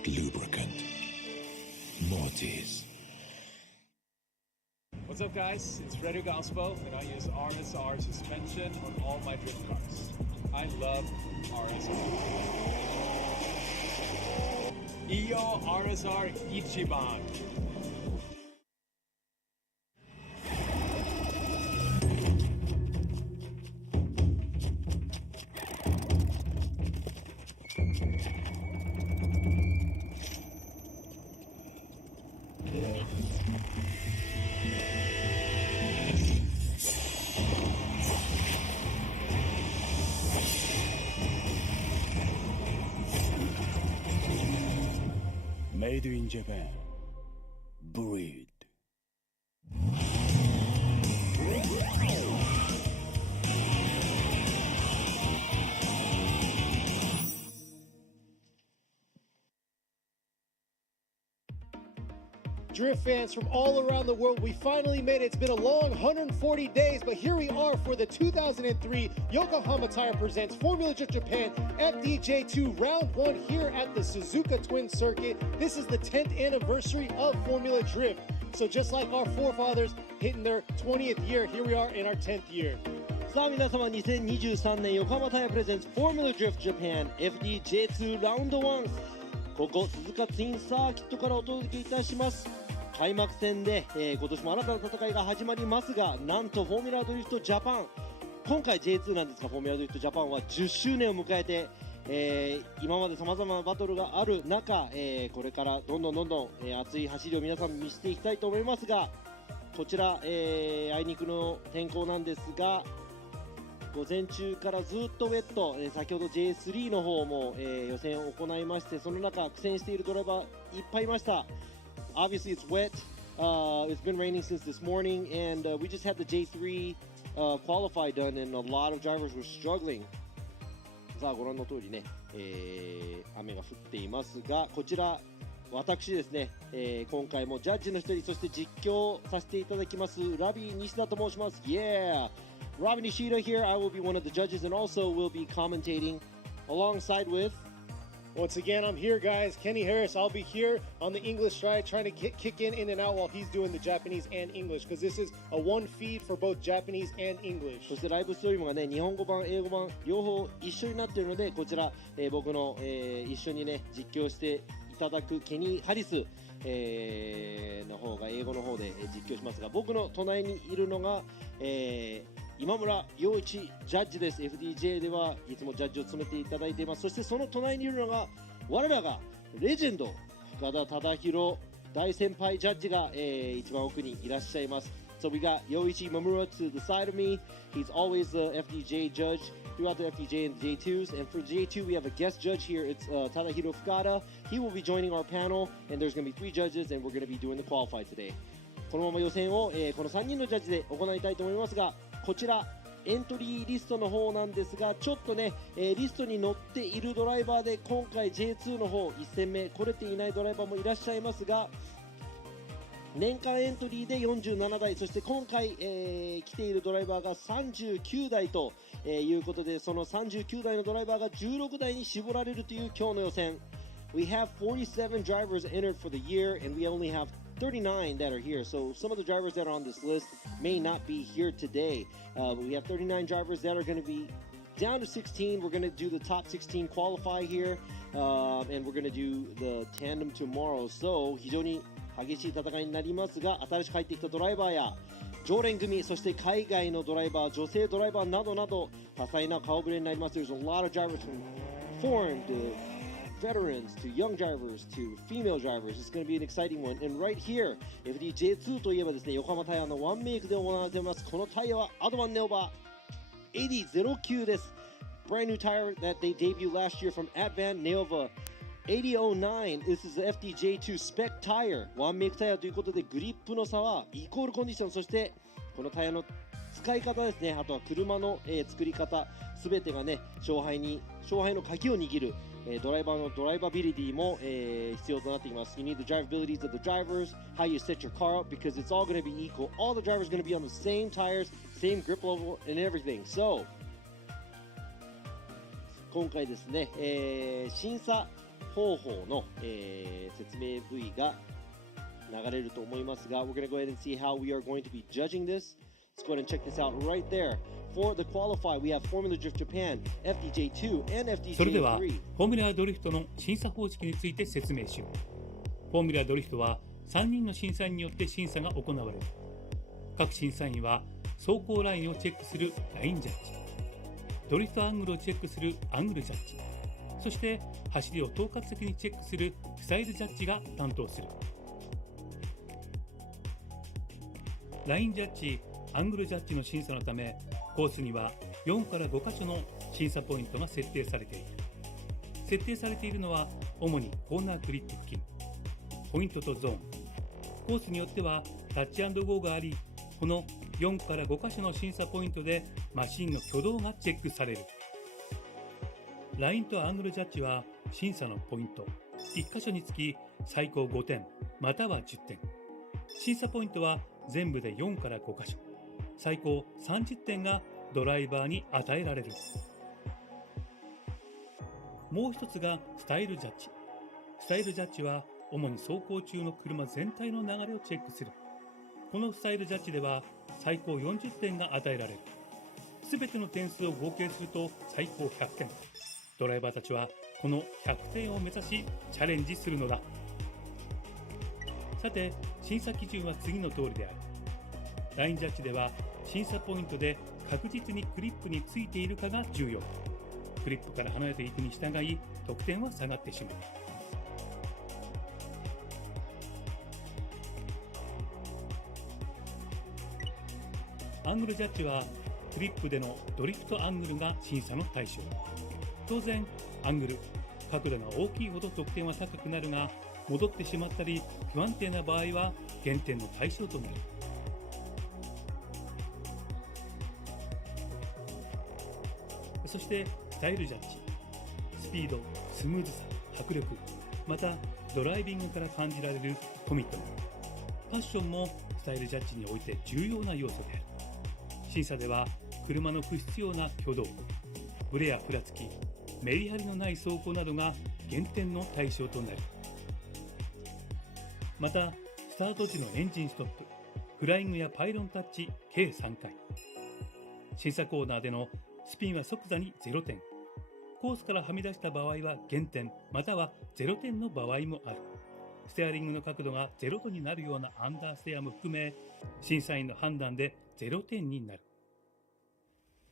like lubricant. Mortis. What's up, guys? It's Fredo Gaspo, and I use RSR suspension on all my drift cars. I love RSR. Iyo RSR Ichiban. メイドインジャパンブリードDrift fans from all around the world, we finally made it. It's been a long 140 days, but here we are for the 2003 Yokohama Tire presents Formula Drift Japan FDJ2 Round 1 here at the Suzuka Twin Circuit. This is the 10th anniversary of Formula Drift. So just like our forefathers hitting their 20th year, here we are in our 10th year. さあ皆様2023年横浜タイヤプレゼンツフォーミュラドリフトジャパン FDJ2 ラウンド1ここ鈴鹿ツインサーキットからお届けいたします開幕戦で、今年も新たな戦いが始まりますがなんとフォーミュラドリフトジャパン今回 J2 なんですがフォーミュラドリフトジャパンは10周年を迎えて、今までさまざまなバトルがある中、これからどんどん、熱い走りを皆さん見せていきたいと思いますがこちら、あいにくの天候なんですが午前中からずっとウェット、先ほど J3 の方も、予選を行いましてその中苦戦しているドライバーいっぱいいました Obviously it's wet, it's been raining since this morning and we just had the J3 qualify done and a lot of drivers were struggling さあご覧の通りね、雨が降っていますがこちら私ですね、今回もジャッジの一人そして実況させていただきますラビー西田と申します Yeah! Robbie Nishida here. I will be one of the judges and also will be commentating alongside with. Once again, I'm here, guys. Kenny Harris. I'll be here on the English side trying to kick in and out while he's doing the Japanese and English because this is a one feed for both Japanese and English. そしてライブストリームがね日本語版英語版両方一緒になっているのでこちら、僕の、一緒にね実況していただくケニー・ハリス、の方が英語の方で実況しますが僕の隣にいるのが、今村陽一ジャッジです FDJ ではいつもジャッジを務めていただいていますそしてその隣にいるのが我らがレジェンド深田忠宏大先輩ジャッジが、一番奥にいらっしゃいます So we got Yoichi Mamura to the side of me He's always the FDJ judge throughout the FDJ and the J2s and for J2 we have a guest judge here it's Tadahiro Fukada He will be joining our panel and there's going to be 3 judges and we're going to be doing the qualify today このまま予選を、この3人のジャッジで行いたいと思いますがこちらエントリーリストの方なんですがちょっとね、リストに載っているドライバーで今回 J2 の方1戦目来れていないドライバーもいらっしゃいますが年間エントリーで47台そして今回、来ているドライバーが39台と、いうことでその39台のドライバーが16台に絞られるという今日の予選 We have 47 drivers entered for the year and we only have 39 that are here. So some of the drivers that are on this list may not be here today. But we have 39 drivers that are going to be down to 16. We're going to do the top 16 qualify here. And we're going to do the tandem tomorrow. So 非常に激しい戦いになりますが、新しく入ってきたドライバーや常連組、そして海外のドライバー、女性ドライバーなどなど多彩な顔ぶれになります。There's a lot of drivers from foreign to veterans to young drivers to female drivers. It's going to be an exciting one. And right here, FDJ2 といえばですね、横浜タイヤのワンメイクで行われています。このタイヤはアドバンネオバー8009です。Brand new tire that they debuted last year from Advan Neova 8009. This is the FDJ2 spec tire. ワンメイクタイヤということでグリップの差はイコールコンディション。そしてこのタイヤの使い方ですね。あとは車の、作り方すべてがね勝敗の鍵を握る。ドライバーのドライバビリティも、必要となっています。You need the drivabilities of the drivers, how you set your car up, because it's all going to be equal. All the drivers are going to be on the same tires, same grip level, and everything. So, 今回ですね、審査方法の、説明 V が流れると思いますが、We're going to go ahead and see how we are going to be judging this. Let's go ahead and check this out right there. For the qualify, we have Formula Drift Japan, FDJ2 and FDJ3. それではフォーミュラドリフトの審査方式について説明しよう。フォーミュラドリフトは3人の審査員によって審査が行われる。各審査員は走行ラインをチェックするラインジャッジ、ドリフトアングルをチェックするアングルジャッジ、そして走りを統括的にチェックするスタイルジャッジが担当する。ラインジャッジ、アングルジャッジの審査のため、コースには4から5カ所の審査ポイントが設定されている。設定されているのは主にコーナークリップ付近、ポイントとゾーン、コースによってはタッチ&ゴーがあり、この4から5カ所の審査ポイントでマシンの挙動がチェックされる。ラインとアングルジャッジは審査のポイント1箇所につき最高5点または10点。審査ポイントは全部で4から5箇所、最高30点がドライバーに与えられる。もう一つがスタイルジャッジ。スタイルジャッジは主に走行中の車全体の流れをチェックする。このスタイルジャッジでは最高40点が与えられる。すべての点数を合計すると最高100点。ドライバーたちはこの100点を目指しチャレンジするのだ。さて、審査基準は次の通りである。ラインジャッジでは審査ポイントで確実にクリップについているかが重要。クリップから離れていくに従い得点は下がってしまう。アングルジャッジはクリップでのドリフトアングルが審査の対象。当然アングル、角度が大きいほど得点は高くなるが、戻ってしまったり不安定な場合は減点の対象となる。そしてスタイルジャッジ、スピード、スムーズさ、迫力、またドライビングから感じられるコミットメント、ファッションもスタイルジャッジにおいて重要な要素である。審査では車の不必要な挙動、ブレやふらつき、メリハリのない走行などが減点の対象となる。またスタート時のエンジンストップ、フライングやパイロンタッチ計3回、審査コーナーでのスピンは即座に0点、コースからはみ出した場合は減点または0点の場合もある。ステアリングの角度が0度になるようなアンダーステアも含め、審査員の判断で0点になる。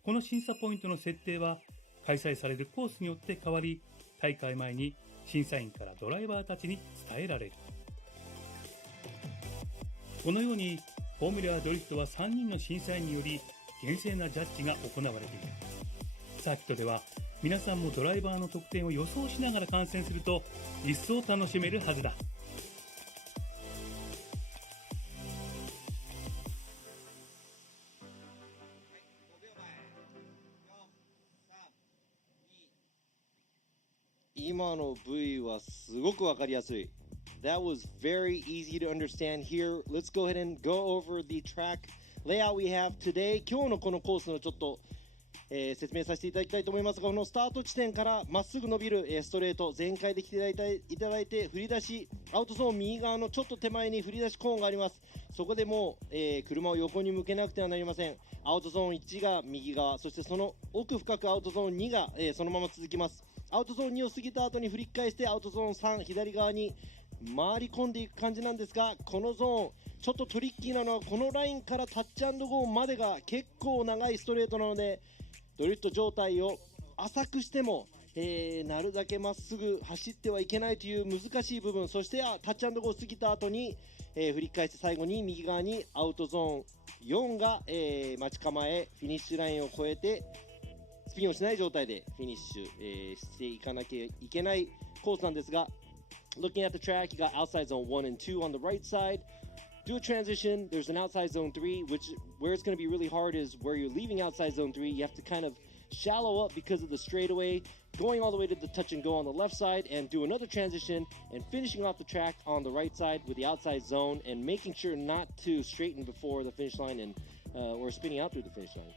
この審査ポイントの設定は開催されるコースによって変わり、大会前に審査員からドライバーたちに伝えられる。このようにフォーミュラドリフトは3人の審査員により厳正なジャッジが行われている。サーキットでは皆さんもドライバーの得点を予想しながら観戦すると一層楽しめるはずだ。今の V はすごくわかりやすい。That was very easy to understand here. Let's go ahead and go over the track layout we have today. 今日のこのコースのちょっと、説明させていただきたいと思いますが、このスタート地点からまっすぐ伸びる、ストレート、全開で来ていただいて、振り出し、アウトゾーン右側のちょっと手前に振り出しコーンがあります。そこでもう、車を横に向けなくてはなりません。アウトゾーン1が右側、そしてその奥深くアウトゾーン2が、そのまま続きます。アウトゾーン2を過ぎた後に振り返してアウトゾーン3左側に回り込んでいく感じなんですが、このゾーンちょっとトリッキーなのはこのラインからタッチ&ゴーまでが結構長いストレートなので、ドリフト状態を浅くしても、なるだけまっすぐ走ってはいけないという難しい部分、そしてタッチ&ゴーを過ぎた後に、振り返して最後に右側にアウトゾーン4が、待ち構えフィニッシュラインを越えてスピンをしない状態でフィニッシュ、していかなきゃいけないコースなんですが、Looking at the track, you got outside zone 1 and 2 on the right side. Do a transition. There's an outside zone 3, which where it's going to be really hard is where you're leaving outside zone 3. You have to kind of shallow up because of the straightaway, going all the way to the touch and go on the left side, and do another transition and finishing off the track on the right side with the outside zone and making sure not to straighten before the finish line and or spinning out through the finish line.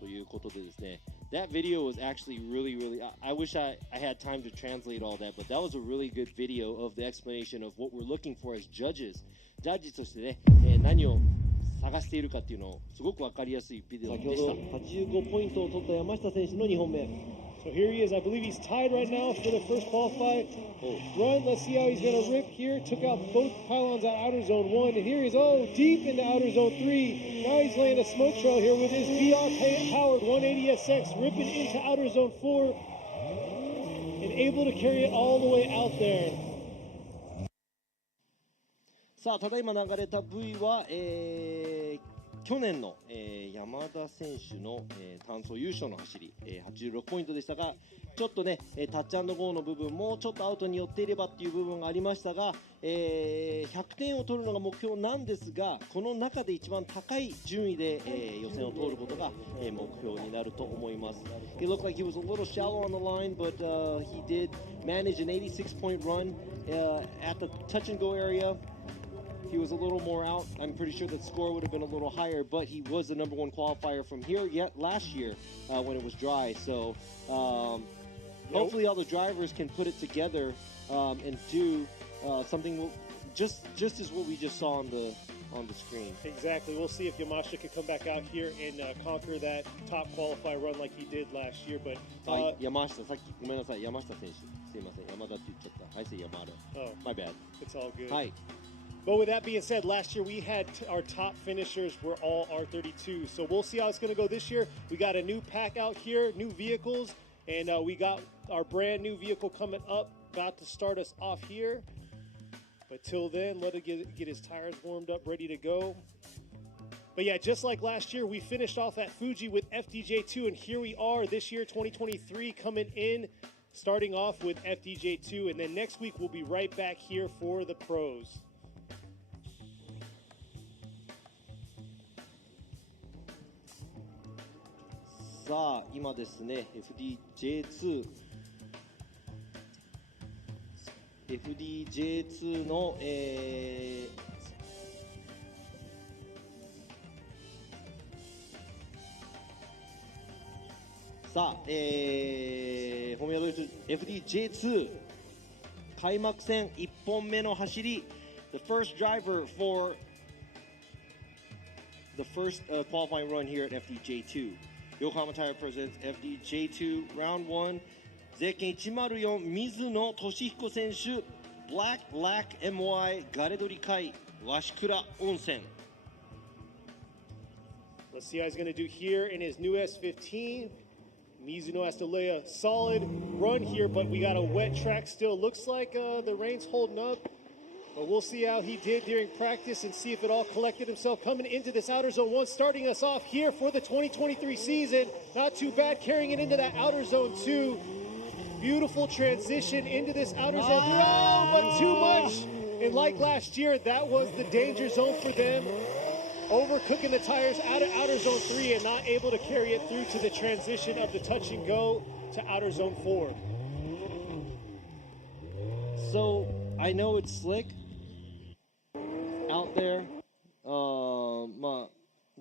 ということでですね、That video was actually really, I wish I had time to translate all that, but that was a really good video of the explanation of what we're looking for as judges. ジャッジとしてね、何を探しているかっていうのをすごく分かりやすいビデオでした。85ポイントを取った山下選手の2本目。So here he is. I believe he's tied right now for the first qualified run. Let's see how he's going to rip here. Took out both pylons at outer zone 1. And here he's, deep into outer zone 3. Now he's laying a smoke trail here with his VR-powered 180SX, ripping into outer zone 4. And able to carry it all the way out there. さあ、ただいま流れた V は、去年の、山田選手の、単走優勝の走り、86ポイントでしたが、ちょっとね、タッチ&ゴーの部分もちょっとアウトに寄っていればっていう部分がありましたが、100点を取るのが目標なんですが、この中で一番高い順位で、予選を通ることが、目標になると思います。It looked like he was a little shallow on the line, but he did manage an 86-point run at the touch and go area. He was a little more out. I'm pretty sure that score would have been a little higher, but he was the number one qualifier from here yet last year when it was dry. So hopefully all the drivers can put it together and do something just as what we just saw on the screen. Exactly. We'll see if Yamashita can come back out here and conquer that top qualifier run like he did last year. But 山下、さっきごめんなさい、山下選手、すいません、山田って言っちゃった。I say Yamada. Oh, my bad. It's all good. はい。But with that being said, last year we had our top finishers were all R32. So we'll see how it's going to go this year. We got a new pack out here, new vehicles, and we got our brand new vehicle coming up, about to start us off here. But till then, let it get his tires warmed up, ready to go. But yeah, just like last year, we finished off at Fuji with FDJ2, and here we are this year, 2023, coming in, starting off with FDJ2, and then next week we'll be right back here for the pros. さあ、今ですね、FDJ2 の、さあ、フォーミュラFDJ2 開幕戦1本目の走り、the first driver for the first qualifying run here at FDJ2. Yokohama Tire presents FDJ2 Round 1. ゼッケン104水野俊彦選手 Black Lack MY ガレドリ海鷲倉温泉 Let's see how he's going to do here in his new S15. Mizuno has to lay a solid run here, but we got a wet track still. Looks like the rain's holding up. But we'll see how he did during practice and see if it all collected himself coming into this outer zone 1, starting us off here for the 2023 season. Not too bad, carrying it into that outer zone 2. Beautiful transition into this outer zone 3, but too much. And like last year, that was the danger zone for them. Overcooking the tires out of outer zone 3 and not able to carry it through to the transition of the touch and go to outer zone 4. So, I know it's slick out there. まあ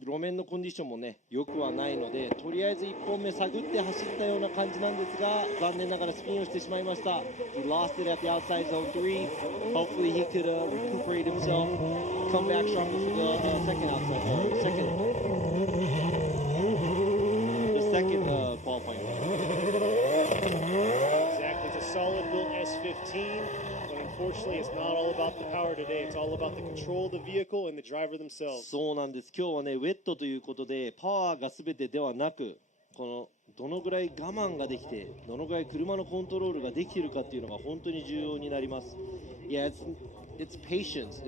路面のコンディションもね良くはないので、とりあえず1本目探って走ったような感じなんですが、残念ながらスピンをしてしまいました。He lost it at the outside zone 3. Hopefully he could recuperate himself, come back stronger for the second qualifying run. Exactly, it's a solid little S15. Unfortunately, it's not all about the power today. It's all about the control of the vehicle and the driver themselves. そうなんです。今日はね、ウェットということで、パワーが全てではなく、このどのぐらい我慢ができて、どのぐらい車のコントロールができているかっていうのが本当に重要になります。Yeah, it's patience.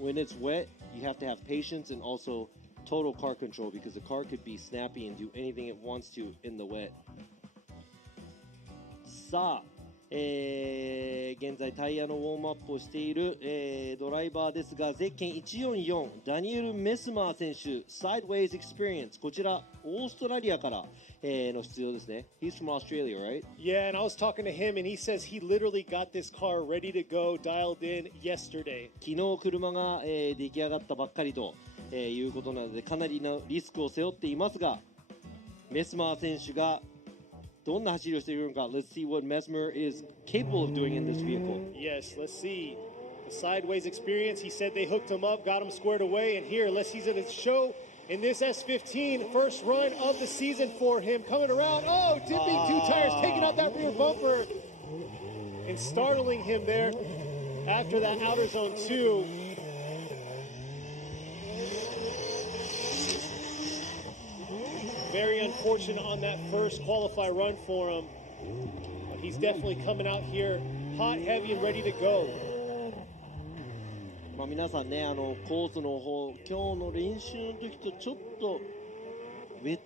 When it's wet, you have to have patience and also total car control because the car could be snappy and do anything it wants to in the wet. さあ。現在タイヤのウォームアップをしている、ドライバーですが、ゼッケン144ダニエル・メスマー選手 Sideways Experience こちらオーストラリアから、の出場ですね。 He's from Australia, right? Yeah, and I was talking to him and he says he literally got this car ready to go, dialed in yesterday. 昨日車が、出来上がったばっかりと、いうことなのでかなりのリスクを背負っていますが、メスマー選手がどんな走りをしているのか。Let's see what Mesmer is capable of doing in this vehicle. Yes, let's see. The sideways experience, he said they hooked him up, got him squared away, and here, let's see the show in this S15, first run of the season for him, coming around, oh, dipping two tires, taking out that rear bumper, and startling him there after that outer zone 2. Very unfortunate on that first qualify run for him. But he's definitely coming out here hot, heavy, and ready to go. まあ皆さんね、コースの方、今日の練習の時とちょっとウェッ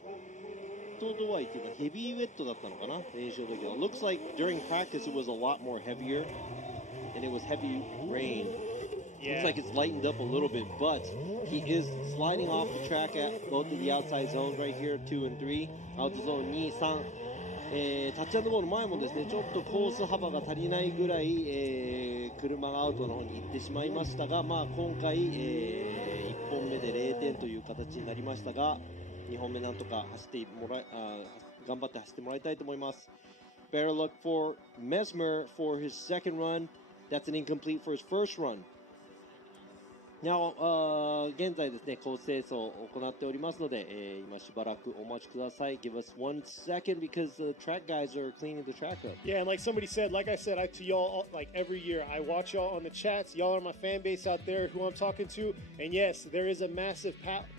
ト度合いっていうかヘビーウェットだったのかな、練習の時は。Looks like during practice it was a lot more heavier and it was heavy rain. Yeah. Looks like it's lightened up a little bit, but he is sliding off the track at both of the outside zones right here, 2 and 3. アウトゾーン2、3。タッチアンドゴーの前もですね、ちょっとコース幅が足りないぐらい、車がアウトの方に行ってしまいましたが、まあ、今回、1本目で0点という形になりましたが、2本目なんとか頑張って走ってもらいたいと思います。Better luck for Mesmer for his second run. That's an incomplete for his first run. Now, 現在ですね、コース清掃を行っておりますので、今しばらくお待ちください。Give us 1 second because the track guys are cleaning the track up. Yeah, and like somebody said, like I said to y'all, like every year, I watch y'all on the chats. Y'all are my fan base out there who I'm talking to. And yes, there is a massive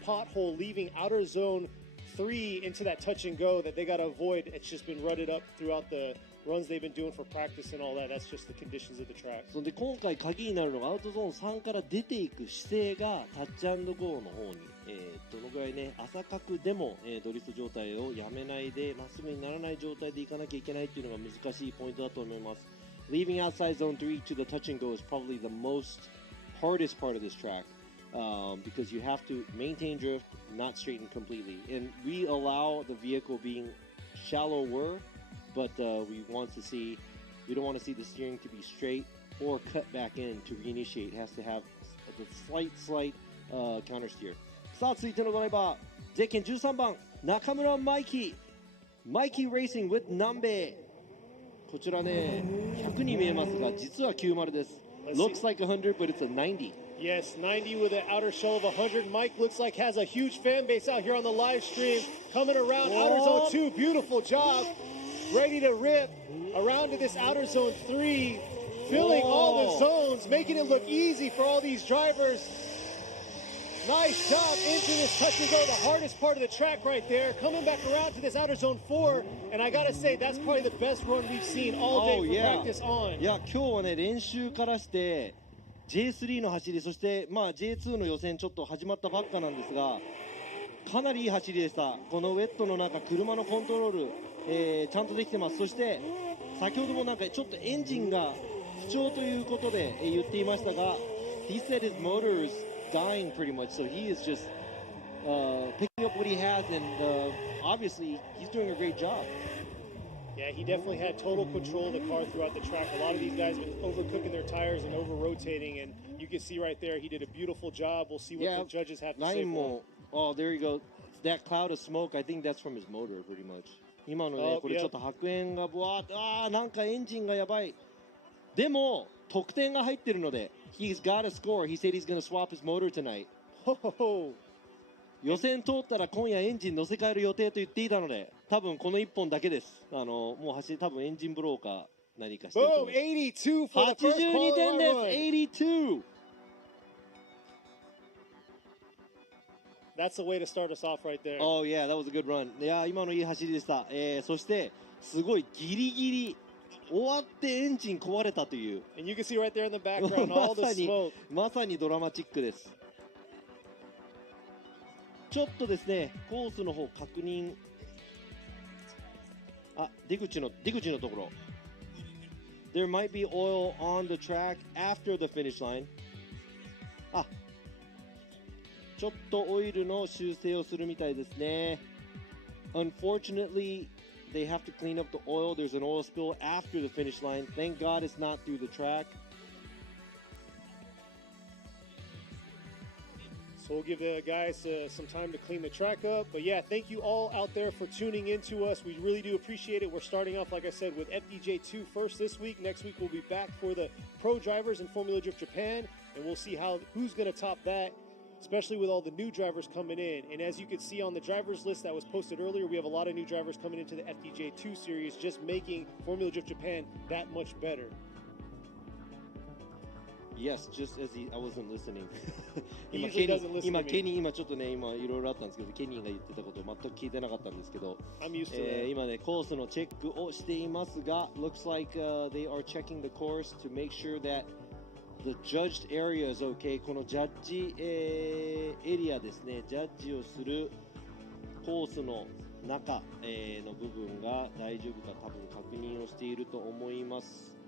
pothole leaving outer zone 3 into that touch and go that they got to avoid. It's just been rutted up throughout the runs they've been doing for practice and all that. That's just the conditions of the track. そんで今回鍵になるのがアウトゾーン3から出ていく姿勢がタッチアンドゴーの方に、どのぐらいね浅角でも、ドリフト状態をやめないでまっすぐにならない状態でいかなきゃいけないっていうのが難しいポイントだと思います。Leaving outside zone 3 to the touch and go is probably the most hardest part of this track. Because you have to maintain drift, not straighten completely. And we allow the vehicle being shallower, but we don't want to see the steering to be straight or cut back in to reinitiate. It has to have the slight counter steer. さあ続いてのドライバー、ゼッケン13番、中村マイキーレーシング with 南米。こちらね、100に見えますが、実は90です。Looks like 100, but it's a 90. Yes, 90 with an outer shell of 100. Mike looks like has a huge fan base out here on the live stream. Coming around outer zone 2. Beautiful job. Ready to rip around to this outer zone 3. Filling all the zones, making it look easy for all these drivers. Nice job into this touch and go, the hardest part of the track right there. Coming back around to this outer zone 4. And I got to say, that's probably the best run we've seen all day for practice on. いや、今日はね、練習からして、J3 の走り、そして、まあ、J2 の予選ちょっと始まったばっかなんですが、かなりいい走りでした。このウェットの中、車のコントロール、ちゃんとできてます。そして、先ほどもなんかちょっとエンジンが不調ということで、言っていましたが、He said his motor is dying pretty much, so he is just picking up what he has, and obviously he's doing a great job. Yeah, he definitely had total control of the car throughout the track. A lot of these guys have been overcooking their tires and over-rotating, and you can see right there he did a beautiful job. We'll see what the judges have to say. Oh, there you go. That cloud of smoke, I think that's from his motor, pretty much. 今のね、これちょっと白煙がブワーッと、なんかエンジンがやばい。でも、得点が入ってるので、he's got a score. He said he's going to swap his motor tonight. 予選通ったら今夜エンジン乗せ替える予定と言っていたので、多分この1本だけです。もう走り、多分エンジンブローカー何かしてると思います。82 for the first82点です。82. That's the way to start us off right there. Oh yeah, that was a good run. いや、今のいい走りでした。そしてすごいギリギリ終わってエンジン壊れたという。And you can see right there in the background all the smoke. まさにドラマチックです。ちょっとですね、コースの方確認。出口のところ。There might be oil on the track after the finish line. ちょっとオイルの修正をするみたいですね。Unfortunately, they have to clean up the oil. There's an oil spill after the finish line. Thank God it's not through the track. So we'll give the guys some time to clean the track up. But yeah, thank you all out there for tuning in to us. We really do appreciate it. We're starting off, like I said, with FDJ2 first this week. Next week we'll be back for the pro drivers in Formula Drift Japan, and we'll see who's going to top that, especially with all the new drivers coming in. And as you can see on the drivers list that was posted earlier, we have a lot of new drivers coming into the FDJ2 series, just making Formula Drift Japan that much better. Yes, just as I wasn't listening. He usually doesn't listen to me. ケニー、今ちょっとね、今いろいろあったんですけど、ケニーが言ってたことを全く聞いてなかったんですけど、I'm used to that. 今ね、コースのチェックをしていますが、looks like they are checking the course to make sure that the judged area is okay. このジャッジ、エリアですね、ジャッジをするコースの中、の部分が大丈夫か多分確認をしていると思います。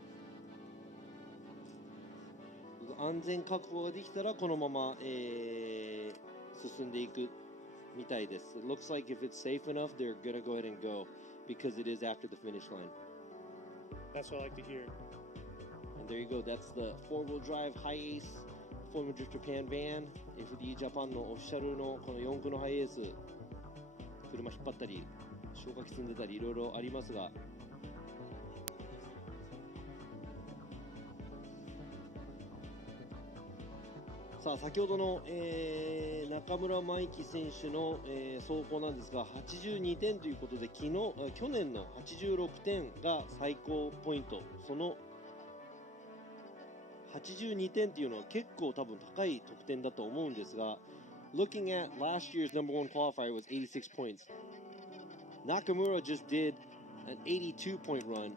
安全確保ができたらこのまま、進んでいくみたいです。It looks like if it's safe enough, they're gonna go ahead and go because it is after the finish line. That's what I like to hear. And there you go. That's the four-wheel drive high ace Formula Drift Japan van. FD Japan のオフィシャルのこの4駆のハイエース、車引っ張ったり消火器積んでたりいろいろありますが。さあ先ほどの、中村真希選手の、走行なんですが82点ということで去年の86点が最高ポイント。その82点というのは結構多分高い得点だと思うんですが Looking at last year's number one qualifier was 86 points. Nakamura just did an 82 point run.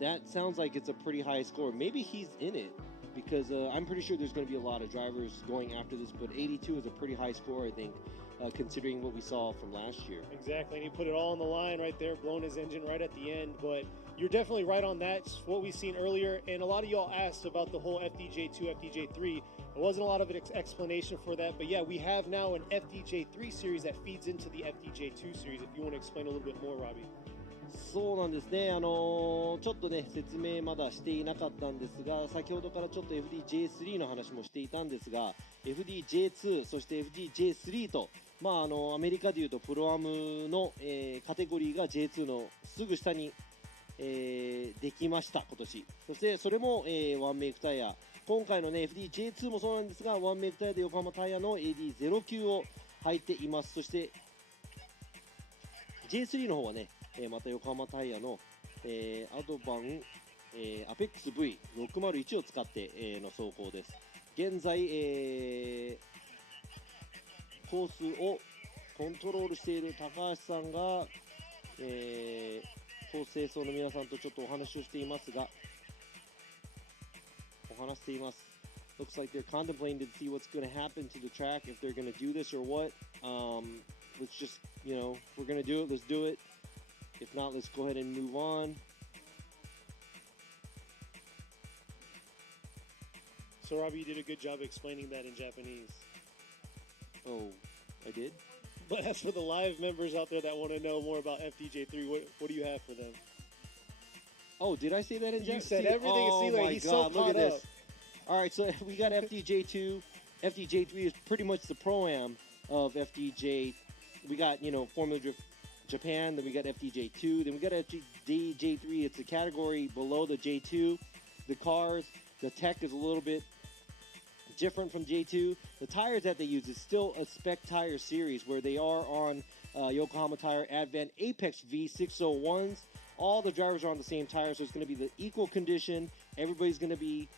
That sounds like it's a pretty high score. Maybe he's in it.Because I'm pretty sure there's going to be a lot of drivers going after this, but 82 is a pretty high score, I think, considering what we saw from last year. Exactly, and he put it all on the line right there, blowing his engine right at the end. But you're definitely right on that. It's what we've seen earlier, and a lot of y'all asked about the whole FDJ2, FDJ3. There wasn't a lot of an explanation for that, but yeah, we have now an FDJ3 series that feeds into the FDJ2 series. If you want to explain a little bit more, Robbie. そうなんですね、ちょっとね説明まだしていなかったんですが先ほどからちょっと FDJ3 の話もしていたんですが FDJ2 そして FDJ3 と、アメリカでいうとプロアムの、カテゴリーが J2 のすぐ下に、できました今年。そしてそれも、ワンメイクタイヤ今回のね FDJ2 もそうなんですがワンメイクタイヤで横浜タイヤの AD09 を履いています。そして J3 の方はねまた横浜タイヤの、アドバン、アペックス V601 を使って、の走行です。現在、コースをコントロールしている高橋さんが、コース清掃の皆さんとちょっとお話をしていますがお話しています。Looks like they're contemplating to see what's going to happen to the track, if they're going to do this or what. Let's just, if we're going to do it, let's do it.If not, let's go ahead and move on. So, Robbie, you did a good job explaining that in Japanese. Oh, I did? But as for the live members out there that want to know more about FDJ3, what do you have for them? Oh, did I say that in Japanese? You said everything. Oh, see, like, my he's God, so look caught at this. up. All right, so we got FDJ2. FDJ3 is pretty much the pro-am of FDJ. We got, Formula Drift Japan, then we got FDJ2, then we got FDJ3. It's a category below the J2. The cars, the tech is a little bit different from J2. The tires that they use is still a spec tire series where they are on Yokohama Tire Advent Apex V601s. All the drivers are on the same tire, so it's going to be the equal condition. Everybody's going to be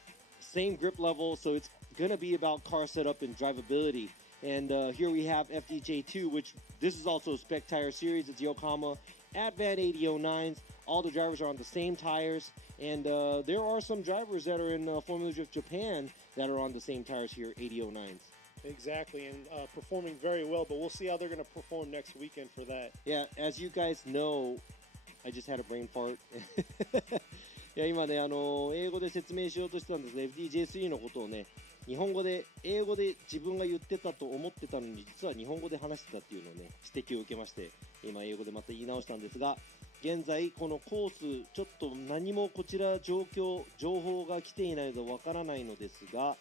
same grip level, so it's going to be about car setup and drivability. And here we have FDJ2, which this is also a spec tire series. It's Yokohama Advent 8009s. All the drivers are on the same tires. And there are some drivers that are in Formula Drift Japan that are on the same tires here, 8009s. Exactly, and performing very well. But we'll see how they're going to perform next weekend for that. Yeah, as you guys know, I just had a brain fart. いや今ね、英語で説明しようとしてたんですね。FDJ3 のことをね。英語で自分が言ってたと思ってたのに実は日本語で話してたっていうのをね指摘を受けまして今英語でまた言い直したんですが現在このコースちょっと何もこちら情報が来ていないのでわからないのですが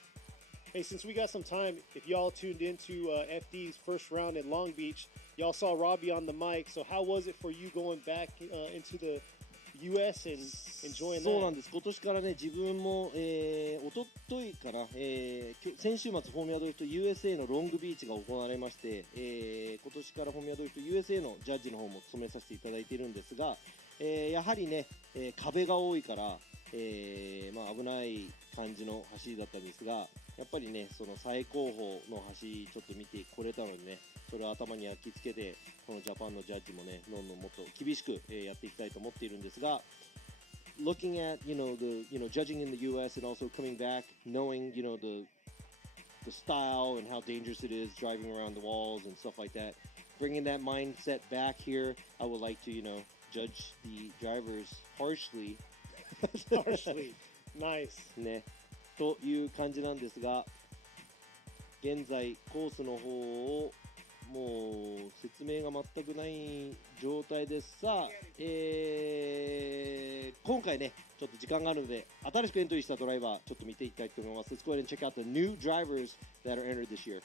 Hey, since we got some time, if y'all tuned into FD's first round in Long Beach, y'all saw Robbie on the mic. So how was it for you going back into the US and enjoying that? そうなんです。今年からね、自分も、一昨日かな、先週末フォーミュラドリフト USA のロングビーチが行われまして、今年からフォーミュラドリフト USA のジャッジの方も務めさせていただいているんですが、やはりね、壁が多いから、危ない感じの走りだったんですが、やっぱりね、その最高峰の走りちょっと見てこれたのでね、それを頭に焼き付けて、このジャパンのジャッジもね、どんどんもっと厳しく、やっていきたいと思っているんですが、looking at judging in the U.S. and also coming back, knowing the style and how dangerous it is driving around the walls and stuff like that, bringing that mindset back here, I would like to judge the drivers harshly. Harshly. Nice. ね、という感じなんですが、現在コースの方をもう説明が全くない状態です。さあ、今回ねちょっと時間があるので新しくエントリーしたドライバーちょっと見ていきたいと思います。Let's go ahead and check out the new drivers that are entered this year.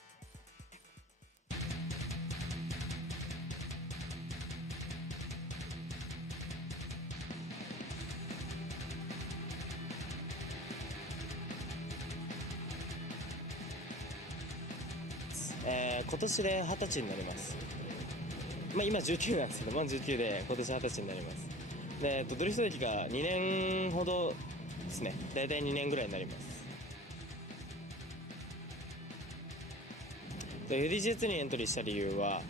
今年で20歳になります。今19なんですけど、19で今年20歳になります。で、ドリフト歴が2年ほどですね。大体2年ぐらいになります。で、FDG2 にエントリーした理由は、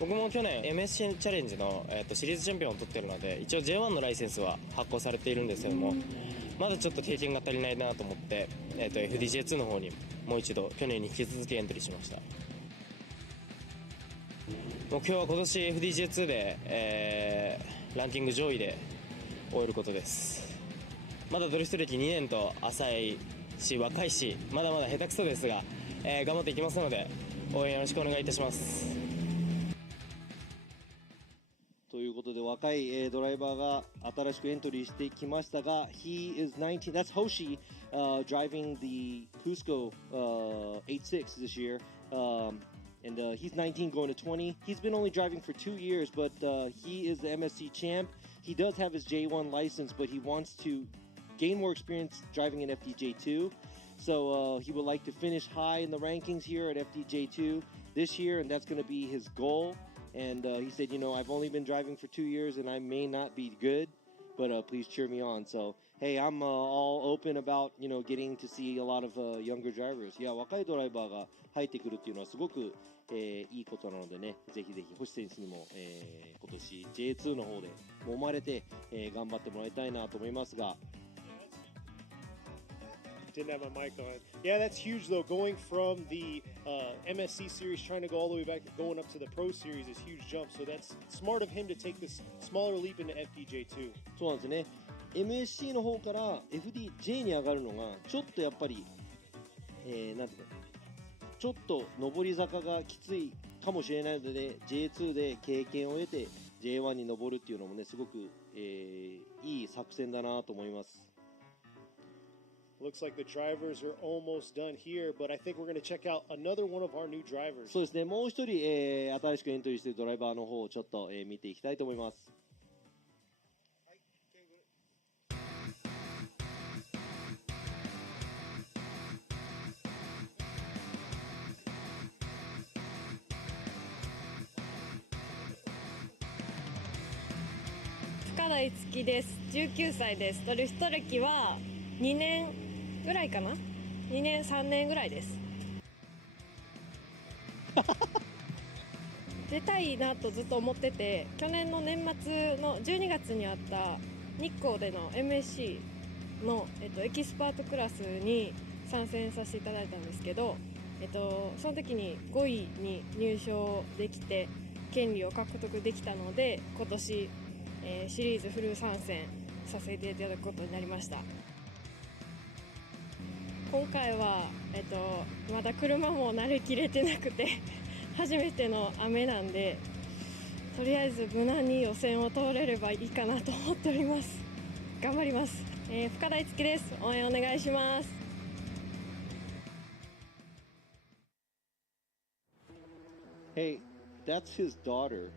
僕も去年 MSC チャレンジの、シリーズチャンピオンを取ってるので、一応 J1 のライセンスは発行されているんですけども、まだちょっと経験が足りないなと思って、FDG2 の方にもう一度去年に引き続きエントリーしました。目標は今年 FDG2 で、ランキング上位で終えることです。まだドリフト歴2年と浅いし若いしまだまだ下手くそですが、頑張っていきますので応援よろしくお願いいたします。ということで若い、ドライバーが新しくエントリーしてきましたが He is 19, that's Hoshi、driving the Cusco、86 this year、and he's 19 going to 20. He's been only driving for 2 years, but he is the MSC champ. He does have his J1 license, but he wants to gain more experience driving in FDJ2. So he would like to finish high in the rankings here at FDJ2 this year, and that's going to be his goal. And he said, I've only been driving for 2 years, and I may not be good, but please cheer me on. So, hey, I'm all open about, getting to see a lot of younger drivers. いや、若いドライバーが入ってくるっていうのはすごく、いいことなのでね、ぜひぜひ星選手にも、今年 J2 の方で揉まれて、頑張ってもらいたいなと思いますが。Didn't have my mic on. Yeah, that's huge though. Going from the MSC series, trying to go all the way back, going up to the Pro Series is a huge jump. So that's smart of him to take this smaller leap into FDJ2. そうなんですね。MSC の方から FDJ に上がるのがちょっとやっぱり、なんていうの、ちょっと上り坂がきついかもしれないので、J2 で経験を得て J1 に上るっていうのもね、すごく、いい作戦だなと思います。Looks like the drivers are almost done here, but I think we're going to check out another one of our new drivers. そうですね、もう一人、新しくエントリーしているドライバーの方をちょっと、見ていきたいと思います。深田樹です。19歳です。ドリフト歴は2年ぐらいかな。2年3年ぐらいです。出たいなとずっと思ってて、去年の年末の12月にあった日光での MSC の、エキスパートクラスに参戦させていただいたんですけど、その時に5位に入賞できて権利を獲得できたので、今年、シリーズフル参戦させていただくことになりました。今回は、まだ車も慣れきれてなくて初めての雨なんで、とりあえず無難に予選を通れればいいかなと思っております。頑張ります。深田樹です。応援お願いします。Hey, that's his daughter.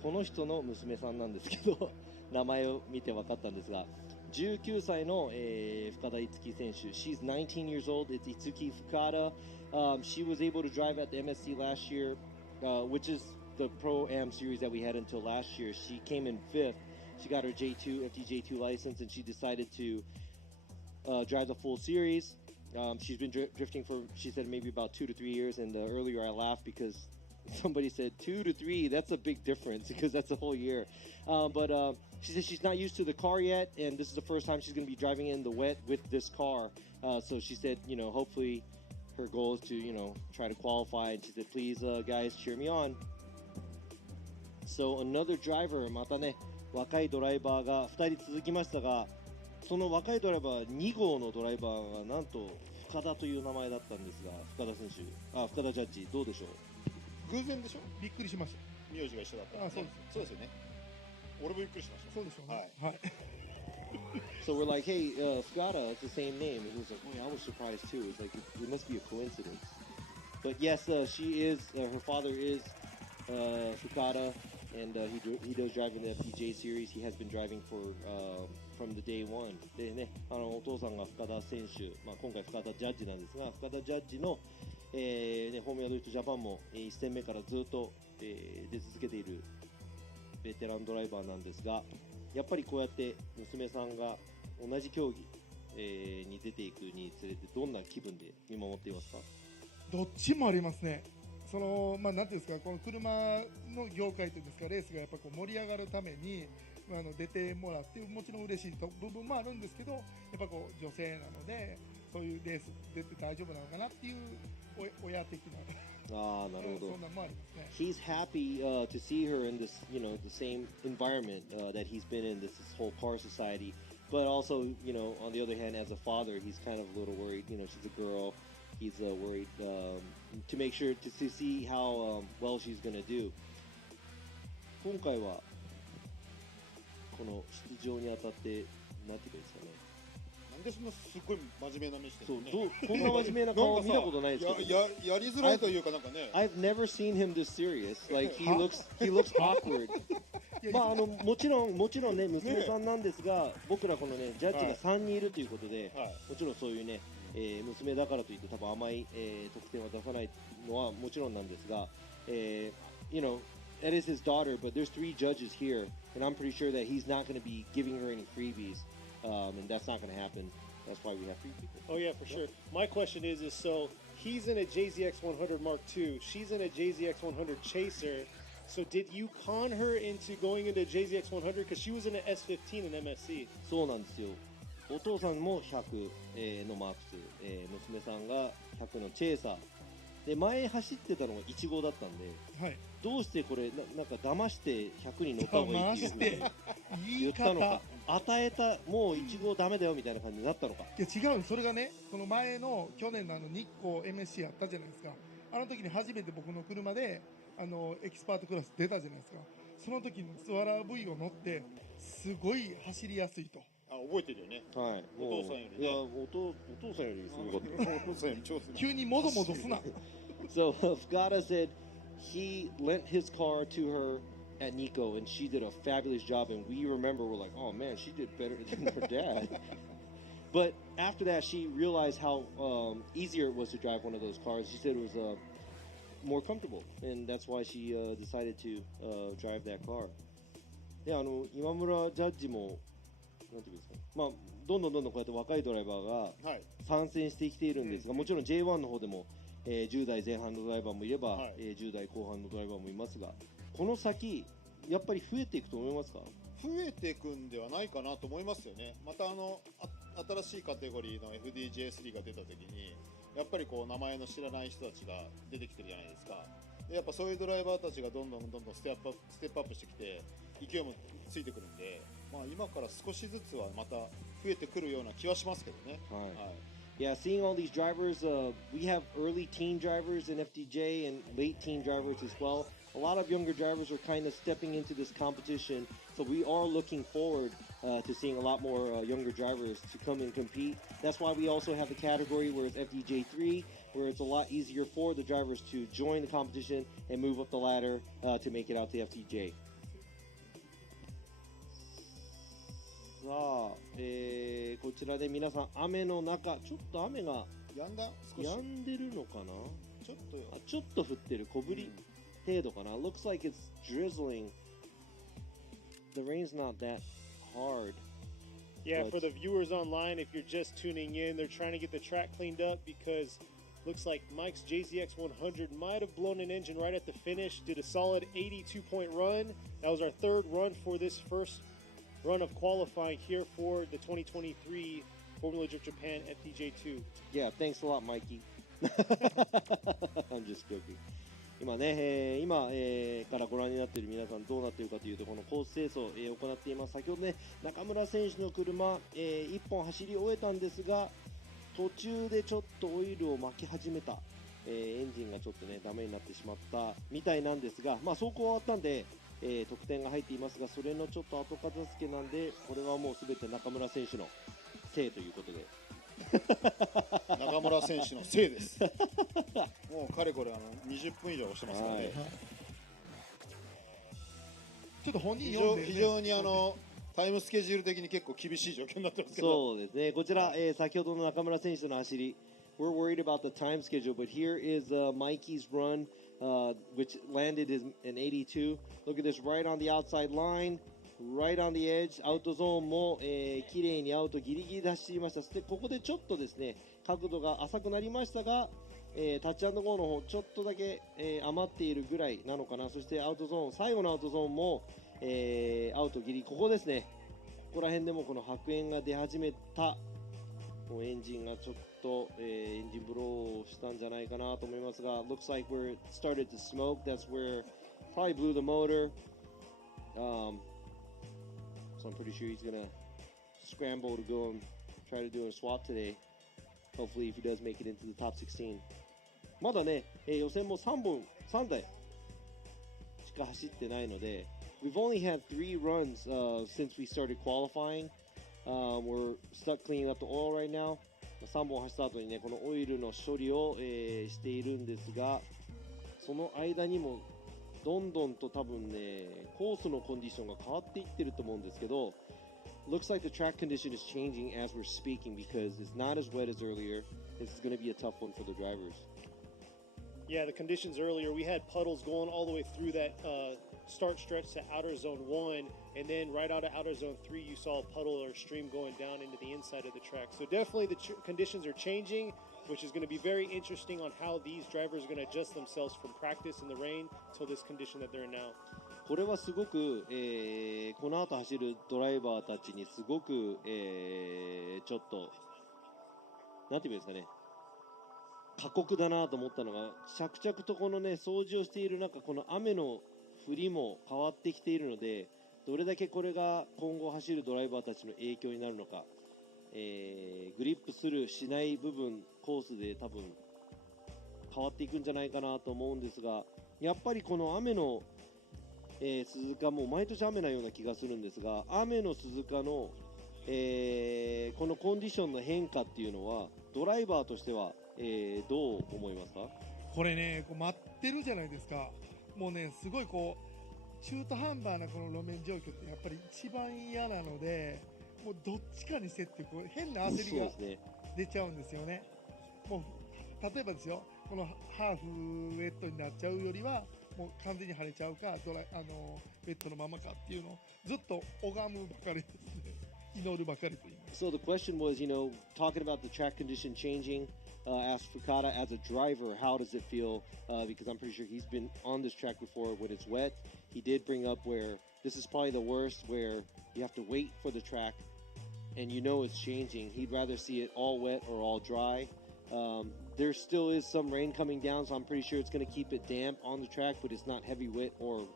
この人の娘さんなんですけど、名前を見て分かったんですが、19歳の、深田樹選手。She's 19 years old. It's Itsuki Fukada. She was able to drive at the MSC last year, which is the Pro-Am series that we had until last year. She came in 5th. She got her J2, FTJ2 license, and she decided to drive the full series. She's been drifting for, she said, maybe about 2 to 3 years. And earlier I laughed because somebody said 2 to 3. That's a big difference because that's a whole year. But she said she's not used to the car yet, and this is the first time she's going to be driving in the wet with this car. So she said, hopefully her goal is to, try to qualify. And she said, please, guys, cheer me on. So another driver, またね、若いドライバーが2人続きましたが、その若いドライバー2号のドライバーがなんと深田という名前だったんですが、深田ジャッジどうでしょう。偶然でしょ。びっくりしました。名字が一緒だったら、ね。そうですよね。俺もびっくりしました。そうでしょうね。はい。So we're like, hey, Fukada, it's the same name. And he was like, oh, yeah, I was surprised too. It's like, it must be a coincidence. But yes, she is, her father is Fukada, and he does drive in the FPJ series. He has been driving from the day one. でね、お父さんが深田選手、今回深田ジャッジなんですが、深田ジャッジの、フォーミュラドリフトジャパンも1戦目からずっと、出続けているベテランドライバーなんですが、やっぱりこうやって娘さんが同じ競技、に出ていくにつれてどんな気分で見守っていますか？どっちもありますね。なんていうんですか、この車の業界というんですか、レースがやっぱこう盛り上がるために、出てもらってもちろん嬉しい部分もあるんですけど、やっぱこう女性なのでそういうレース出て大丈夫なのかなっていう親的な。なるほど。そんなのもありますね。He's happy to see her in this, the same environment that he's been in, this whole car society. But also, on the other hand, as a father, he's kind of a little worried. She's a girl. He's worried to make sure to see how well she's going to do. 今回はこの出場にあたってなんていうんですかね。なんでそんなすごい真面目な目してるのね。こんな真面目な顔見たことないですけど。やりづらいというかなんかね。I've never seen him this serious. Like he looks awkward. もちろんね娘さんなんですが、僕らこのねジャッジが3人いるということで、もちろんそういうね、娘だからといって多分甘い、得点は出さないのはもちろんなんですが、that is his daughter, but there's 3 judges here, and I'm pretty sure that he's not going to be giving her any freebies, and that's not going to happen. That's why we have 3 people. Oh yeah, for sure. My question is so he's in a JZX 100 Mark II, she's in a JZX 100 Chaser. So did you con her into going into JZX 100 because she was in an S15 in MSC? そうなんですよ。お父さんも100のマーク2、娘さんが100のチェイサーで、前走ってたのが1号だったんで、はい、どうしてこれなんか騙して100に乗った方がいいっていう言ったのか、与えたもう1号ダメだよみたいな感じになったのか。いや違う、それがね、その前の去年の日光 MSC やったじゃないですか。あの時に初めて僕の車でエキスパートクラス出たじゃないですか。その時にスワラー V を乗ってすごい走りやすいと。覚えてるよね。はい。お父さんよりね。いやお父さんよりすごかった。お父さんより超すごい。急にもどもどすな。So Fukada said he lent his car to her at Nico, and she did a fabulous job. And we remember, we're like, oh man, she did better than her dad. But after that, she realized how easier it was to drive one of those cars. She said it was more comfortable, and that's why she decided to drive that car. で、今村ジャッジもなんていうんですか、どんどんこうやって若いドライバーが参戦してきているんですが、もちろん J1 の方でも、10代前半のドライバーもいれば、10代後半のドライバーもいますが、この先やっぱり増えていくと思いますか？増えていくんではないかなと思いますよね。また新しいカテゴリーの FDJ3 が出た時にやっぱりこう名前の知らない人たちが出てきてるじゃないですか。でやっぱそういうドライバーたちがどんどんステップアップしてきて勢いもついてくるんで、今から少しずつはまた増えてくるような気はしますけどね。はい。Yeah, seeing all these drivers, we have early teen drivers in FDJ and late teen drivers as well. A lot of younger drivers are kind of stepping into this competition, so we are looking forward to seeing a lot more younger drivers to come and compete. That's why we also have the category where it's FDJ3, where it's a lot easier for the drivers to join the competition and move up the ladder to make it out to FTJ. さあ、こちらで皆さん雨の中、ちょっと雨がやんだ少し止んでるのかな。ちょっとよあ、ちょっと降ってる、小降り程度かな。Looks like it's drizzling. The rain's not that hard. Yeah, But- for the viewers online, if you're just tuning in, they're trying to get the track cleaned up because looks like Mike's JZX 100 might have blown an engine right at the finish. Did a solid 82-point run. That was our third run for this first run of qualifying here for the 2023 Formula Drift Japan FDJ2. Yeah, thanks a lot, Mikey. I'm just joking. 今ね、今、からご覧になっている皆さんどうなっているかというと、このコース清掃、行っています。先ほどね、中村選手の車、1本走り終えたんですが、途中でちょっとオイルを巻き始めた、エンジンがちょっとねダメになってしまったみたいなんですが、まあ走行は終わったんで、得点が入っていますが、それのちょっと後片付けなんで、これはもうすべて中村選手のせいということで。中村選手のせいですもうかれこれ20分以上押してますからね、ちょっと本人非読んで、ね、常にタイムスケジュール的に結構厳しい状況になってますけど、そうですね、こちら、先ほどの中村選手の走り、we're worried about the time schedule, but here is Mikey's run, which landed in 82. Look at this, right on the outside line, right on the edge. アウトゾーンも、綺麗にアウトギリギリで走りました。そしてここでちょっとですね、角度が浅くなりましたが、タッチ&ゴーの方ちょっとだけ、余っているぐらいなのかな。そしてアウトゾーン、最後のアウトゾーンも、アウトギリ、ここですね。ここら辺でもこの白煙が出始めた。もうエンジンがちょっと、エンジンブローしたんじゃないかなと思いますが、looks like where it started to smoke. That's where probably blew the motor. So I'm pretty sure he's gonna scramble to go and try to do a swap today. Hopefully, if he does make it into the top 16. まだね、予選も3台しか走ってないので、we've only had 3 runs since we started qualifying. We're stuck cleaning up the oil right now. 3本走った後にね、このオイルの処理を、しているんですが、その間にもどんどんと多分ね、コースのコンディションが変わっていってると思うんですけど、looks like the track condition is changing as we're speaking because it's not as wet as earlier. This is going to be a tough one for the drivers. Yeah, the conditions earlier, we had puddles going all the way through that start stretch to outer zone 1, and then right out of outer zone 3, you saw a puddle or stream going down into the inside of the track. So definitely the conditions are changing, which is going to be very interesting on how these drivers are going to adjust themselves from practice in the rain to this condition that they're in now. これはすごく、この後走るドライバーたちにすごく、ちょっとなんていうんですかね、過酷だなと思ったのが、着々とこのね掃除をしている中、この雨の降りも変わってきているので、どれだけこれが今後走るドライバーたちの影響になるのか、グリップするしない部分コースで多分変わっていくんじゃないかなと思うんですが、やっぱりこの雨の鈴鹿も毎年雨なような気がするんですが、雨の鈴鹿の、このコンディションの変化っていうのはドライバーとしては、どう思いますか？これね、こう待ってるじゃないですか。もうね、すごいこう中途半端なこの路面状況ってやっぱり一番嫌なので、もうどっちかにしてってこう変な焦りが出ちゃうんですよね。もう例えばですよ、このハーフウェットになっちゃうよりはもう完全に晴れちゃうかウェットのままかっていうのをずっと拝むばかりですね。祈るばかりと言います。 So the question was, talking about the track condition changing, asked Fukada as a driver, how does it feel? Because I'm pretty sure he's been on this track before when it's wet. He did bring up where this is probably the worst, where you have to wait for the track and it's changing. He'd rather see it all wet or all dry. There still is some rain coming down, so I'm pretty sure it's going to keep it damp on the track, but it's not heavy wet or,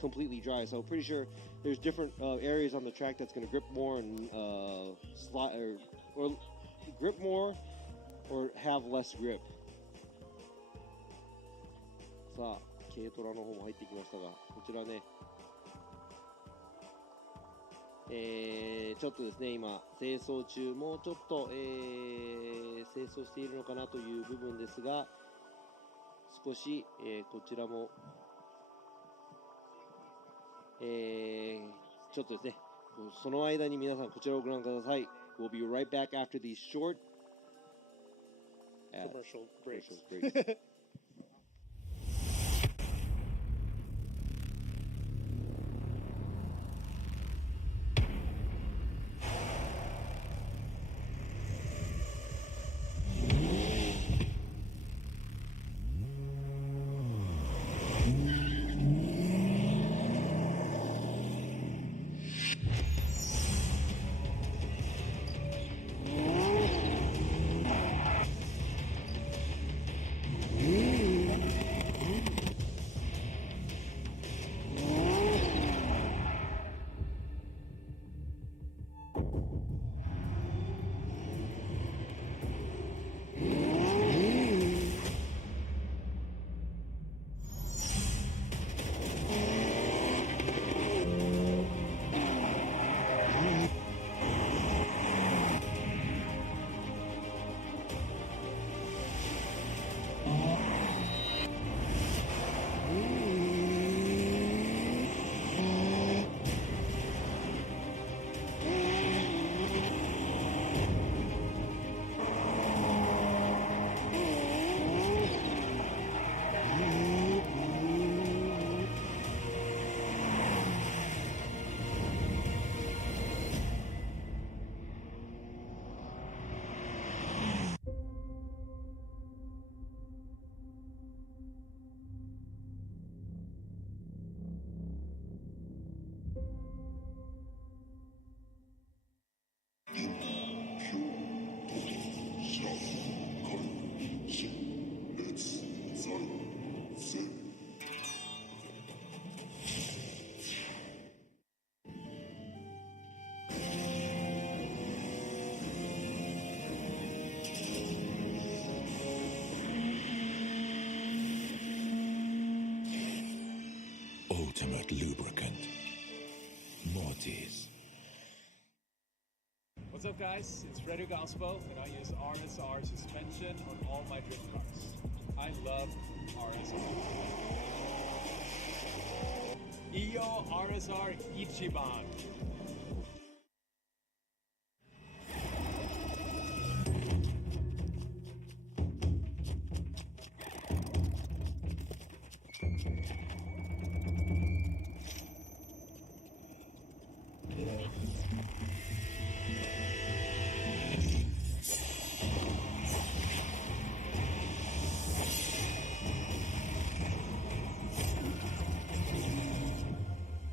completely dry. So I'm pretty sure there's different areas on the track that's going to grip more and slide or grip more or have less grip. さあ、軽トラの方も入ってきましたが、こちらね、ちょっとですね今清掃中、もうちょっと、清掃しているのかなという部分ですが、少し、こちらも、ちょっとですね、その間に皆さんこちらをご覧ください。We'll be right back after these short Commercial breaks. Ultimate lubricant. Mortis. What's up, guys? It's Fredo Gaspo, and I use RSR suspension on all my drift cars. I love RSR. Iyo RSR Ichiban.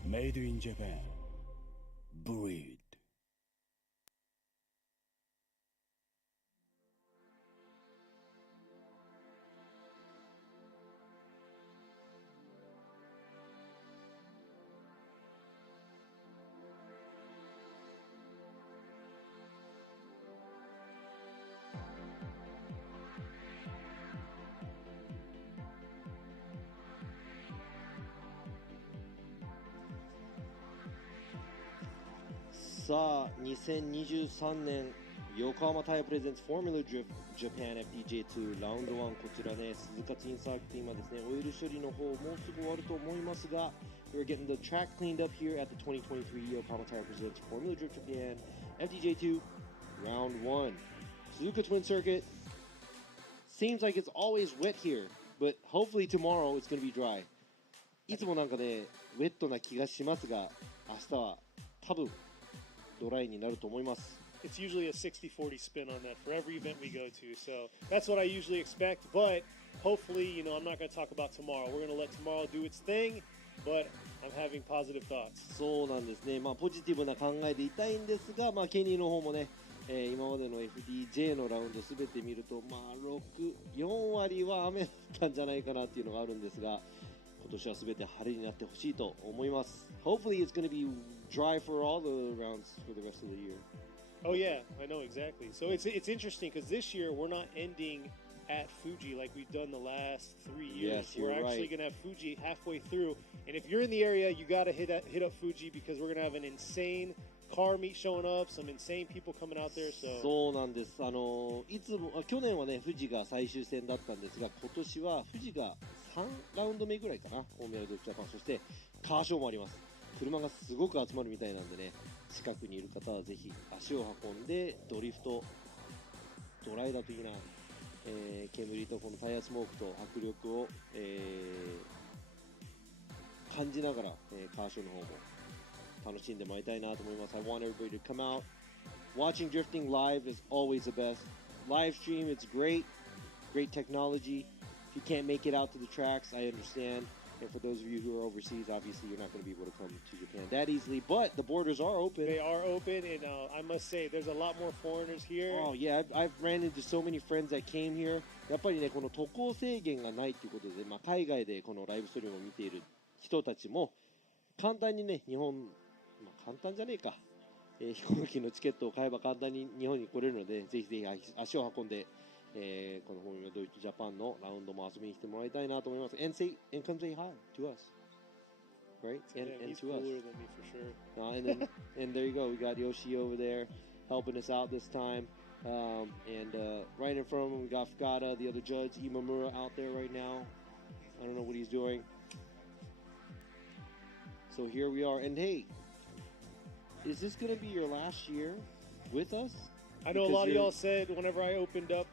Made in Japan. Breed.さあ2023年横浜タイヤプレゼンツフォーミュラドリフトジャパン FDJ2 ラウンド1、こちらね鈴鹿ツインサーキット、今ですねオイル処理の方もうすぐ終わると思いますが、 We're getting the track cleaned up here at the 2023 Yokohama Tire Presents Formula Drift Japan FDJ2 Round 1 Suzuka Twin Circuit. Seems like it's always wet here, but hopefully tomorrow it's going to be dry. いつもなんかねウェットな気がしますが、明日は多分ドライになると思います。 It's usually a 60-40 spin on that for every event we go to, so that's what I usually expect, but hopefully, you know, I'm not going to talk about tomorrow. We're going to let tomorrow do its thing, but I'm having positive thoughts. そうなんですね、まあ、ポジティブな考えでいたいんですが、まあ、ケニーの方もね、今までの FDJ のラウンドすべて見ると、まあ、4割は雨だったんじゃないかなっていうのがあるんですが、今年はすべて晴れになってほしいと思います。 Hopefully it's going to be dry for all the rounds for the rest of the year. Oh yeah, I know exactly. So it's interesting because this year we're not ending at Fuji like we've done the last 3 years. Yes, you're we're actually right. going to have Fuji halfway through, and if you're in the area, you got to hit up Fuji because we're going to have an insane car meet showing up, some insane people coming out there. So そうなんです。いつも去年はね富士が最終戦だったんですが、今年は富士が3ラウンド目ぐらいかな、フォーミュラドジャパン、そしてカーショーもあります。車がすごく集まるみたいなんでね、近くにいる方はぜひ足を運んでドリフト、ドライだといいな、煙とこのタイヤスモークと迫力を、感じながら、カーショーの方も楽しんでもらいたいなと思います。I want everybody to come out. Watching drifting live is always the best. Live stream, it's great. Great technology. If you can't make it out to the tracks, I understand. And for those of you who are overseas, obviously you're not going to be able to come to Japan that easily. But the borders are open. they are open, and I must say, there's a lot more foreigners here. Oh yeah, I've ran into so many friends that came here. やっぱりね、この渡航制限がないということで、まあ、海外でこのライブストリームを見ている人たちも簡単にね、日本、まあ、簡単じゃねえか、飛行機のチケットを買えば簡単に日本に来れるので、ぜひぜひ足を運んで、このフォーミュラドイツジャパンのラウンドも遊びに来てもらいたいなと思います。And come say hi to us, right? And He's to us. cooler than me for sure. And there you go. We got Yoshi over there helping us out this time. And right in front of him, we got Fukada, the other judge, Imamura, out there right now. I don't know what he's doing. So here we are. And hey, is this going to be your last year with us? I know a lot of y'all said whenever I opened up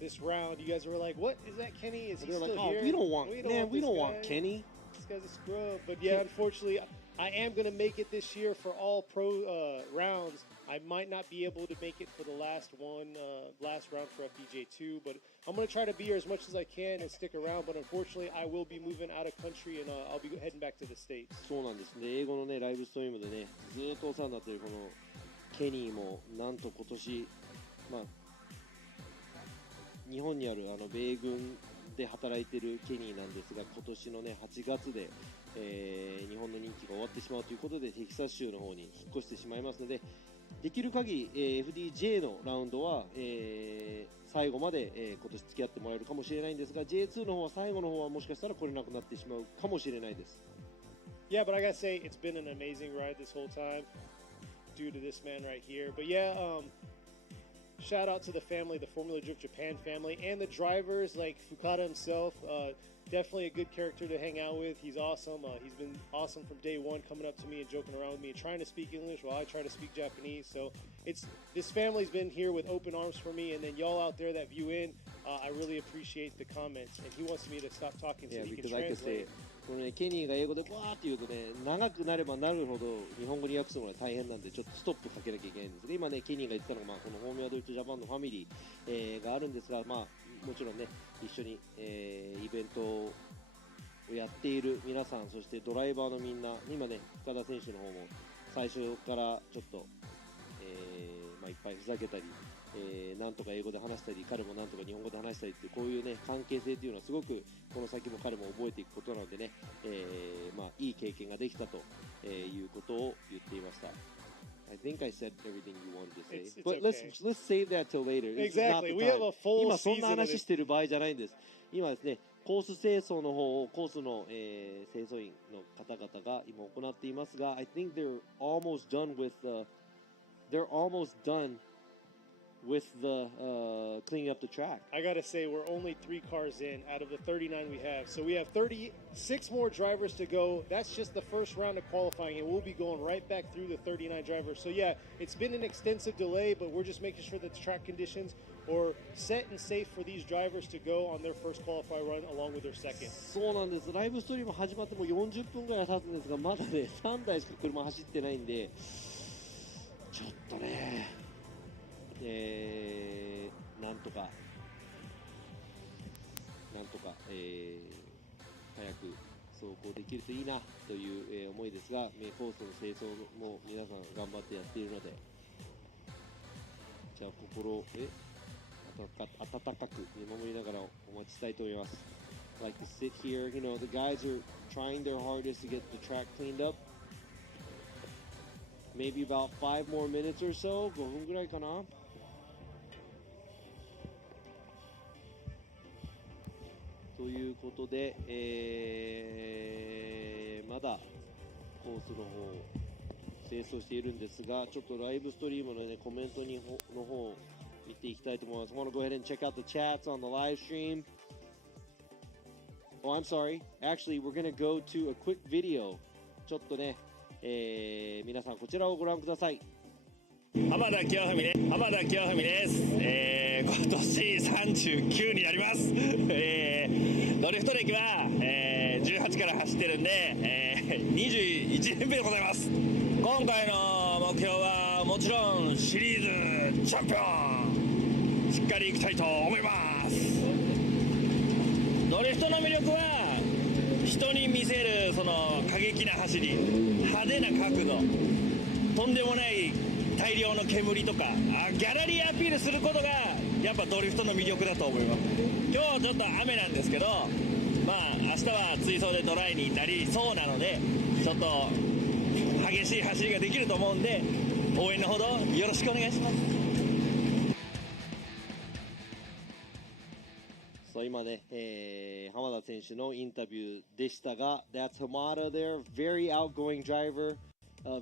this round, you guys were like, "What is that, Kenny? Is he They're still like, oh, here? we don't want, we man, we this don't guy. want Kenny. This guy's a scrub." But yeah, unfortunately, I am gonna make it this year for all pro rounds. I might not be able to make it for the last round for FDJ2, but I'm gonna try to be here as much as I can and stick around. But unfortunately, I will be moving out of country, and I'll be heading back to the States. そうなんですね。英語のねライブストリームでねずーっとお世話になっているこのケニーもなんと今年、まあ、日本にある米軍で働いているケニーなんですが、今年のね8月で、日本の任期が終わってしまうということでテキサス州の方に引っ越してしまいますので、できる限り、FDJ のラウンドは、最後まで、今年付き合ってもらえるかもしれないんですが、 J2 の方は最後の方はもしかしたら来れなくなってしまうかもしれないです。 Yeah, but I gotta say, it's been an amazing ride this whole time due to this man right here. But yeah, shout out to the family, the Formula Drift Japan family, and the drivers like Fukada himself. Definitely a good character to hang out with. He's awesome. He's been awesome from day one, coming up to me and joking around with me and trying to speak English while I try to speak Japanese. So this family's been here with open arms for me, and then y'all out there that view in, I really appreciate the comments. And he wants me to stop talking so Yeah, he can because like I say, translate. このね、ケニーが英語でバーって言うとね、長くなればなるほど日本語に訳すのが大変なんで、ちょっとストップかけなきゃいけないんですが、今ね、ケニーが言ってたのが、まあ、このフォーミュラドイツジャパンのファミリー、があるんですが、まあ、もちろんね、一緒に、イベントをやっている皆さん、そしてドライバーのみんな、今ね、深田選手の方も最初からちょっと、まあ、いっぱいふざけたり、なんとか英語で話したり、彼もなんとか日本語で話したりっていう、こういうね関係性っていうのはすごくこの先も彼も覚えていくことなのでね、まあ、いい経験ができたということを言っていました。I think I said everything you wanted to say. It's But okay. let's save that till later. It's not Exactly. the We time. have a full 今そんな season of 話 it. してる場合じゃないんです。今ですね、コース清掃の方をコースの、清掃員の方々が今行っていますが、I think they're almost done with cleaning up the track. I gotta say, we're only 3 cars in out of the 39 we have. So we have 36 more drivers to go. That's just the first round of qualifying, and we'll be going right back through the 39 drivers. So yeah, it's been an extensive delay, but we're just making sure that the track conditions are set and safe for these drivers to go on their first qualify run along with their second. そうなんです。ライブストリーム始まってもう40分ぐらい経つんですが、まだね3台しか車走ってないんで、ちょっとね、なんとか、早く走行できるといいなという、思いですが、コースの清掃も皆さん頑張ってやっているので、じゃあ温かく見守りながらお待ちしたいと思います。Like to sit here, you know, the guys are trying their hardest to get the track cleaned up. Maybe about 5 more minutes or so, 5分ぐらいかな。ということで、まだコースの方演奏しているんですが、ちょっとライブストリームのね、コメントの方見ていきたいと思います。I want to go ahead and check out the chats on the live stream. Oh, I'm sorry. Actually, we're going to go to a quick video. ちょっとね、皆さんこちらをご覧ください。浜田清文です。今年39になります。ドリフト歴は、18から走ってるんで、21年目でございます。今回の目標はもちろんシリーズチャンピオンしっかりいきたいと思います。ドリフトの魅力は人に見せるその過激な走り、派手な角度、とんでもない大量の煙とかギャラリーアピールすることがやっぱドリフトの魅力だと思います。今日ちょっと雨なんですけど、まあ明日は追走でドライになりそうなので、ちょっと激しい走りができると思うんで、応援のほどよろしくお願いします。そう今ね、浜田選手のインタビューでしたが、That's Hamada there, very outgoing driver,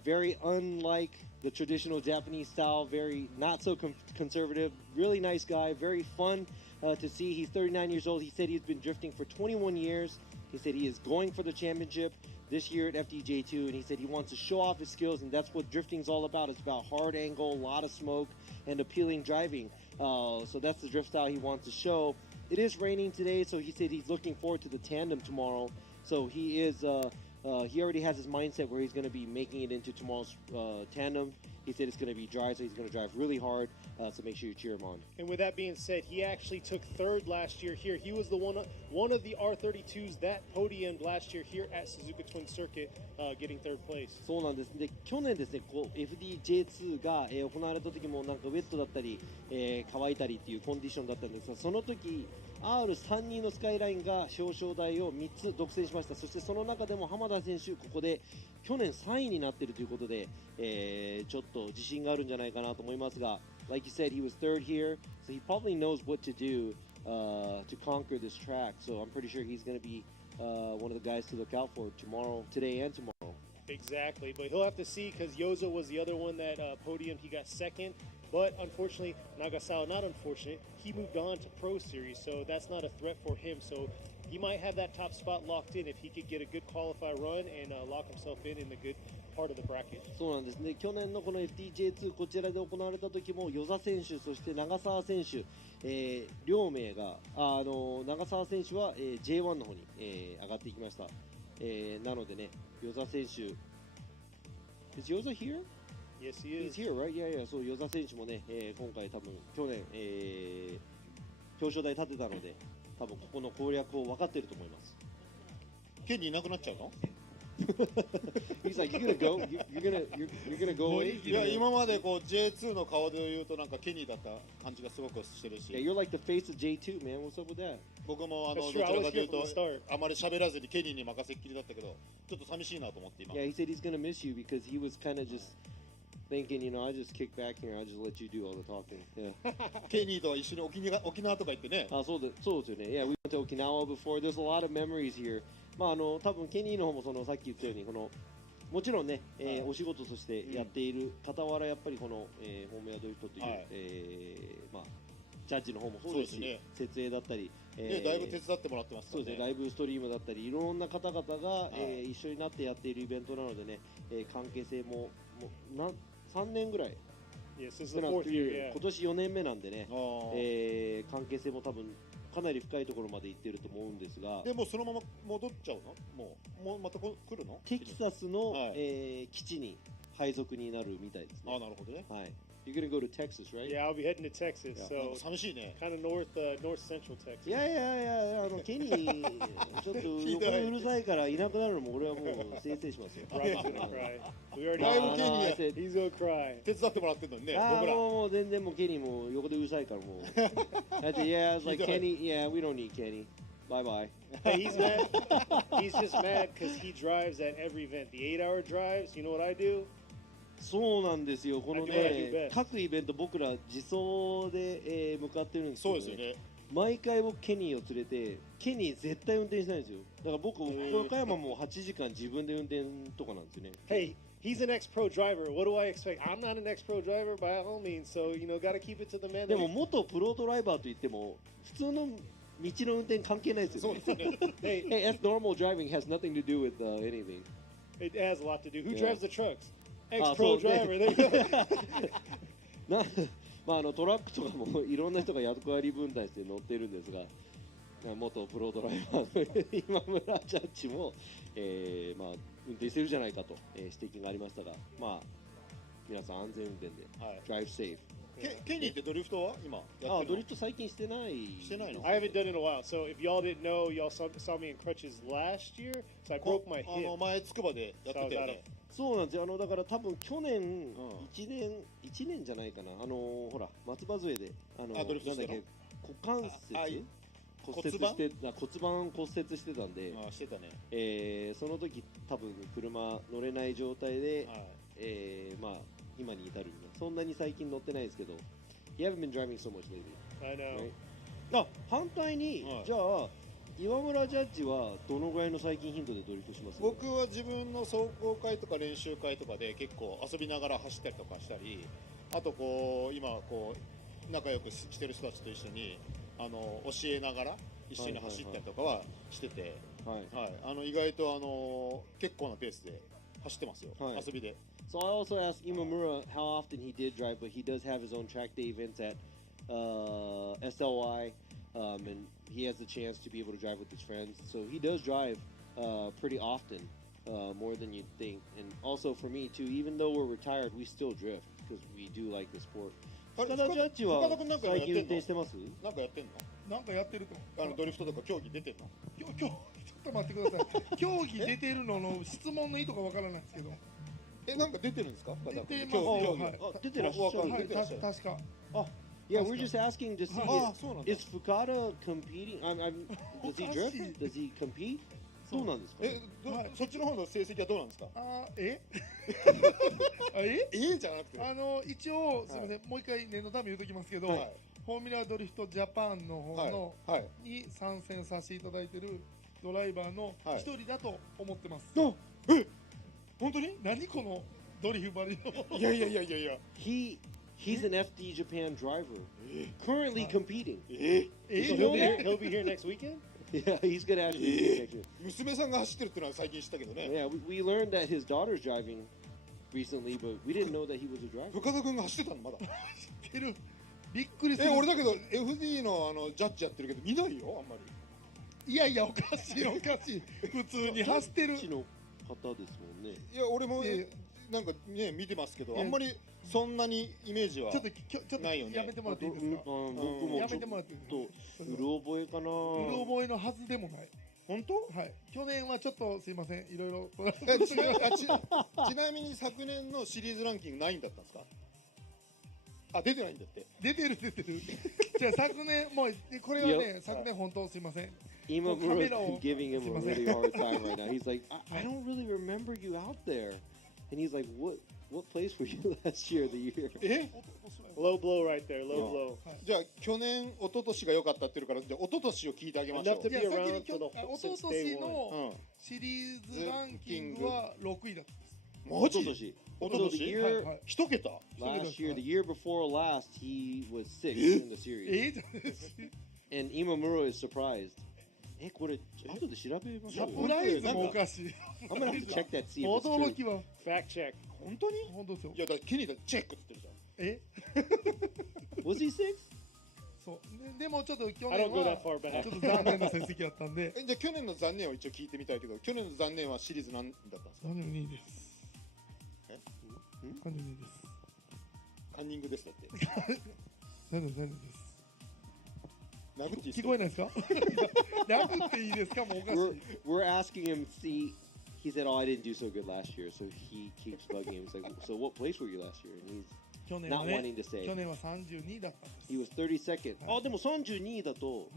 very unlike the traditional Japanese style, very not so conservative, really nice guy, very fun to see. He's 39 years old. He said he's been drifting for 21 years. He said he is going for the championship this year at FDJ2, and he said he wants to show off his skills, and that's what drifting's all about. It's about hard angle, a lot of smoke, and appealing driving. So that's the drift style he wants to show. It is raining today, so he said he's looking forward to the tandem tomorrow. So he is he already has his mindset where he's going to be making it into tomorrow's tandem. He said it's going to be dry, so he's going to drive really hard. So make sure you cheer him on. And with that being said, he actually took third last year here. He was the one of the R32s that podiumed last year here at Suzuka Twin Circuit, getting third place. そうなんです。で、去年ですね、こう FDJ2 が、行われた時もなんかウェットだったり、乾いたりっていうコンディションだったんですが、その時 R32 のスカイラインが表彰台を3つ独占しました。そしてその中でも浜田選手、ここで去年3位になっているということで、ちょっと自信があるんじゃないかなと思いますが、like you said, he was third here, so he probably knows what to do to conquer this track. So I'm pretty sure he's going to be one of the guys to look out for tomorrow, today and tomorrow. Exactly, but he'll have to see because Yozo was the other one that podiumed. He got second, but unfortunately, Nagasawa, not unfortunate, he moved on to Pro Series, so that's not a threat for him. So he might have that top spot locked in if he could get a good qualify run and lock himself in the good part of the bracket. そうなんですね。去年のこの FDJ2 こちらで行われた時も与座選手そして長澤選手、両名が長澤選手は、J1 の方に、上がっていきました。なのでね、与座選手 Is Yoza here? Yes, he is. He's here, right? Yeah, yeah. そう、与座選手もね、今回多分去年、表彰台立てたので、多分ここの攻略を分かっていると思います。ケニーいなくなっちゃうの？ He's like, you're gonna go away? いや、今までこう J2 の顔で言うとなんかケニーだった感じがすごくしてるし。Yeah, you're like the face of J2, man. What's up with that? 僕もどちらかというとあまり喋らずにケニーに任せっきりだったけど、ちょっと寂しいなと思って今。Yeah, he said he's gonna miss you because he was kind of just thinking, you know, I just kick back here, I just let you do all the talking. Yeah. ケニーとは一緒に沖縄とか行ってね。あ、そうですよね。Yeah, we went to Okinawa before. There's a lot of memories here. まあ多分ケニーの方もそのさっき言ったようにこのもちろんね、お仕事としてやっている傍らやっぱりこの、ホームエアドリフトという、まあジャッジの方もそうですし、ね、設営だったり、だいぶ手伝ってもらってますからね。そうですね。ライブストリームだったりいろんな方々が、一緒になってやっているイベントなのでね、関係性も3年ぐらい。Yes, this is the fourth year. 今年4年目なんでね、関係性も多分かなり深いところまで行ってると思うんですが。でもそのまま戻っちゃうの？もうまた来るの？テキサスの、基地に配属になるみたいですね。あ、なるほどね。はい。You're gonna go to Texas, right? Yeah, I'll be heading to Texas. So 寂しいね。Kind of north central Texas. いやケニーちょっと横にうるさいからいなくなるのも俺はもうせいせいしますよ。Robbie's gonna cry. We already だいぶケニー He's gonna cry. 手伝ってもらってるのにね。僕ら。もう全然もうケニーも横でうるさいからもう。Yeah, it's like Kenny. Yeah, we don't need Kenny. Bye bye. He's mad. He's just mad because he drives at every event. The 8-hour drives. You know what I do? そうなんですよ。このね、各イベント僕ら自走で、向かってるんですけど、ね、そうですよね。毎回僕ケニーを連れて、ケニー絶対運転しないんですよ。だから僕岡山も8時間自分で運転とかなんですよね。Hey, he's an ex-pro driver. What do I expect? I'm not an ex-pro driver by all means, so got to keep it to the man. でも元プロドライバーといっても普通の道の運転関係ないですよね。Hey, that's normal driving has nothing to do with anything. It has a lot to do. Who Yeah. drives the trucks? あ、 Ex-pro そうね driver. There you go. トラックとかもいろんな人が役割分担して乗ってるんですが、元プロドライバーの今村ジャッジも、運転してるじゃないかと、指摘がありましたが、皆さん安全運転で、drive safe。ケニーってドリフトは今やってるの？ドリフト最近してない。してないの？ I haven't done it in a while. So if y'all didn't know, y'all saw me in crutches last year. So I broke my hip. 前つくばでやってたよね。そうなんですよ。だから多分去年1年じゃないかな。ほら松葉杖でドリフトしてたの？股関節骨折して骨盤骨折してたんで、してたね。その時多分車乗れない状態で、今に至る。そんなに最近乗ってないですけど、You haven't been driving so much lately. I know. Right? 反対に、じゃあ岩村ジャッジはどのぐらいの最近頻度でドリフトします？僕は自分の走行会とか練習会とかで結構遊びながら走ったりとかしたり、あと今仲良くしてる人たちと一緒に教えながら一緒に走ったりとかはしてて、意外と結構なペースで走ってますよ、遊びで。So I also asked Imamura how often he did drive, but he does have his own track day events at SLY, and he has the chance to be able to drive with his friends. So he does drive pretty often, more than you'd think. And also for me too, even though we're retired, we still drift because we do like the sport. 深田ジャッジは最近運転してます？なんかやってんの？なんかやってると。ドリフトとか競技出てんの？ちょっと待ってください。競技出てるの質問の意図がわからないんですけど。なんか出てるんですか？出てますよ。出てらっしゃる。確か。Yeah, we're just asking to see is Fukada competing? Does he drift? Does he compete? どうなんですか？そっちの方の成績はどうなんですか？じゃなくて。一応すみません、もう一回念のため言うときますけど、フォーミュラドリフトジャパンの方のに参戦させていただいているドライバーの一人だと思ってます。本当に？何このドリフバリの？いや。He's an FD Japan driver, currently competing. He'll be here next weekend? Yeah, he's gonna actually be next year. 娘さんが走ってるってのは最近知ったけどね。Yeah, we learned that his daughter's driving recently, but we didn't know that he was a driver. 深田君が走ってたのまだ。知ってる。びっくりする。俺だけど FD のジャッジやってるけど見ないよあんまり。いやおかしい。普通に走ってる。の方ですもんね。いや俺もなんかね見てますけど、あんまりそんなにイメージはないよね。やめてもらっていいですか？僕もちょっとうろ覚えかな。うろ覚えのはずでもない。本当？はい。去年はちょっとすいません、いろいろ。ちなみに昨年のシリーズランキング何位だったんですか？出てないんだって。出てる。じゃあ昨年もうこれはね、昨年本当すいません。Imamura is giving him a really hard time right now. He's like, I don't really remember you out there, and he's like, what place were you last year? The year? Low blow right there. Low blow. じゃあ去年一昨年が良かったって言うから、じゃあ一昨年を聞いてあげましょう。一昨年のシリーズランキングは6位だったんです。マジ？一昨年一桁。Last year, the year before last, he was 6th in the series. And Imamura is surprised. これ後で調べましょう。サプライズもおかしい。I'm gonna have to check that see if it's 驚き true. は。Fact check. 本当に？本当ですよ。いやだケニーだチェックって言ってるじゃん。Was he 6th? そうでもちょっと去年はちょっと残念な成績だったんで。じゃあ去年の残念を一応聞いてみたいけど、去年の残念はシリーズ何だったんですか？32位です。32位です。カンニングですだって。32です。聞こえないですか？殴っていいですか？もうおかしい。We're asking him. See, he said, "Oh, I didn't do so good last year." So he keeps bugging him. He's like, "So what place were you last year?" And he's not wanting to say. 去年は32位だったんです。He was 32nd. でも32位だと、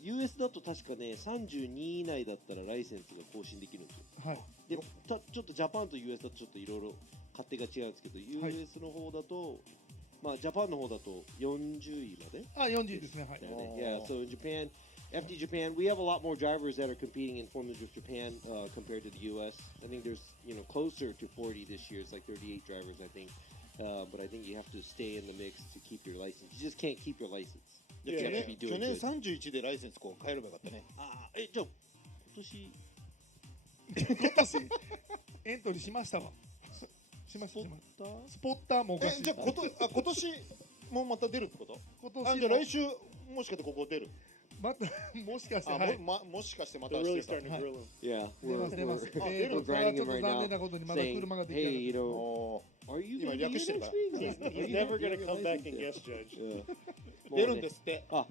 US だと確かね32位以内だったらライセンスが更新できるんですよ。はい。で、ちょっとジャパンと US だとちょっといろいろ勝手が違うんですけど、US の方だとまあジャパンの方だと40位まで。あ、40位ですね。はい。Yeah, so in Japan, FD Japan, we have a lot more drivers that are competing in Formula Drift Japan compared to the U.S. I think there's, closer to 40 this year. It's like 38 drivers, I think. But I think you have to stay in the mix to keep your license. You just can't keep your license. 去 You have 年 to be 去 doing 年 good. 31でライセンスこう変えればよかったね。あ、じゃあ今年今年エントリーしましたわ。しました。スポッターもおかしい。じゃあ今年もまた出るってこと？今年じゃあ来週もしかしてここ出る？またもしかして、あ、はい、もしかしてまた They're 明 really 日出る starting to grill him. Yeah, 出ます出ます。出る we're それは grinding ちょっ him と right 残 now, 念なことにまだ saying, 車ができない。 hey, お are you 今 gonna be 略 here してるから next week? He's never going to come back and guest judge. もうね出るんですって。あ、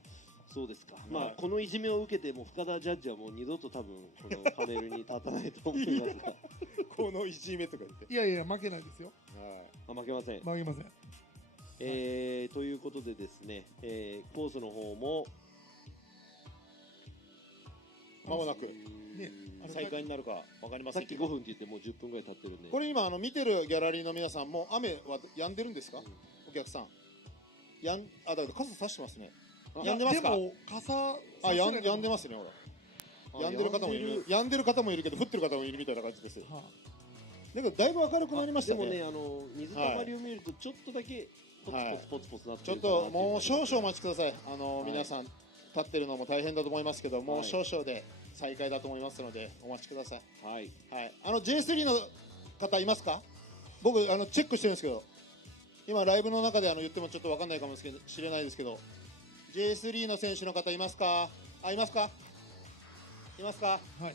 そうですか。まあこのいじめを受けても深田ジャッジはもう二度と多分このパネルに立たないと思いますが、このいじめとか言って。いやいや負けないですよ。はい。負けません。負けません。ということでですね、コースの方もまもなくね、再開になるかわかりまさっき5せんけど。分って言ってもう10分ぐらい経ってるんで。これ今見てるギャラリーの皆さんも雨は止んでるんですか？お客さん。だから傘差してますね。止んでますか？でも傘あ、止んでますねほら。止んでる方もいる。止んでる方もいるけど降ってる方もいるみたいな感じですよ。はだけどだいぶ明るくなりましたね。でもね、水たまりを見るとちょっとだけポツポツポツポツなってちょっるかなともう少々お々待ちください。皆さん立ってるのも大変だと思いますけど、もう少々で再開だと思いますのでお待ちください。はい。はい。J3 の方いますか？僕チェックしてるんですけど、今ライブの中で言ってもちょっとわかんないかもしれないですけど、J3 の選手の方いますか？いますか？いますか？はい。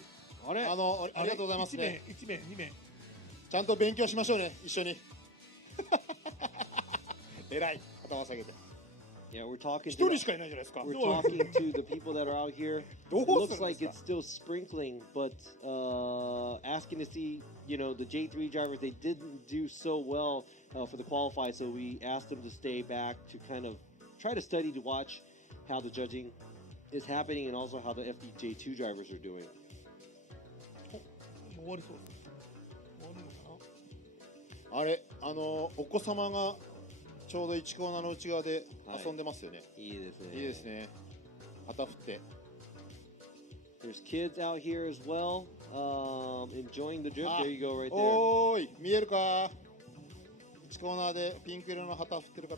あれ？ありがとうございますね。 1名2名。ちゃんと勉強しましょうね、一緒に。偉い、頭下げて。Yeah, we're talking. 一人しかいないじゃないですか。 We're talking to the people that are out here. It looks like it's still sprinkling, but asking to see, the J3 drivers, they didn't do so well for the qualify, so we asked them to stay back to kind of try to study to watch how the judging is happening and also how the FDJ2 drivers are doing. もう終わりそうです。終わるのかな。あれ、お子様がちょうど1コーナーの内側で遊んでますよね。いいですね。いいですね。旗振って。There's kids out here as well, enjoying the drift. There you go, right there. おーい、見えるか？1コーナーでピンク色の旗振ってる方。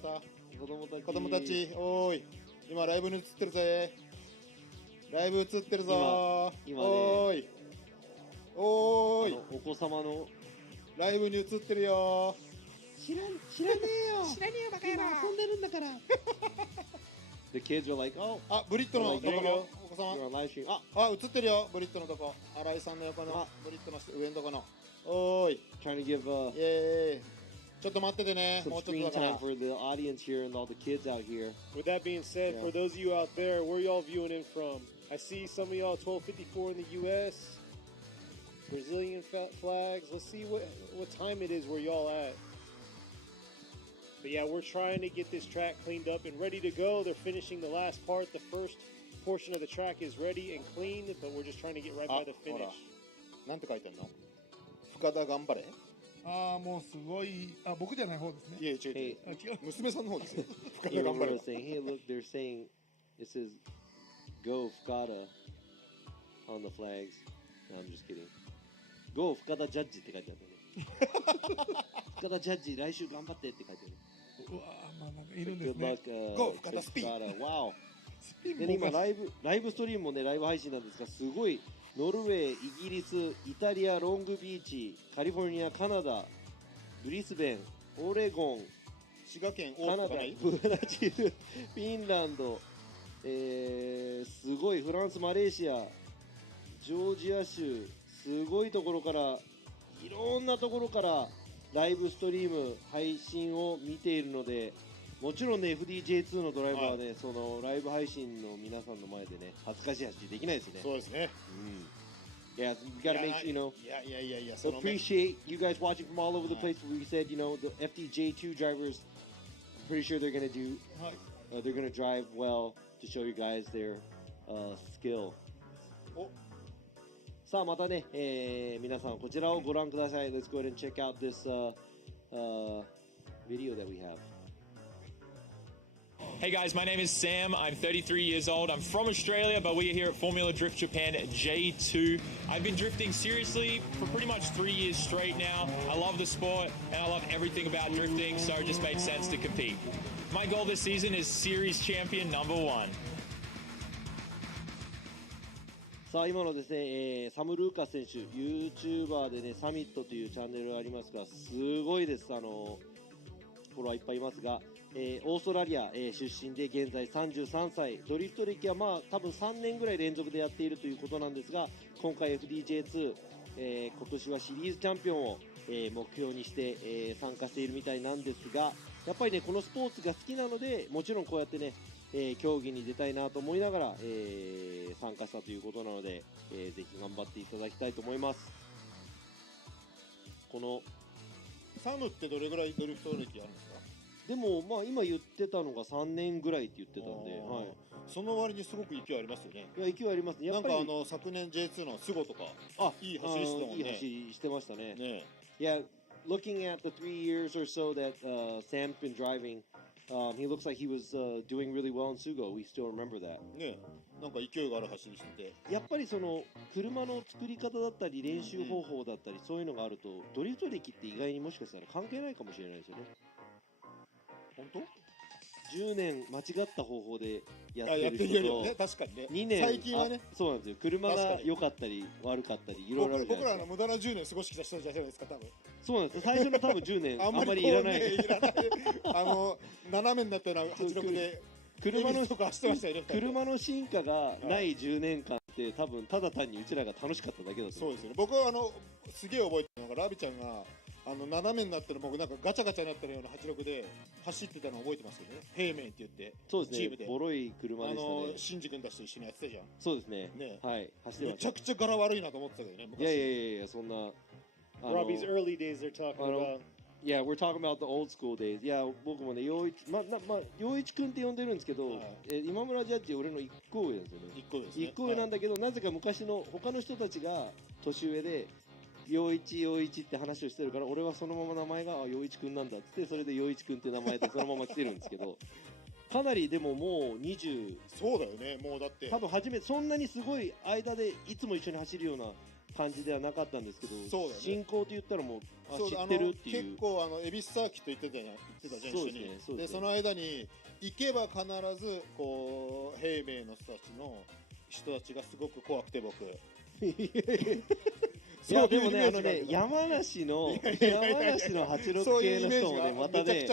子供たち、おーい、今ライブに映ってるぜ。ライブ映ってるぞ。今ね、おーい、おーい、お子様のライブに映ってるよ。知らねえよ。知らねえよバカ野郎。遊んでるんだから。The kids are like, oh, ブリットのとこのお子様。 you're on live stream. 映ってるよ、ブリットのとこ。新井さんの横のブリットの上のとこの。おーい。 Trying to give イエーイ。ちょっと待っててね。 some もうちょっと screen だから time。for the audience here and all the kids out here. With that being said, Yeah. for those of you out there, where y'all viewing in from? I see some of y'all 12:54 in the U.S. Brazilian flags. Let's see what time it is where y'all at. But yeah, we're trying to get this track cleaned up and ready to go. They're finishing the last part. The first portion of the track is ready and clean, but we're just trying to get right by the ほら finish. なんて書いてんの？深田頑張れ。ああ、もうすごい。あ、僕じゃない方ですね。いえ、違う違う。あ、違う。娘さんの方ですよ。深田 Even 頑張 when I れ was。saying, hey, look, they're saying it says "Go Fukada" on the flags. No, I'm just kidding. Go Fukada Judge って書いてあるね。深田ジャッジ来週頑張ってって書いてある。うわー、まあなんかいるんです Good ね luck, Go, to Fukada Speed. Fukada. Wow. スピンでね、今もおかしいライブストリームもねライブ配信なんですが、すごいノルウェー、イギリス、イタリア、ロングビーチ、カリフォルニア、カナダ、ブリスベン、オレゴン、滋賀県カナダ、大津がない？ブラジル、フィンランド、すごいフランス、マレーシア、ジョージア州、すごいところから、いろんなところからライブストリーム配信を見ているので、もちろんね FDJ2 のドライバーはね、そのライブ配信の皆さんの前でね恥ずかしい話できないですね。そうですね。Yeah, we gotta makeいや、 appreciate you guys watching from all over the place. We said, the FDJ2 drivers, I'm pretty sure they're gonna do, はい they're gonna drive well to show you guys their skill. さあまたね、皆さんこちらをご覧ください。Let's go ahead and check out this video that we have. Hey guys, my name is Sam. I'm 33 years old. I'm from Australia, but we are here at Formula Drift Japan J2. I've been drifting seriously for pretty much 3 years straight now. I love the sport and I love everything about drifting, so it just made sense to compete. My goal this season is Series Champion #1. さあ今のですね、サム・ルーカス選手 YouTuber でねサミットというチャンネルがありますがすごいです。フォロワーいっぱいいますが、オーストラリア、出身で現在33歳ドリフト歴はまあ多分3年ぐらい連続でやっているということなんですが今回 FDJ2、今年はシリーズチャンピオンを、目標にして、参加しているみたいなんですがやっぱりねこのスポーツが好きなのでもちろんこうやってね競技に出たいなと思いながら、参加したということなので、ぜひ頑張っていただきたいと思います。このサムってどれぐらいドリフト歴あるんですか？でもまあ今言ってたのが3年ぐらいって言ってたんで、はい、その割にすごく勢いありますよね。いや勢いありますね。やっぱりなんか昨年 J2 のスゴとかいい走りしてたもんね。いい走りしてましたね。ね。Yeah, looking at the 3 years or so that Sam's been driving, he looks like he was doing really well in Sugo. We still remember that. ね、なんか勢いがある走りしてて。やっぱりその車の作り方だったり練習方法だったりそういうのがあるとドリフト歴って意外にもしかしたら関係ないかもしれないですよね。本当？10年間違った方法でやってる人と、ね、確かにね、2年最近はねそうなんですよ。車が良かったり悪かったりいろいろあるじゃないですか。僕らの無駄な10年過ごしてきた人じゃないですか多分。そうなんですよ。最初の多分10年あんまりいらない。斜めになったような86で車のとか走ってましたよね。車の進化がない10年間って多分ただ単にうちらが楽しかっただけだと思う。そうですよね。僕はすげえ覚えてるのがラビちゃんが斜めになってる僕なんかガチャガチャになってるような86で走ってたのを覚えてますけどね。平面って言ってそうですね。チームでボロい車でしたね。シンジ君たちと一緒にやってたじゃん。そうですね。ね、はい走ってました。めちゃくちゃ柄悪いなと思ってたけどね。いやいやいやそんな。Robbie's early days they're talking about. Yeah, we're talking about the old school days. Yeah, 僕もね陽一陽一くんって呼んでるんですけど、今村ジャッジ俺の1個上なんですよね。1個ですね。1個上なんだけど、なぜか昔の他の人たちが年上で。陽一って話をしてるから俺はそのまま名前が陽一くんなんだってそれで陽一くんって名前でそのまま来てるんですけどかなりでももう20そうだよねもうだって多分初めそんなにすごい間でいつも一緒に走るような感じではなかったんですけどそうだよね進行って言ったらもう知ってるっていう結構恵比寿サーキット行ってたじゃん一緒にでその間に行けば必ずこう平明の人たちがすごく怖くて僕いやでもね山梨の86系の人もねまたね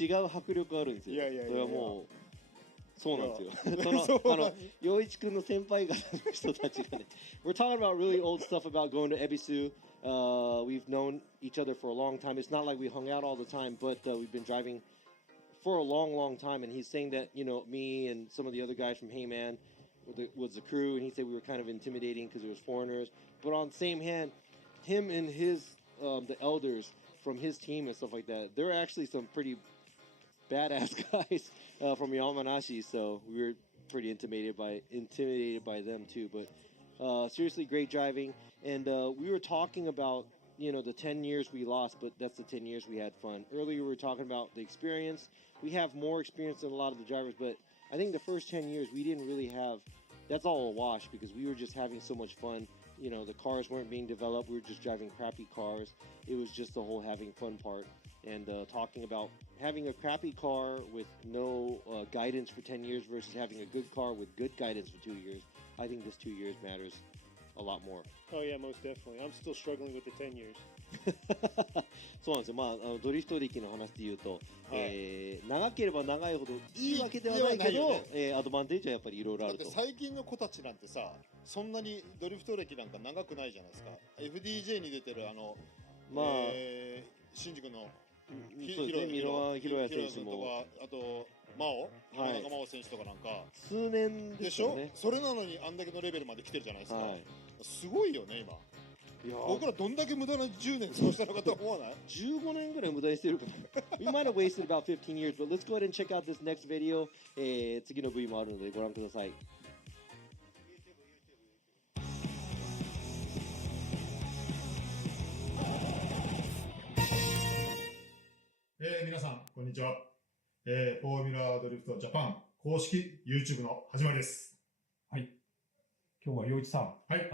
違う迫力あるんですよ。それはもうそうなんですよ。その陽一くんの先輩方の人たちがねWe're talking about really old stuff about going to Ebisu. We've known each other for a long time. It's not like we hung out all the time, but we've been driving for a long time. And he's saying that me and some of the other guys from Hey Man was the crew, and he said we were kind of intimidating because it was foreigners. But on the same hand, him and his the elders from his team and stuff like that, they're actually some pretty badass guys from Yamanashi. So we were pretty intimidated by them too. But seriously, great driving. And we were talking about the 10 years we lost, but that's the 10 years we had fun. Earlier we were talking about the experience. We have more experience than a lot of the drivers, but I think the first 10 years we didn't really have. That's all a wash because we were just having so much fun. The cars weren't being developed. We were just driving crappy cars. It was just the whole having fun part. And talking about having a crappy car with no guidance for 10 years versus having a good car with good guidance for 2 years. I think this 2 years matters a lot more. Oh yeah, most definitely. I'm still struggling with the 10 years. そうなんですよ。ドリフト歴の話で言うと、長ければ長いほどいいわけではないけど、アドバンテージはやっぱりいろいろあると。だって最近の子たちなんてさ、そんなにドリフト歴なんか長くないじゃないですか。FDJ に出てる新宿の箕輪宏也選手も、あと真央、山中真央選手とかなんか数年ですよね。でしょ。それなのにあんだけのレベルまで来てるじゃないですか。すごいよね今。僕らどんだけ無駄な10年過ごしたのかと思わない？15年ぐらい無駄にしてるかな。We might have wasted about 15 years, but let's go ahead and check out this next video. 次の V もあるのでご覧ください。皆さんこんにちは。フォーミュラードリフトジャパン公式 YouTube の始まりです。はい。今日は陽一さん。はい。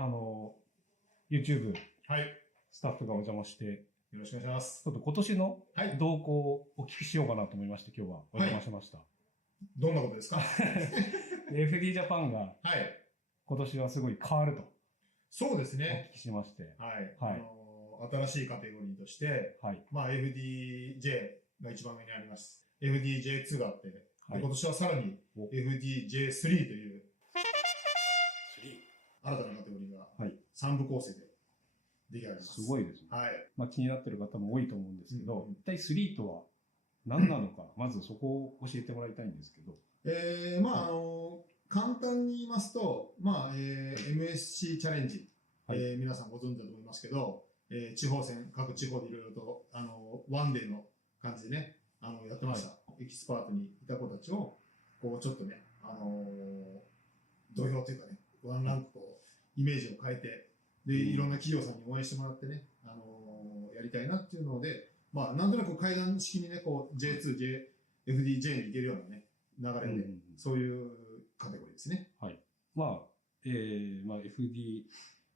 YouTube。はい。スタッフがお邪魔して。よろしくお願いします。ちょっと今年の動向をお聞きしようかなと思いまして、今日はお邪魔しました。どんなことですか？FD ジャパンが。はい。今年はすごい変わると。そうですね。お聞きしまして。はい。はい。新しいカテゴリーとして、はい。まあ FDJ が一番上にあります。FDJ2 があって、はい、今年はさらに FDJ3 という新たなカテゴリーが3部構成で出来上がります。すごいですね。はい。まあ気になってる方も多いと思うんですけど、一体3とは何なのか、まずそこを教えてもらいたいんですけど。まあ簡単に言いますと、まあMSC チャレンジ、皆さんご存知だと思いますけど、地方戦、各地方でいろいろとワンデーの感じでね、やってました。エキスパートにいた子たちを、こう、ちょっとね、土俵というかね、ワンランクこう、イメージを変えて、で、いろんな企業さんに応援してもらってね、やりたいなっていうので、まあ、なんとなく階段式にね、こう、J2、FDJ に行けるようなね、流れで、そういうカテゴリーですね。はい。まあ、まあ、FD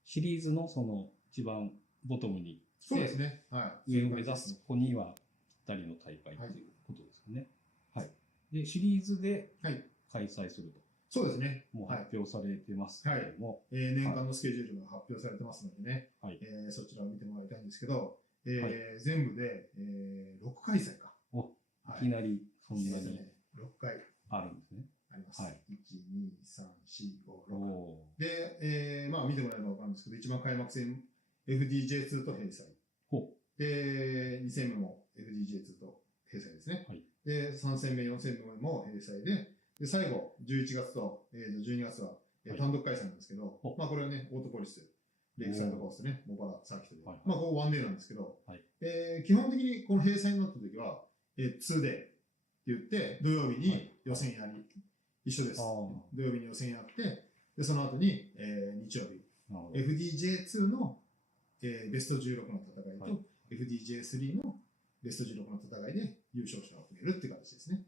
シリーズのその、一番ボトムに。そうですね。はい。上を目指す子には、ぴったりの大会ということですね。はい。で、シリーズで開催すると。そうですね。もう発表されてますけども。年間のスケジュールが発表されてますのでね。はい。そちらを見てもらいたいんですけど、全部で、6開催か。お、いきなりそんなに。6回。あるんですね。あります。はい。1、2、3、4、5、6。で、まあ見てもらえばわかるんですけど、一番開幕戦 FDJ2 と閉催。で、2戦目も FDJ2 と閉催ですね。はい。で、3戦目、4戦目も閉催で、で、最後、11月と、12月は、単独開催なんですけど、まあこれはね、オートポリス、レイクサイドコースね、茂原サーキットで。まあここワンデーなんですけど、基本的にこの閉鎖になった時は、2デーって言って、土曜日に予選やり、一緒です。土曜日に予選やって、で、その後に、日曜日、FDJ2 の、ベスト16の戦いと、FDJ3 のベスト16の戦いで優勝者を決めるっていう形ですね。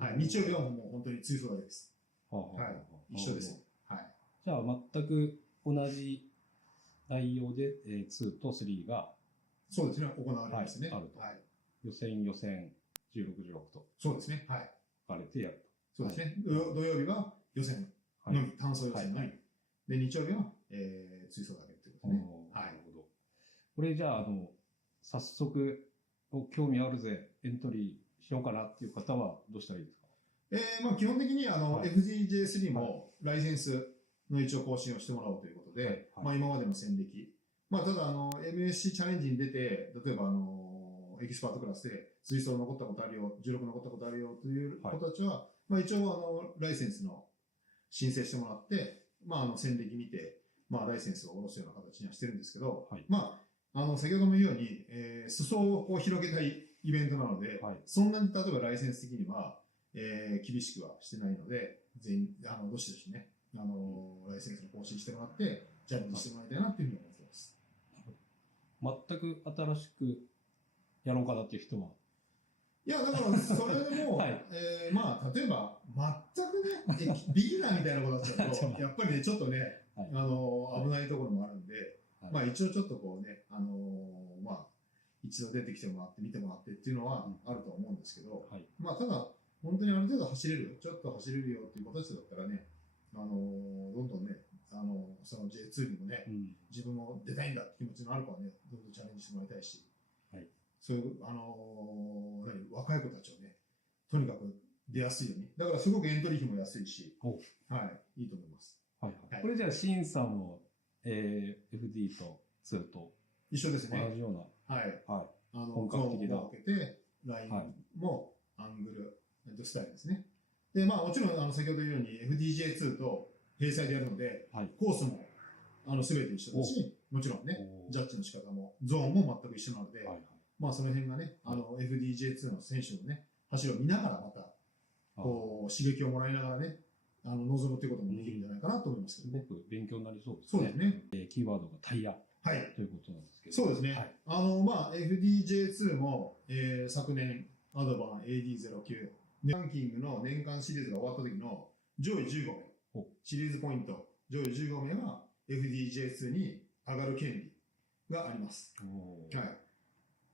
はい。日曜日はもう本当に追走だけです。はい。一緒ですよ。はい。じゃあ全く同じ内容で、2と3が。そうですね。行われますね。あると。はい。予選、16、16と。そうですね。はい。分かれてやると。そうですね。土曜日は予選のみ、単走予選のみ。で、日曜日は、追走だけっていうことですね。はい。これじゃあ、早速、興味あるぜ、エントリーしようかなっていう方はどうしたらいいですか？まあ基本的にFDJ3 もライセンスの一応更新をしてもらおうということで、まあ今までの戦歴。まあただMSC チャレンジに出て、例えばエキスパートクラスで追走残ったことあるよ、16残ったことあるよという子たちは、まあ一応ライセンスの申請してもらって、まあ戦歴見て、まあライセンスを下ろすような形にはしてるんですけど、まあ先ほども言うように、裾をこう広げたいイベントなので、そんなに例えばライセンス的には、厳しくはしてないので、全員、どしどしね、ライセンスの更新してもらって、チャレンジしてもらいたいなっていうふうに思ってます。全く新しくやろうかなっていう人は？いや、だから、それでも、まあ、例えば、全くね、ビギナーみたいなことだったら、やっぱりね、ちょっとね、危ないところもあるんで、まあ一応ちょっとこうね、まあ、一度出てきてもらって見てもらってっていうのはあると思うんですけど、まあただ、本当にある程度走れる、ちょっと走れるよっていう形だったらね、どんどんね、その J2 にもね、自分も出たいんだって気持ちのある子はね、どんどんチャレンジしてもらいたいし、そういう、若い子たちをね、とにかく出やすいように。だからすごくエントリー費も安いし、はい、いいと思います。これじゃあ審査も、FD と2と一緒ですね。同じような。本格的だ。分けて、ラインもアングル、スタイルですね。で、まあもちろん、先ほど言うように FDJ2 と閉鎖でやるので、コースも、すべて一緒だし、もちろんね、ジャッジの仕方も、ゾーンも全く一緒なので、まあその辺がね、FDJ2 の選手のね、走りを見ながらまた、こう、刺激をもらいながらね、臨むっていうこともできるんじゃないかなと思いますけどね。すごく勉強になりそうですね。そうですね。キーワードがタイヤ。ということなんですけど。そうですね。まあ、FDJ2 も、昨年、アドバン AD09、ランキングの年間シリーズが終わった時の上位15名、シリーズポイント上位15名は FDJ2 に上がる権利があります。はい。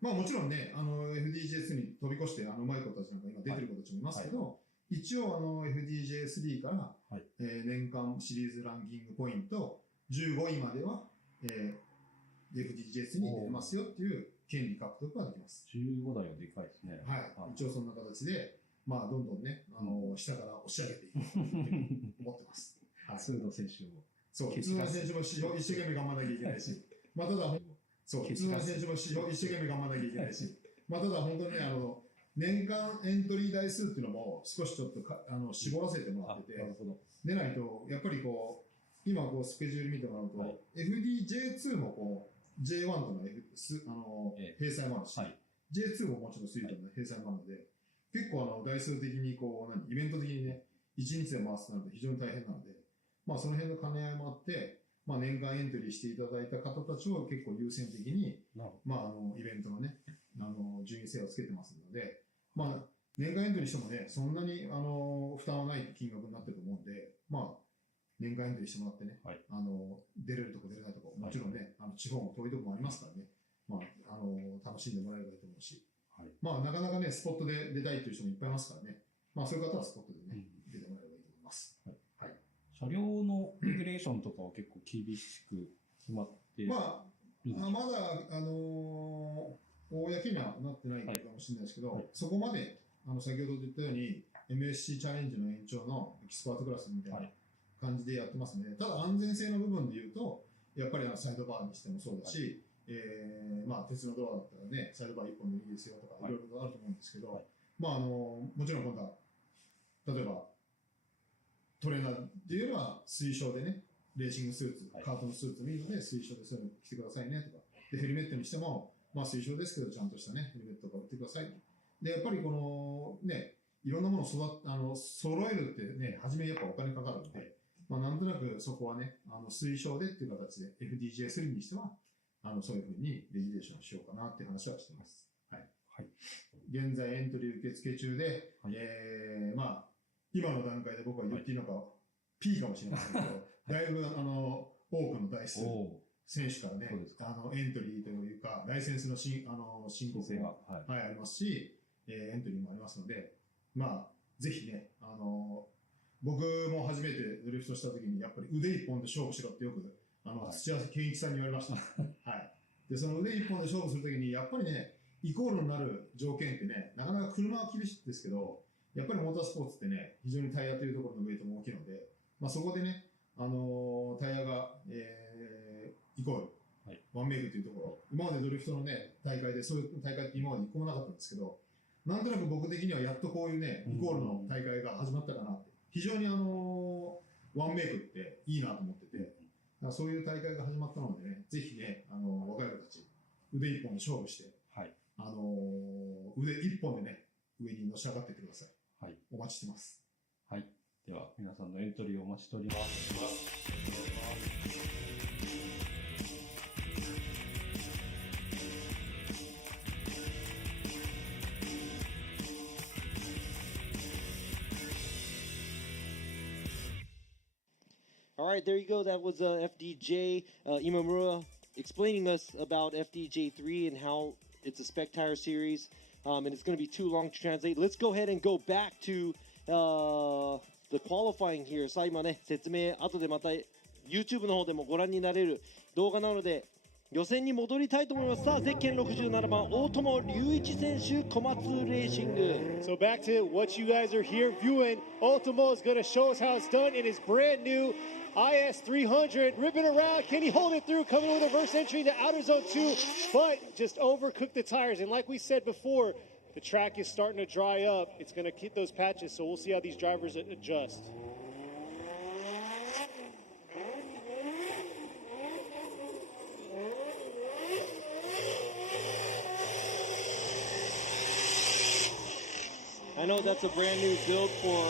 まあもちろんね、FDJ2 に飛び越してうまい子たちなんか今出てる子たちもいますけど、一応FDJ3 から、年間シリーズランキングポイント15位までは、FDJ2 に出ますよっていう権利獲得ができます。15台はでかいですね。はい。一応そんな形で、まあどんどんね、下から押し上げていくと思ってます。はい。普通の選手も。そう、普通の選手も一生懸命頑張らなきゃいけないし、まあただ、そう、普通の選手も一生懸命頑張らなきゃいけないし、まあただ本当にね、年間エントリー台数っていうのも少しちょっと絞らせてもらってて、でないと、やっぱりこう、今こうスケジュール見てもらうと、FDJ2 もこう、J1 との、閉鎖もあるし、J2 ももちろんスイートの閉鎖もあるので、結構台数的にこう、イベント的にね、1日で回すとなると非常に大変なので、まあその辺の兼ね合いもあって、まあ年間エントリーしていただいた方たちを結構優先的に、まあイベントのね、順位制をつけてますので、まあ年間エントリーしてもね、そんなに負担はない金額になってると思うんで、まあ年間エントリーしてもらってね、出れるとこ出れないとこ、もちろんね、地方も遠いとこもありますからね、まあ楽しんでもらえればいいと思うし、まあなかなかね、スポットで出たいっていう人もいっぱいいますからね、まあそういう方はスポットでね、出てもらえればいいと思います。はい。車両のレギュレーションとかは結構厳しく決まってまだ、公にはなってないかもしれないですけど、そこまで、先ほど言ったように、MSC チャレンジの延長のエキスパートクラスみたいな感じでやってますね。ただ安全性の部分で言うと、やっぱりサイドバーにしてもそうだし、まあ鉄のドアだったらね、サイドバー1本でいいですよとか、いろいろあると思うんですけど、まあもちろん今度は、例えば、トレーナーっていうのは推奨でね、レーシングスーツ、カートのスーツ見るので推奨でそういうの着てくださいねとか。で、ヘルメットにしても、まあ推奨ですけど、ちゃんとしたね、ヘルメットとか売ってください。で、やっぱりこのね、いろんなものを揃えるってね、初めやっぱお金かかるんで、まあなんとなくそこはね、推奨でっていう形で FDJ3 にしては、そういうふうにレギュレーションしようかなっていう話はしてます。はい。はい。現在エントリー受付中で、まあ、今の段階で僕は言っていいのか、P かもしれませんけど、だいぶ多くの台数、選手からね、エントリーというか、ライセンスの申告が、ありますし、エントリーもありますので、まあ、ぜひね、僕も初めてドリフトした時に、やっぱり腕一本で勝負しろってよく、土屋健一さんに言われました。はい。で、その腕一本で勝負するときに、やっぱりね、イコールになる条件ってね、なかなか車は厳しいんですけど、やっぱりモータースポーツってね、非常にタイヤというところのウェイトも大きいので、まあそこでね、タイヤが、イコール、ワンメイクというところ、今までドリフトのね、大会で、そういう大会って今まで一個もなかったんですけど、なんとなく僕的にはやっとこういうね、イコールの大会が始まったかなって。非常にワンメイクっていいなと思ってて、そういう大会が始まったのでね、ぜひね、若い子たち、腕一本で勝負して、腕一本でね、上にのし上がっていってください。はい。お待ちしてます。はい。では、皆さんのエントリーをお待ちしております。All right, there you go. That was FDJ Imamura explaining us about FDJ3 and how it's a spec tire series, and it's going to be too long to translate. Let's go ahead and go back to the qualifying here. さあ今ね、説明後でまた YouTube の方でもご覧になれる動画なので予選に戻りたいと思います。さあゼッケン67番大友隆一選手小松レーシング。 So back to what you guys are here viewing. Ultimo is going to show us how it's done in his brand new IS300, ripping around. Can he hold it through? Coming with a reverse entry into outer zone 2, but just overcooked the tires. And like we said before, the track is starting to dry up. It's going to keep those patches, so we'll see how these drivers adjust. I know that's a brand new build for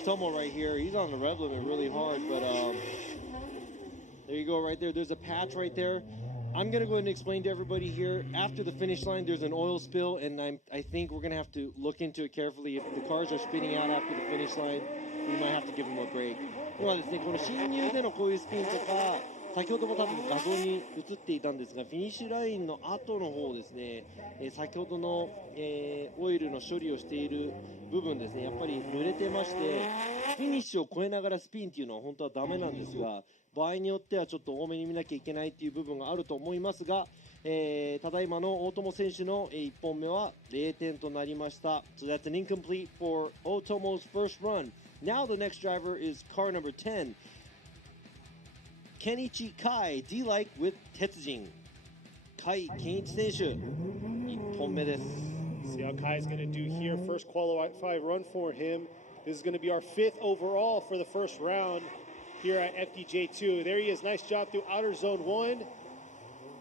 Otomo right here. He's on the rev limit really hard, but there you go right there. There's a patch right there. I'm going to go ahead and explain to everybody here. After the finish line, there's an oil spill, and I think we're going to have to look into it carefully. If the cars are spinning out after the finish line, we might have to give them a break. 今はですね、この進入でのこういうスピンとか、先ほども多分画像に映っていたんですが、フィニッシュラインの後の方ですね、先ほどの、オイルの処理をしている部分ですね、やっぱり濡れてまして、フィニッシュを超えながらスピンっていうのは本当はダメなんですが、場合によってはちょっと多めに見なきゃいけないっていう部分があると思いますが、ただいまの大友選手の1本目は0点となりました。So that's an incomplete for Otomo's first run. Now the next driver is car number 10. Kenichi Kai, D-like with Tetsujin. Kai Kenichi 選手、1本目です。See how Kai's going to do here. First qualified run for him. This is going to be our 5th overall for the first round here at FDJ2. There he is. Nice job through outer zone 1.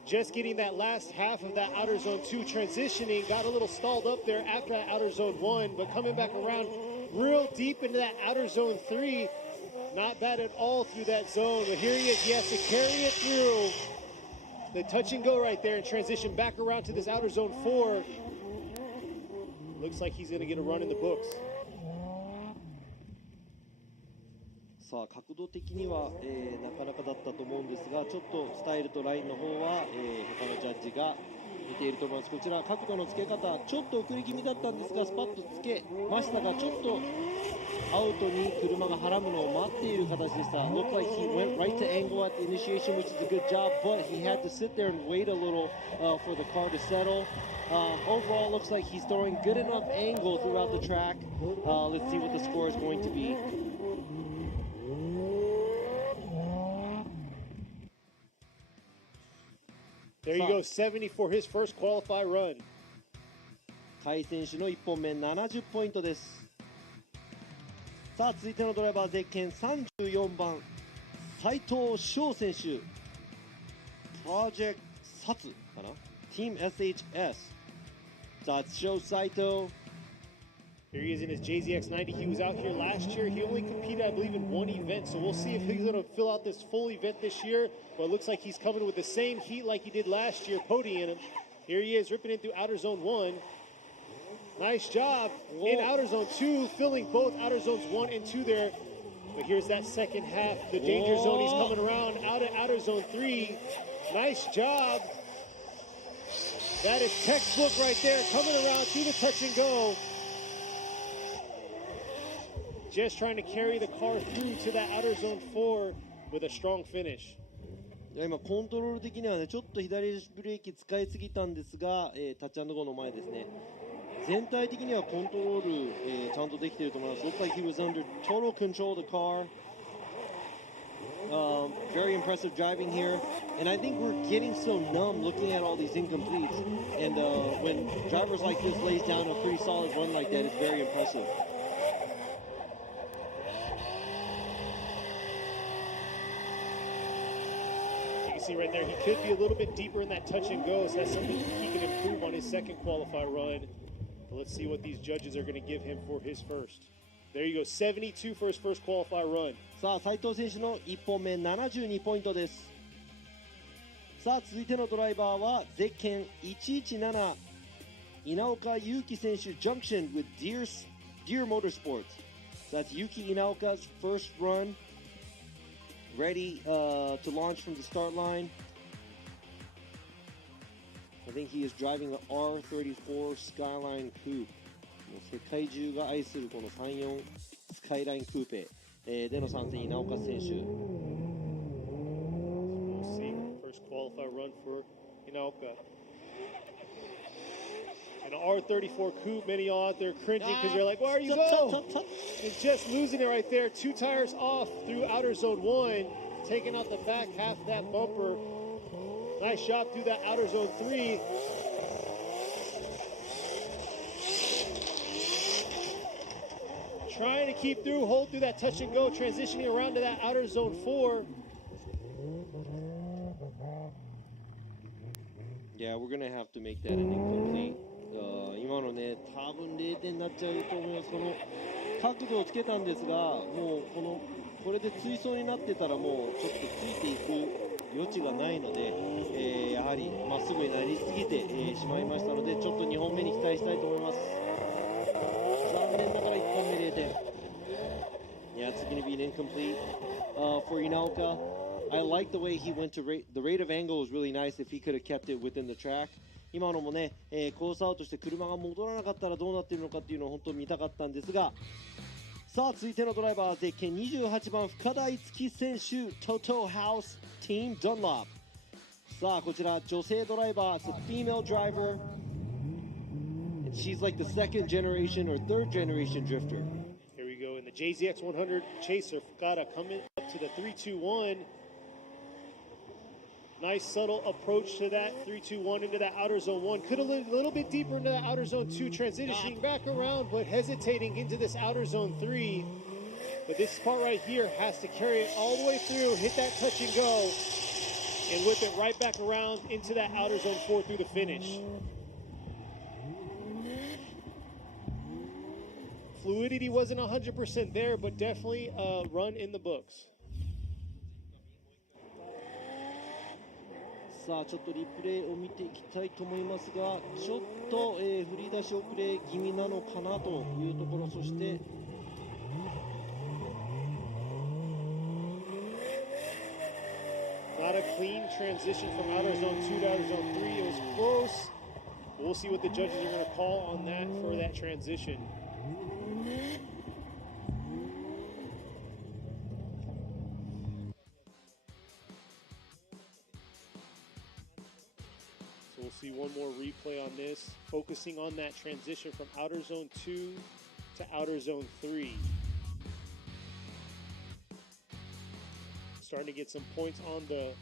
Just getting that last half of that outer zone 2 transitioning. Got a little stalled up there after that outer zone 1, but coming back around real deep into that outer zone 3. Not bad at all through that zone, but here he is. He has to carry it through the touch and go right there and transition back around to this outer zone 4. Looks like he's going to get a run in the books. さあ角度的には、なかなかだったと思うんですが、ちょっとスタイルとラインの方は、他のジャッジが見ていると思います。こちら角度のつけ方ちょっと遅れ気味だったんですが、スパッとつけましたが、ちょっとアウトに車が絡むのを待っている形でした。Looked like he went right to angle at the initiation, which is a good job, but he had to sit there and wait a little for the car to settle. Overall, looks like he's throwing good enough angle throughout the track. Let's see what the score is going to be. There you go, 70 for his first qualify run. 甲斐選手の1本目70ポイントです。さあ続いてのドライバーゼッケン34番斉藤翔選手、プロジェクトサツかな、 Team SHS. Satsuo Saito. Here he is in his JZX90. He was out here last year. He only competed, I believe, in one event. So we'll see if he's going to fill out this full event this year. But it looks like he's coming with the same heat like he did last year, podium him. Here he is, ripping in through outer zone 1. Nice job in outer zone 2, filling both outer zones 1 and 2 there. But here's that second half, the danger zone. He's coming around out of outer zone 3. Nice job. That is textbook right there, coming around through the touch and go. Just trying to carry the car through to that outer zone 4 with a strong finish. 今コントロール的にはね、ちょっと左ブレーキ使いすぎたんですが、タッチ&ゴーの前ですね。全体的にはコントロール、ちゃんとできていると思います。Looked like he was under total control of the car. Very impressive driving here. And I think we're getting so numb looking at all these incompletes. And when drivers like this lays down a pretty solid run like that, it's very impressive. See right there, he could be a little bit deeper in that touch and go, so that's something he can improve on his second qualify run. But let's see what these judges are going to give him for his first. There you go, 72 for his first qualify run. さあ斉藤選手の1本目72ポイントです。さあ続いてのドライバーはゼッケン117稲岡祐希選手 Junction with Deer Motorsports. So that's Yuki Inaoka's first run. Ready to launch from the start line. I think he is driving the R34 Skyline Coupe. 世界中が愛するこの34スカイラインクーペ、での参戦稲岡選手。We'll see first qualify run for Inaoka. An R34 coupe, many of y'all out there cringing because you're like, where are you going? And just losing it right there. 2 tires off through outer zone 1, taking out the back half of that bumper. Nice job through that outer zone 3. Trying to keep through, hold through that touch and go, transitioning around to that outer zone 4. Yeah, we're going to have to make that an incomplete. 今のね、多分0点になっちゃうと思います。この角度をつけたんですが、もうこれで追走になってたらもうちょっとついていく余地がないので、やはりまっすぐになりすぎて、しまいましたので、ちょっと2本目に期待したいと思います。残念ながら1本目0点。Yeah, it's going to be an incomplete for Inaoka. I like the way he went to the rate of angle was really nice if he could have kept it within the track. 今のもね、コースアウトして車が戻らなかったらどうなっているのかっていうのを本当に見たかったんですが、さあ続いてのドライバー、ゼッケン28番深田樹選手、トトハウスティームダンロップ。さあこちら女性ドライバー、it's a female driver and she's like the second generation or third generation drifter. Here we go in the JZX 100 Chaser. Fukada coming up to the 3-2-1. Nice subtle approach to that 3-2-1 into that outer zone 1. Could have a little bit deeper into that outer zone 2, transitioning back around, but hesitating into this outer zone 3. But this part right here has to carry it all the way through, hit that touch and go, and whip it right back around into that outer zone 4 through the finish. Fluidity wasn't 100% there, but definitely a run in the books. さあちょっとリプレイを見ていきたいと思いますが、ちょっと、振り出し遅れ気味なのかなというところ、そして Not a clean transition from outer zone 2 to outer zone 3. It was close. We'll see what the judges are going to call on that for that transition. We'll see one more replay on this, focusing on that transition from outer zone 2 to outer zone 3. Starting to get some points on the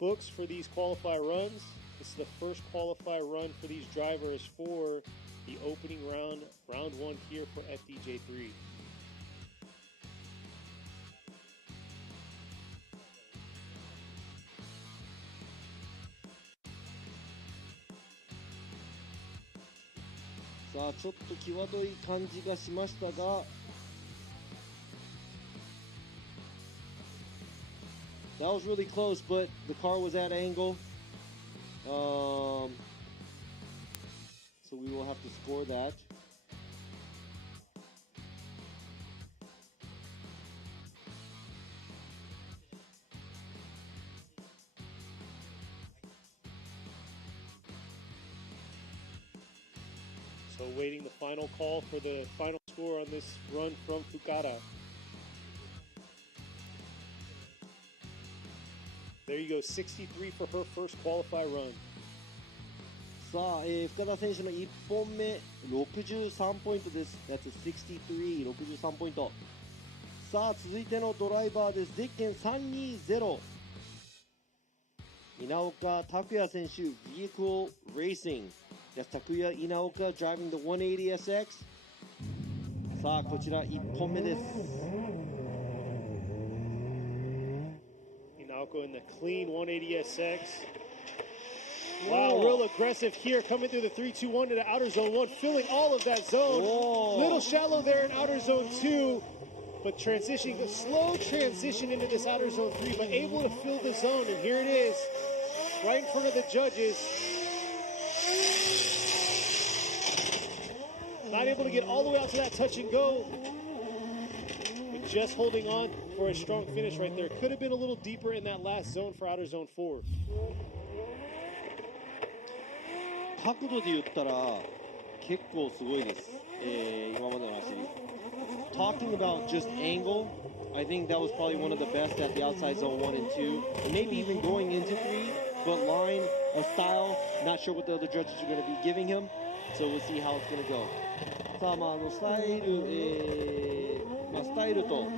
books for these qualify runs. This is the first qualify run for these drivers for the opening round, round 1 here for FDJ3.さあちょっと際どい感じがしましたが、that was really close, but the car was at angle. So we will have to score that. So waiting the final call for the final score on this run from Fukada. There you go, 63 for her first qualify run. さあ、深田選手の1本目63ポイントです。That's a 63、63ポイント。さあ続いてのドライバーです。ゼッケン320。稲岡拓也選手、Vehicle Racing。That's Takuya Inaoka driving the 180SX。さあこちら1本目です。Inaoka in the clean 180SX. Wow, real aggressive here, coming through the 3-2-1 to the outer zone 1, filling all of that zone. Little shallow there in outer zone 2, but transitioning, a slow transition into this outer zone 3, but able to fill the zone, and here it is, right in front of the judges. Not able to get all the way out to that touch and go, but just holding on for a strong finish right there. Could have been a little deeper in that last zone for outer zone 4. 角度で言ったら結構すごいです、今までの走り。Talking about just angle, I think that was probably one of the best at the outside zone 1 and 2, and maybe even going into 3, but line, a style, not sure what the other judges are going to be giving him, so we'll see how it's going to go. さあ、スタイルと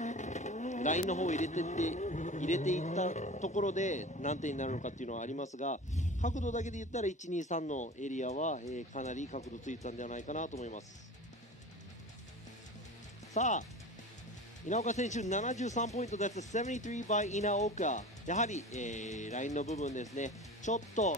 ラインの方を入れていったところで何点になるのかっていうのはありますが、角度だけで言ったら123のエリアは、かなり角度ついたんではないかなと思います。さあ稲岡選手73ポイントです。73 by 稲岡。やはり、ラインの部分ですね、ちょっと、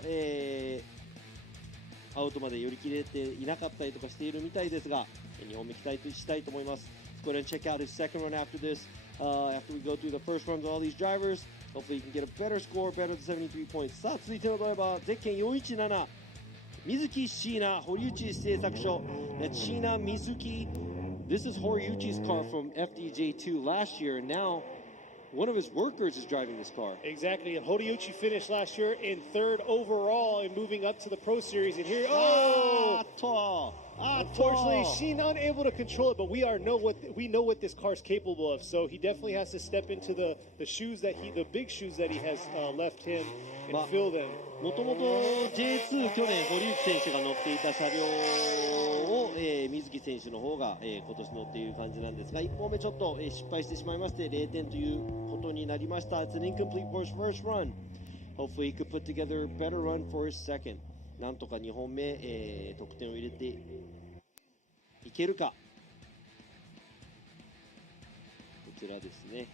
アウトまで寄り切れていなかったりとかしているみたいですが、2本目期待したいと思います。Let's go ahead and check out his second run after this. After we go through the first runs of all these drivers, Hopefully you can get a better score, better than 73 points. さあ、続いてのドライバー、ゼッケン417、水木椎名、堀内製作所。That's Sheena Mizuki. This is Horiuchi's car from FDJ2 last year, and now one of his workers is driving this car. Exactly, and Horiuchi finished last year in 3rd overall and moving up to the Pro Series. And here, unfortunately, she's unable to control it. But we know what this car's capable of. So he definitely has to step into the shoes the big shoes that he has left him and fill them. もともと J2 去年堀内選手が乗っていた車両を、水木選手の方が、今年乗っている感じなんですが、1本目ちょっと、失敗してしまいまして0点ということになりました。It's an incomplete for his first run. Hopefully he could put together a better run for his second. なんとか2本目、得点を入れていけるか。こちらですね。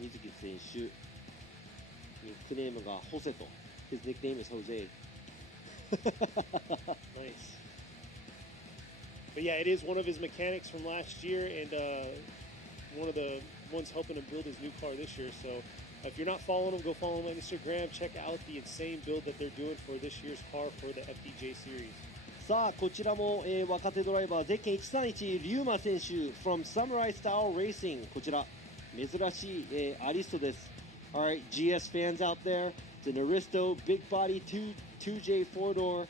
水木選手。ニックネームがホセと。His nickname is Jose. Nice. But yeah, it is one of his mechanics from last year and one of the ones helping him build his new car this year. So if you're not following him, go follow him on Instagram. Check out the insane build that they're doing for this year's car for the FDJ Series. さあ、こちらも、若手ドライバー、ゼッケン131、リューマ選手 from Samurai Style Racing。こちら、珍しい、アリストです。Alright, GS fans out there, it's an Aristo, big body, 2J 4-door.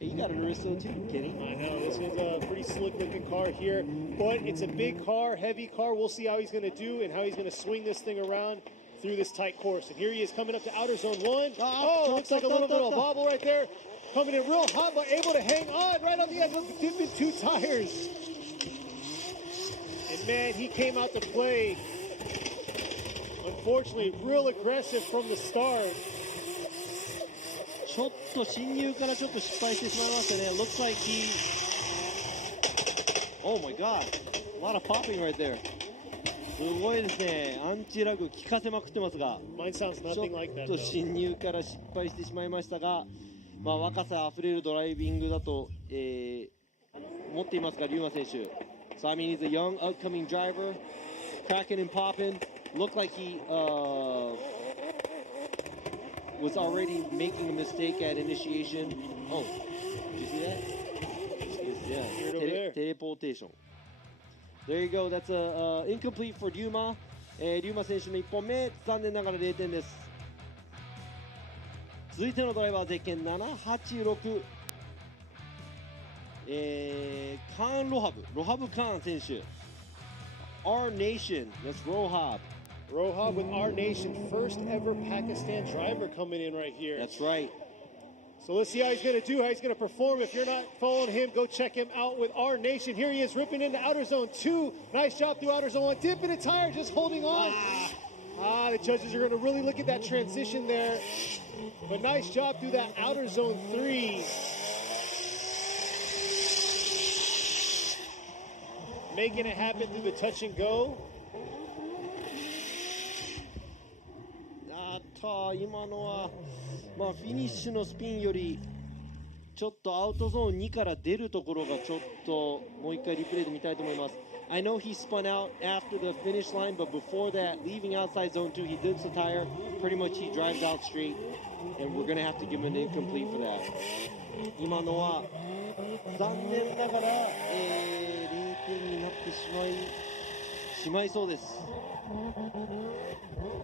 Hey, you got an Aristo too, Kenny. I know, this is a pretty slick looking car here, but it's a big car, heavy car. We'll see how he's going to do and how he's going to swing this thing around through this tight course. And here he is coming up to outer zone 1. Oh, looks like a little bit of a bobble right there. Coming in real hot, but able to hang on right on the edge of the dipping 2 tires. And man, he came out to play. Unfortunately, real aggressive from the start. ちょっと進入からちょっと失敗してしまいましたね。Looks like he... Oh my god. A lot of popping right there. すごいですね。アンチラグ効かせまくってますが。Mine sounds nothing like that. ちょっと進入から失敗してしまいましたが、まあ若さあふれるドライビングだと、持っていますが、リューマ選手。So I mean, he's a young upcoming driver, cracking and popping. Looked like he was already making a mistake at initiation. Oh, did you see that? Yeah, teleportation. There you go. That's a incomplete for Ryuma. Ryuma 選手の1本目、残念ながら0点です。続いてのドライバー、ゼッケン786。カーン・ロハブカーン選手。Our Nation, that's Rohab. Rohab with Our Nation, first ever Pakistan driver coming in right here. That's right. So let's see how he's going to do, how he's going to perform. If you're not following him, go check him out with Our Nation. Here he is ripping into outer zone 2. Nice job through outer zone 1. Dipping a tire, just holding on. The judges are going to really look at that transition there. But nice job through that outer zone 3. Making it happen through the touch and go. 今のは、まあ、フィニッシュのスピンよりちょっとアウトゾーン2から出るところがちょっともう一回リプレイで見たいと思います。I know he spun out after the finish line, but before that, leaving outside zone 2, he dips the tire. Pretty much he drives out straight, and we're going to have to give him an incomplete for that. 今のは残念ながら、0点になってしまいそうです。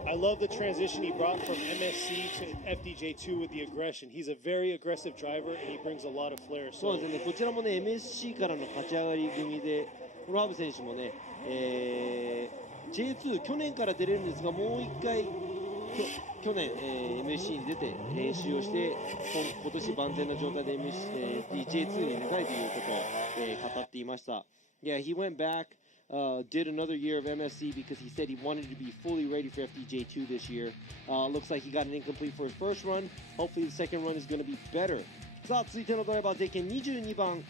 I love the transition he brought from MSC to FDJ2 with the aggression. He's a very aggressive driver, and he brings a lot of flair. そうですね、こちらもね、MSC からの勝ち上がり組で、ロハブ選手もね、J2 去年から出れるんですが、もう一回去年、MSC に出て練習をして今年万全な状態で、J2 に出たいということを、語っていました。Yeah, he went back, did another year of MSC because he said he wanted to be fully ready for FDJ2 this year. Looks like he got an incomplete for his first run. Hopefully the second run is going to be better. さあ続いてのドライバー、ゼッケン22番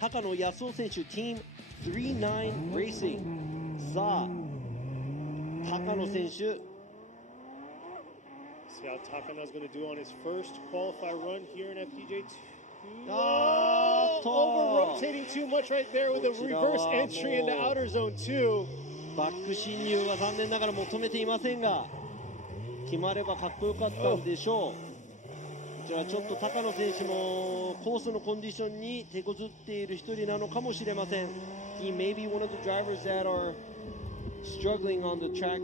高野康夫選手、Team 39 Racing。さあ高野選手、See how Takana's going to do on his first qualify run here in FDJ2. Oh, over rotating too much right there with a reverse entry into outer zone 2. バック進入は残念ながら求めていませんが、決まればかっこよかったんでしょう。こちらちょっと高野選手もコースのコンディションに手こずっている一人なのかもしれません。He may be one of the drivers that are struggling on the track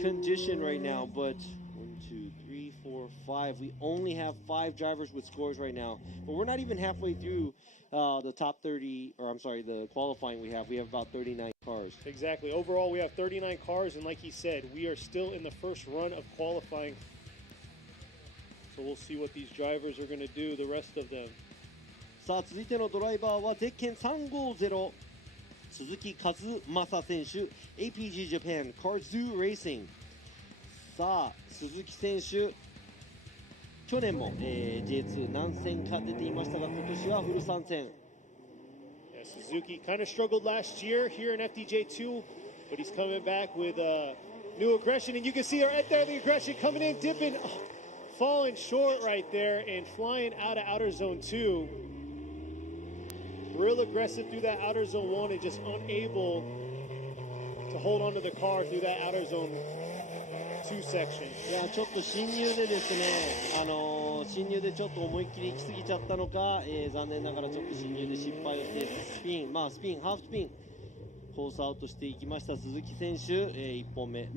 condition right now, but 1, 2, 3, 4, 5. We only have 5 drivers with scores right now, but we're not even halfway through the top 30, or I'm sorry, the qualifying we have. We have about 39 cars. Exactly. Overall, we have 39 cars, and like he said, we are still in the first run of qualifying. So we'll see what these drivers are going to do, the rest of them. さあ続いてのドライバーはゼッケン350鈴木和正選手 APG Japan Karzoo Racing。さあ鈴木選手去年も、J2 何戦か出ていましたが今年はフル参戦。Yeah, Suzuki kind of struggled last year here in FDJ2, but he's coming back with new aggression, and you can see right there the aggression coming in, dipping, falling short right there, and flying out of outer zone 2. Real aggressive through that outer zone 1 and just unable to hold onto the car through that outer zone 2 section. いやちょっと進入でですね、進入でちょっと思いっきり行き過ぎちゃったのか、残念ながらちょっと進入で失敗をしてスピン、ハーフスピンコースアウトしていきました鈴木選手、1本目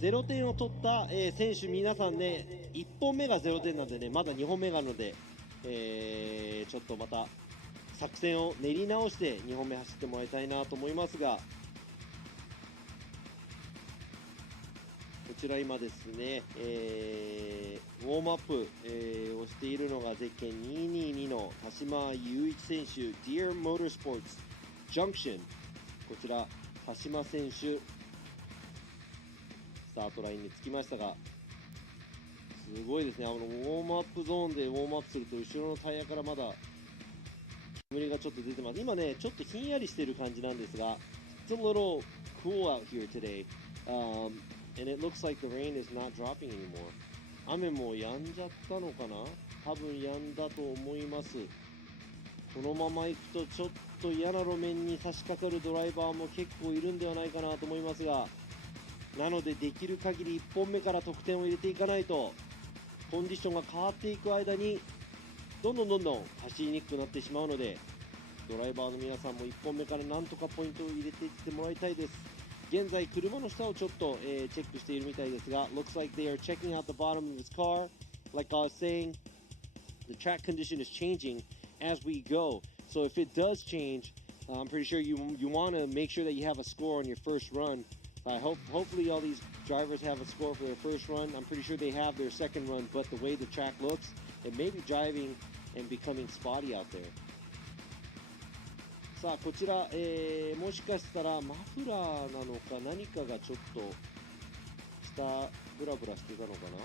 0点を取った、選手皆さんね1本目が0点なんでねまだ2本目があるので、ちょっとまた作戦を練り直して2本目走ってもらいたいなと思いますが、こちら今ですね、ウォームアップ、をしているのがゼッケン222の田島雄一選手 Dear Motorsports Junction。 こちら田島選手スタートラインにつきましたが、すごいですね。ウォームアップゾーンでウォームアップすると後ろのタイヤからまだ煙がちょっと出てます。今ねちょっとひんやりしてる感じなんですが It's a little cool out here today、and it looks like the rain is not dropping anymore。 雨も止んじゃったのかな、多分止んだと思います。このまま行くとちょっと嫌な路面に差し掛かるドライバーも結構いるんではないかなと思いますが、なのでできる限り1本目から得点を入れていかないとコンディションが変わっていく間にどんどん走りにくくなってしまうので、ドライバーの皆さんも1本目からなんとかポイントを入れていってもらいたいです。現在車の下をちょっと、チェックしているみたいですが Looks like they are checking out the bottom of his car. Like I was saying, the track condition is changing as we go. So if it does change, I'm pretty sure you want to make sure that you have a score on your first run. Hopefully all these drivers have a score for their first run. I'm pretty sure they have their second run, but the way the track looks, it may be driving and becoming spotty out there. さあこちら、もしかしたらマフラーなのか何かがちょっと下ブラブラしてたのかな。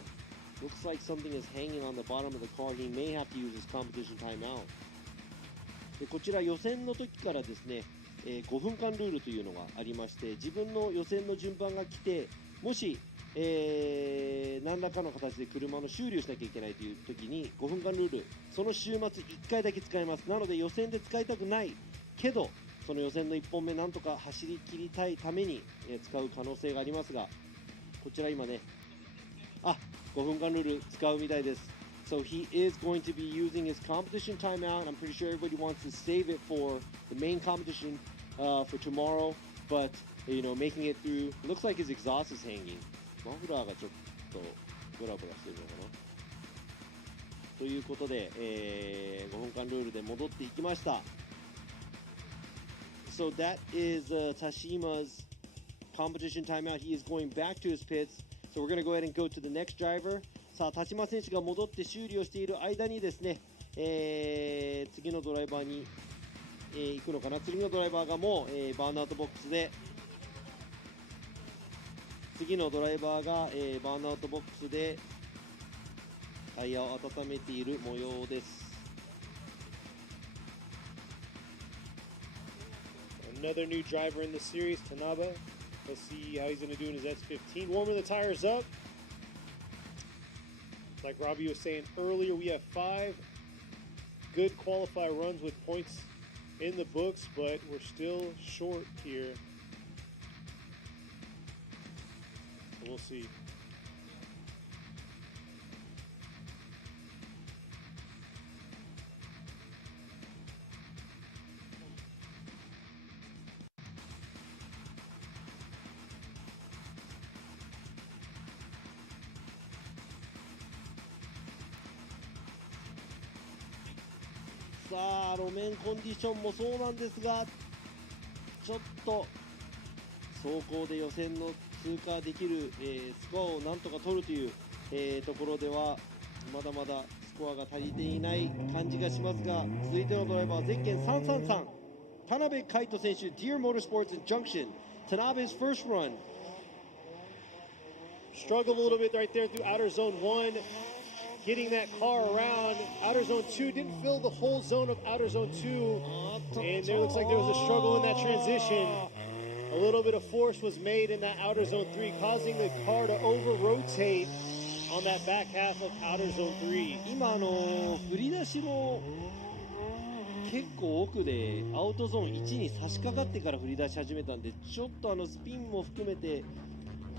Looks like something is hanging on the bottom of the car. He may have to use his competition timeout. でこちら予選の時からですね、5分間ルールというのがありまして、自分の予選の順番が来てもし、何らかの形で車の修理をしなきゃいけないという時に5分間ルールその週末1回だけ使えます。なので予選で使いたくないけどその予選の1本目なんとか走り切りたいために、使う可能性がありますが、こちら今ね5分間ルール使うみたいです。 So he is going to be using his competition timeout. I'm pretty sure everybody wants to save it for the main competition for tomorrow, but making it through. Looks like his exhaust is hanging. マフラーがちょっとブラブラしてるのかなということで、5分間ルールで戻っていきました。So that is Tashima's competition timeout. He is going back to his pits. So we're going to go ahead and go to the next driver. さあ田島選手が戻って修理をしている間にですね、次のドライバーに、行くのかな。次のドライバーがもう、バーンアウトボックスで次のドライバーが、バーンアウトボックスでタイヤを温めている模様です。Another new driver in the series, Tanaba. Let's see how he's going to do in his S15. Warming the tires up. Like Robbie was saying earlier, we have 5 good qualify runs with points in the books, but we're still short here So we'll see.さあ路面コンディションもそうなんですが、ちょっと走行で予選の通過できる、スコアをなんとか取るという、ところではまだまだスコアが足りていない感じがしますが、続いてのドライバーはゼッケン333田辺海人選手、 Dear Motorsports in Junction, Tanabe's first run. Struggled a little bit right there through outer zone 1, getting that car around. Outer zone 2 didn't fill the whole zone of outer zone 2, and there looks like there was a struggle in that transition. A little bit of force was made in that outer zone 3, causing the car to over-rotate on that back half of outer zone 3. 今振り出しも結構奥でアウトゾーン1に差し掛かってから振り出し始めたんで、ちょっとスピンも含めて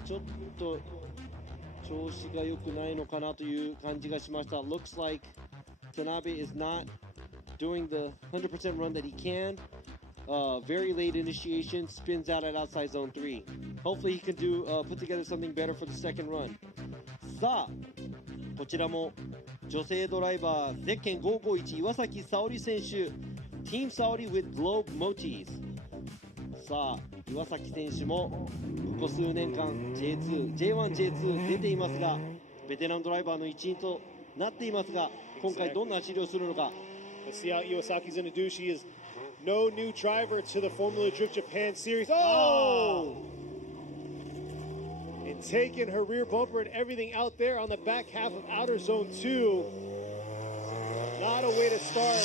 ちょっと調子が良くないのかなという感じがしました。 Looks like Tanabe is not doing the 100% run that he can. Very late initiation, spins out at outside zone 3. Hopefully he can put together something better for the second run. さあこちらも女性ドライバーゼッケン551岩崎沙織選手、 Team Saudi with Globe Motis。 さあ岩崎選手もここ数年間 J1、J2 出ていますが、ベテランドライバーの一員となっていますが、今回どんな走りをするのか。 Let's see how Iwasaki's going to do. She is no new driver to the Formula Drift Japan Series. Oh! And taking her rear bumper and everything out there on the back half of outer zone 2. Not a way to start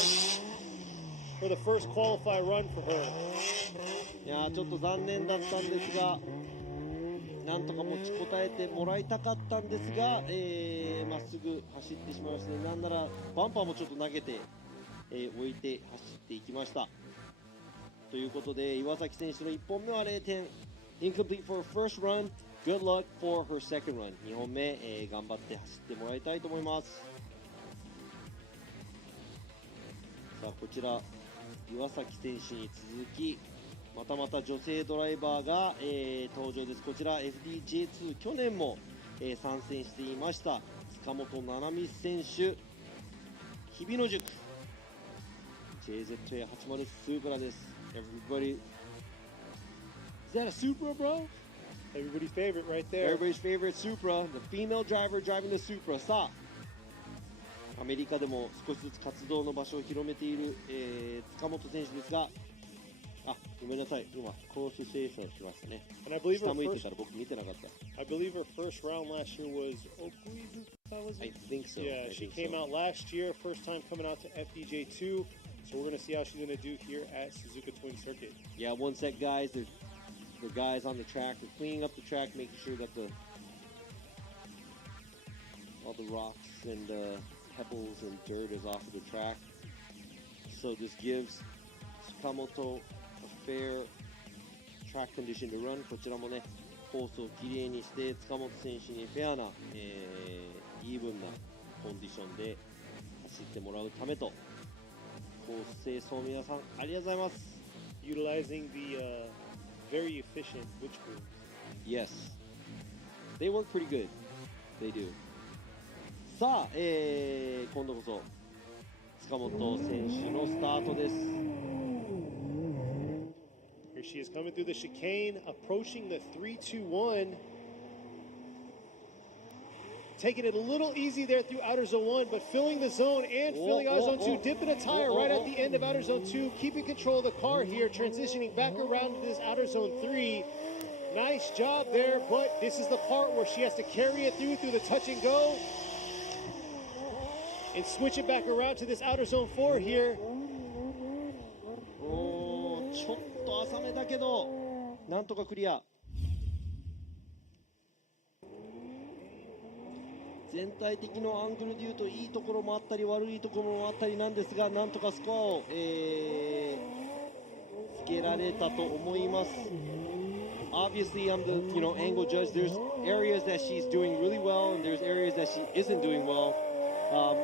for the first qualified run for her. いやちょっと残念だったんですが、なんとか持ちこたえてもらいたかったんですが、まっすぐ走ってしまいましたね。なんならバンパーもちょっと投げて、置いて走っていきました。ということで岩崎選手の1本目は0点、 Incomplete for her first run. Good luck for her second run. 2本目、頑張って走ってもらいたいと思います。さあこちら岩崎選手に続きまたまた女性ドライバーが、登場です。こちら FDJ2 去年も、参戦していました塚本七海選手、日比野塾 JZA80 スープラです。 Everybody, is that a Supra, bro? Everybody's favorite right there. Everybody's favorite Supra, the female driver driving the Supra. さあアメリカでも少しずつ活動の場所を広めている、塚本選手ですが、あ、ごめんなさい、今コース清掃しましたね。 And I believe 下 her 向いて first, たら僕見てなかった。 I believe her first round last year was Okuizuka, was it? I think so. Yeah, I she think came so. out last year, first time coming out to FDJ2. So we're going to see how she's going to do here at Suzuka Twin Circuit. Yeah, one set guys, the guys on the track are cleaning up the track, making sure that all the rocks and pebbles and dirt is off of the track. So this gives Tsukamoto a fair track condition to run. こちらもね、コースをきれいにして塚本選手にフェアな、イーブンなコンディションで走ってもらうためと、コース清掃皆さんありがとうございます。 Utilizing the very efficient witch broom. Yes. They work pretty good. They do. さあ、今度こそ塚本選手のスタートです。 Here she is coming through the chicane, approaching the 3-2-1. Taking it a little easy there through outer zone 1, but filling the zone and filling outer zone 2, dipping a tire right at the end of outer zone 2, keeping control of the car here, transitioning back around to this outer zone 3. Nice job there, but this is the part where she has to carry it through the touch and go and switch it back around to this outer zone 4 here. ちょっと浅めだけどなんとかクリア。全体的のアングルでいうといいところもあったり悪いところもあったりなんですが、なんとかスコアを、つけられたと思います。obviously I'm the angle judge. There's areas that she's doing really well, and there's areas that she isn't doing well.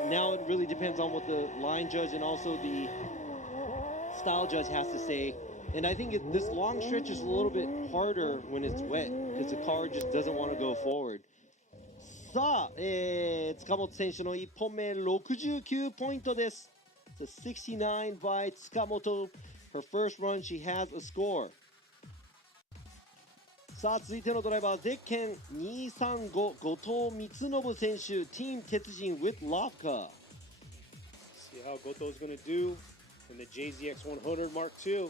Now it really depends on what the line judge and also the style judge has to say. And I think this long stretch is a little bit harder when it's wet because the car just doesn't want to go forward. さあ、塚本選手の1本目69ポイントです。It's a 69 by 塚本. Her first run, she has a score. さあ続いてのドライバーゼッケン235後藤光信選手 Team 鉄人 with Lavka. See how Goto's going to do in the JZX 100 Mark II.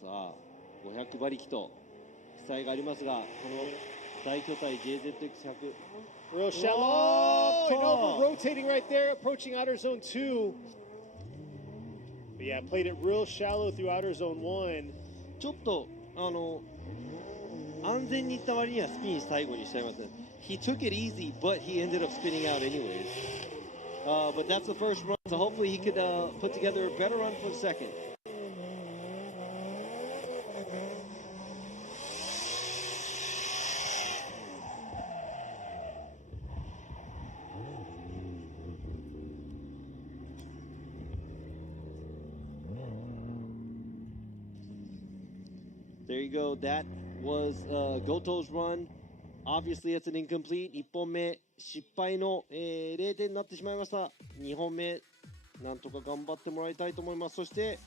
さあ500馬力と記載がありますがこの大巨体 JZX100 Real shallow. And over rotating right there, approaching outer zone 2. But yeah, played it real shallow through outer zone 1. ちょっと安全にいった割にはスピン最後にしちゃいますね。He took it easy, but he ended up spinning out anyways. But that's the first run, so hopefully he could put together a better run for the second. There you go. That was Goto's run. Obviously, it's an incomplete. 1本目失敗の、0点になってしまいました。2本目なんとか頑張ってもらいたいと思います。そして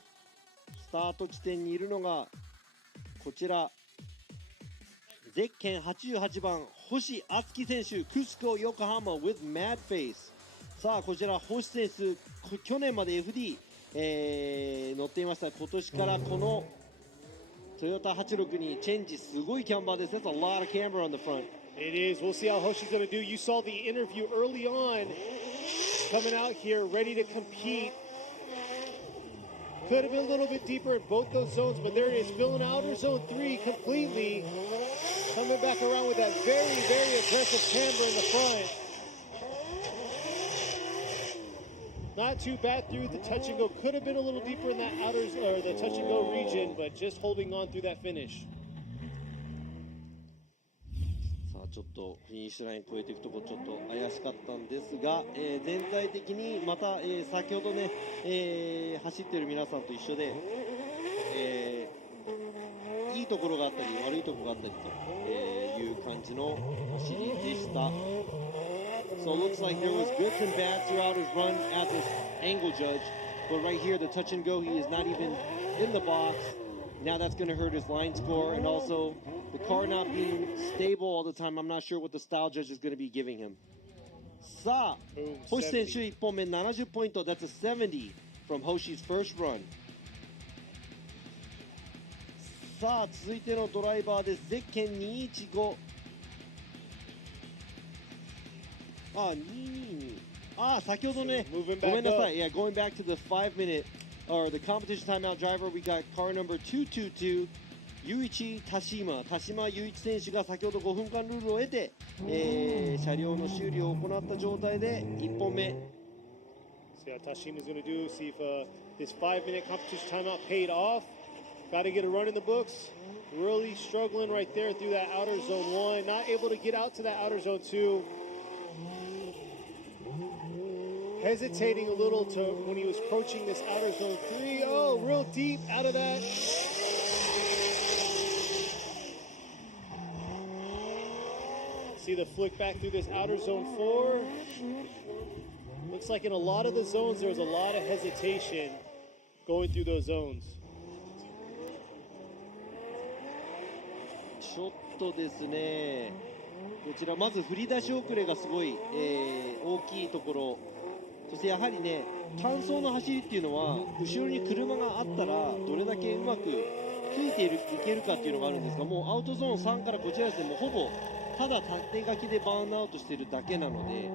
スタート地点にいるのがこちらゼッケン88番星敦樹選手クスコ横浜 with mad face。さあこちら星選手去年まで FD、乗っていました。今年からこのトヨタ86にチェンジすごいキャンバーです。That's a lot of camber on the front. It is. We'll see how Hoshi's going to do. You saw the interview early on, coming out here ready to compete. Could have been a little bit deeper in both those zones, but there he is, filling outer zone 3 completely. Coming back around with that very, very aggressive camber in the front. Not too bad through the touch and go. Could have been a little deeper in that outer or the touch and go region, but just holding on through that finish. さあちょっとフィニッシュライン越えていくとこちょっと怪しかったんですが、全体的にまた、先ほどね、走っている皆さんと一緒で、いいところがあったり悪いところがあったりという感じの走りでした。So it looks like there was goods and bads throughout his run as an angle judge. But right here, the touch and go, he is not even in the box. Now that's going to hurt his line score. And also, the car not being stable all the time. I'm not sure what the style judge is going to be giving him. さあ、星選手1本目70ポイント. That's a 70 from Hoshi's first run. さあ、続いてのドライバーです。ゼッケン215。先ほどね、ごめんなさい。Yeah, going back to the 5-minute or the competition timeout driver, we got car number 222, ユイチ・田島ユイチ選手が先ほど5分間ルールを得て、車両の修理を行った状態で1本目。See how Tashima's going to do, see if this 5-minute competition timeout paid off. Got to get a run in the books. Really struggling right there through that outer zone 1. Not able to get out to that outer zone 2. Hesitating a little to when he was approaching this outer zone 3. Oh, real deep out of that. See the flick back through this outer zone 4. Looks like in a lot of the zones there was a lot of hesitation going through those zones. ちょっとですね、こちらまず振り出し遅れがすごい、大きいところ。そしてやはりね、単走の走りっていうのは後ろに車があったらどれだけうまくついていけるかっていうのがあるんですが、もうアウトゾーン3からこちらですね、もうほぼただ縦書きでバーンアウトしているだけなので、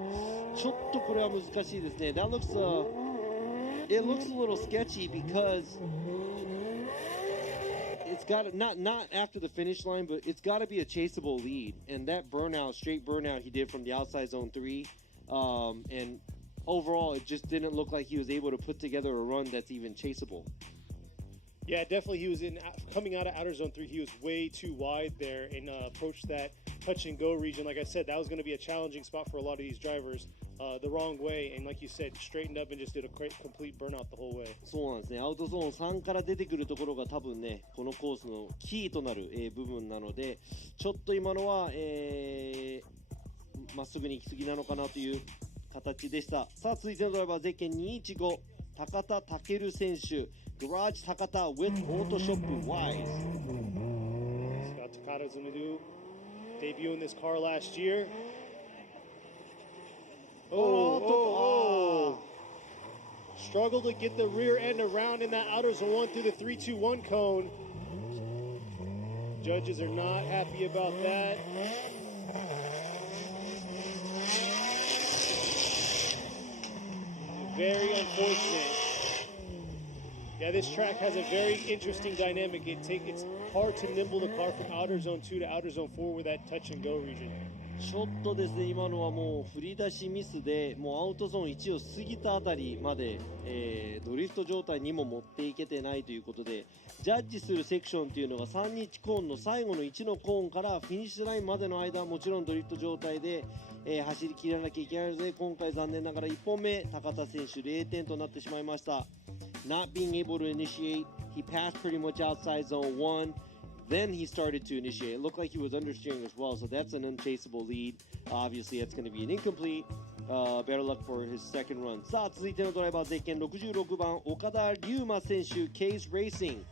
ちょっとこれは難しいですね。That looks, it looks a little sketchy because it's got not after the finish line, but it's got to be a chaseable lead, and that straight burnout he did from the outside zone 3, and overall, it just didn't look like he was able to put together a run that's even chaseable. Yeah, definitely. He was coming out of outer zone 3. He was way too wide there and approached that touch and go region. Like I said, that was going to be a challenging spot for a lot of these drivers. The wrong way, and like you said, straightened up and just did a complete burnout the whole way. そうなんですね。アウトゾーン3から出てくるところが多分ね、このコースのキーとなる、部分なので、ちょっと今のは、まっすぐに行き過ぎなのかなという形でした。さあ続いてのドライバーゼッケン215高田健選手、Garage Takata with Photoshop Wise. Scott Takata's going to do debut in this car last year. Struggled to get the rear end around in that outer zone 1 through the 3-2-1 cone. Judges are not happy about that. Very unfortunate. Yeah, this track has a very interesting dynamic. It's hard to nimble the car from outer zone 2 to outer zone 4 with that touch and go region. ちょっとですね、今のはもう振り出しミスで、もうアウトゾーン1を過ぎたあたりまで、ドリフト状態にも持っていけてないということで、ジャッジするセクションというのが3-1コーンの最後の1のコーンからフィニッシュラインまでの間はもちろんドリフト状態で、走り切らなきゃいけないので、今回残念ながら1本目高田選手0点となってしまいました。Not being able to initiate, he passed pretty much outside zone 1. Then he started to initiate. It looked like he was understeering as well, so that's an unchaseable lead. Obviously, that's going to be an incomplete. Better luck for his second run. さあ、続いてのドライバーゼッケン66番岡田龍馬選手、Case Racing.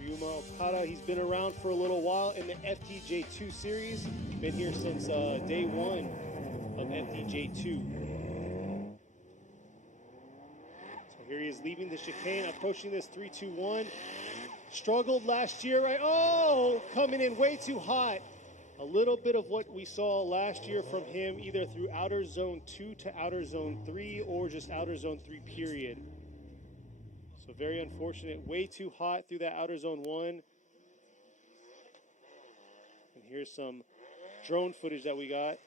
Ryuma Okada, he's been around for a little while in the FTJ2 series. Been here since day 1 of FTJ2. Here he is leaving the chicane, approaching this 3-2-1. Struggled last year, right? Oh, coming in way too hot. A little bit of what we saw last year from him, either through outer zone 2 to outer zone 3 or just outer zone 3 period. So very unfortunate, way too hot through that outer zone 1. And here's some drone footage that we got.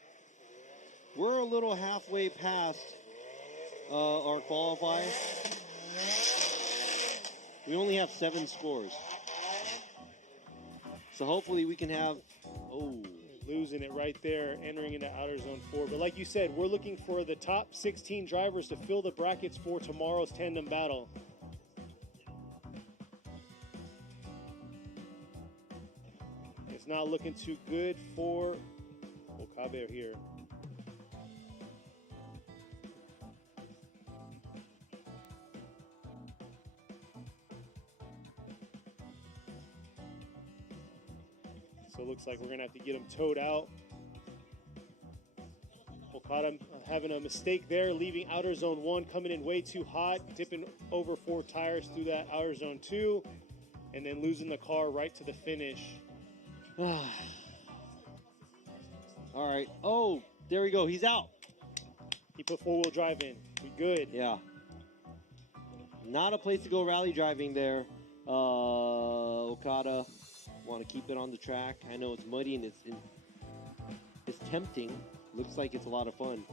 We're a little halfway past our qualifier. We only have 7 scores. So hopefully we can have, losing it right there, entering into outer zone 4. But like you said, we're looking for the top 16 drivers to fill the brackets for tomorrow's tandem battle. It's not looking too good for Okabe here. So it looks like we're going to have to get him towed out. Okada having a mistake there, leaving outer zone 1, coming in way too hot, dipping over 4 tires through that outer zone 2, and then losing the car right to the finish. All right. Oh, there we go. He's out. He put 4-wheel drive in. We good. Yeah. Not a place to go rally driving there. Okada. Want to keep it on the track. I know it's muddy and it's tempting. Looks like it's a lot of fun.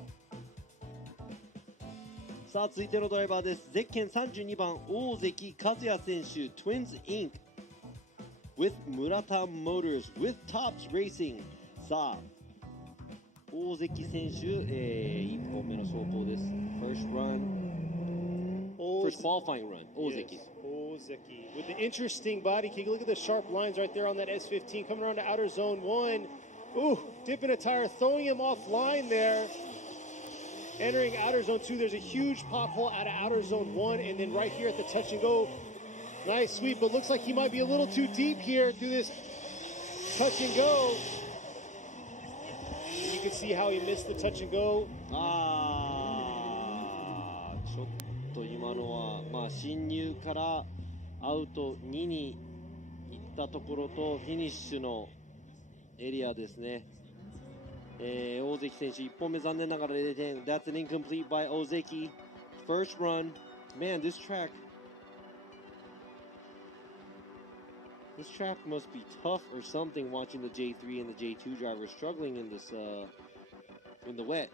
さあ続いてのドライバーです。ゼッケン32番大関和也選手 Twins Inc. with Murata Motors with Tops Racing. さあ大関選手、1本目の走行です。First run. First qualifying run. 大関。Yes. Ozeki with the interesting body kick. Look at the sharp lines right there on that S15 coming around to outer zone 1. Ooh, dipping a tire, throwing him offline there. Entering outer zone 2, there's a huge pothole out of outer zone 1, and then right here at the touch and go, nice sweep, but looks like he might be a little too deep here through this touch and go. You can see how he missed the touch and go. ちょっと今のは、まあ、進入からアウト2に行ったところとフィニッシュのエリアですね。大関選手1本目残念ながら0点。That's an incomplete by Ozeki. First run. Man, this track must be tough or something watching the J3 and the J2 drivers struggling in this in the wet.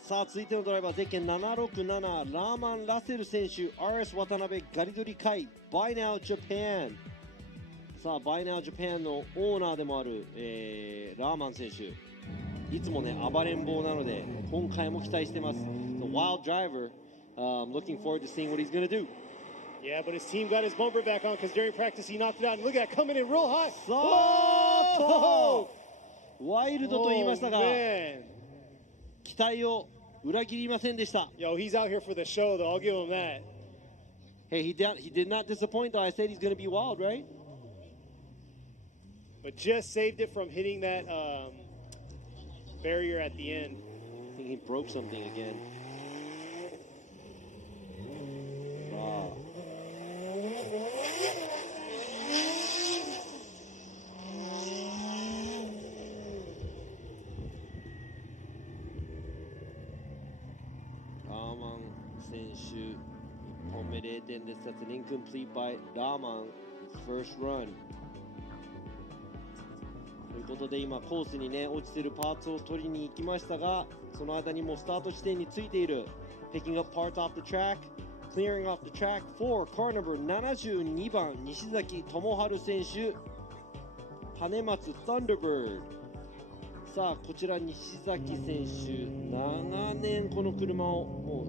さあ続いてのドライバーゼッケン767ラーマン・ラセル選手 RS 渡辺ガリドリカイ Buy Now Japan さあ Buy Now Japan のオーナーでもある、ラーマン選手いつもね暴れん坊なので今回も期待してます The wild driver、looking forward to seeing what he's gonna do Yeah, but his team got his bumper back on because during practice he knocked it out. And look at that, coming in real high. さあワイルドと言いましたが、期待を裏切りませんでした。 Yo, he's out here for the show, though. I'll give him that. Hey, he did not disappoint, though. I said he's going to be wild, right? But just saved it from hitting that barrier at the end. I think he broke something again. Wow. Rahman 選手1本目0点です。That's an incomplete by Rahman first run ということで今コースにね落ちてるパーツを取りに行きましたがその間にもうスタート地点についている Picking up parts off the track Clearing off the track for car number 72番西崎智春選手羽松 Thunderbird さあこちら西崎選手長年この車をも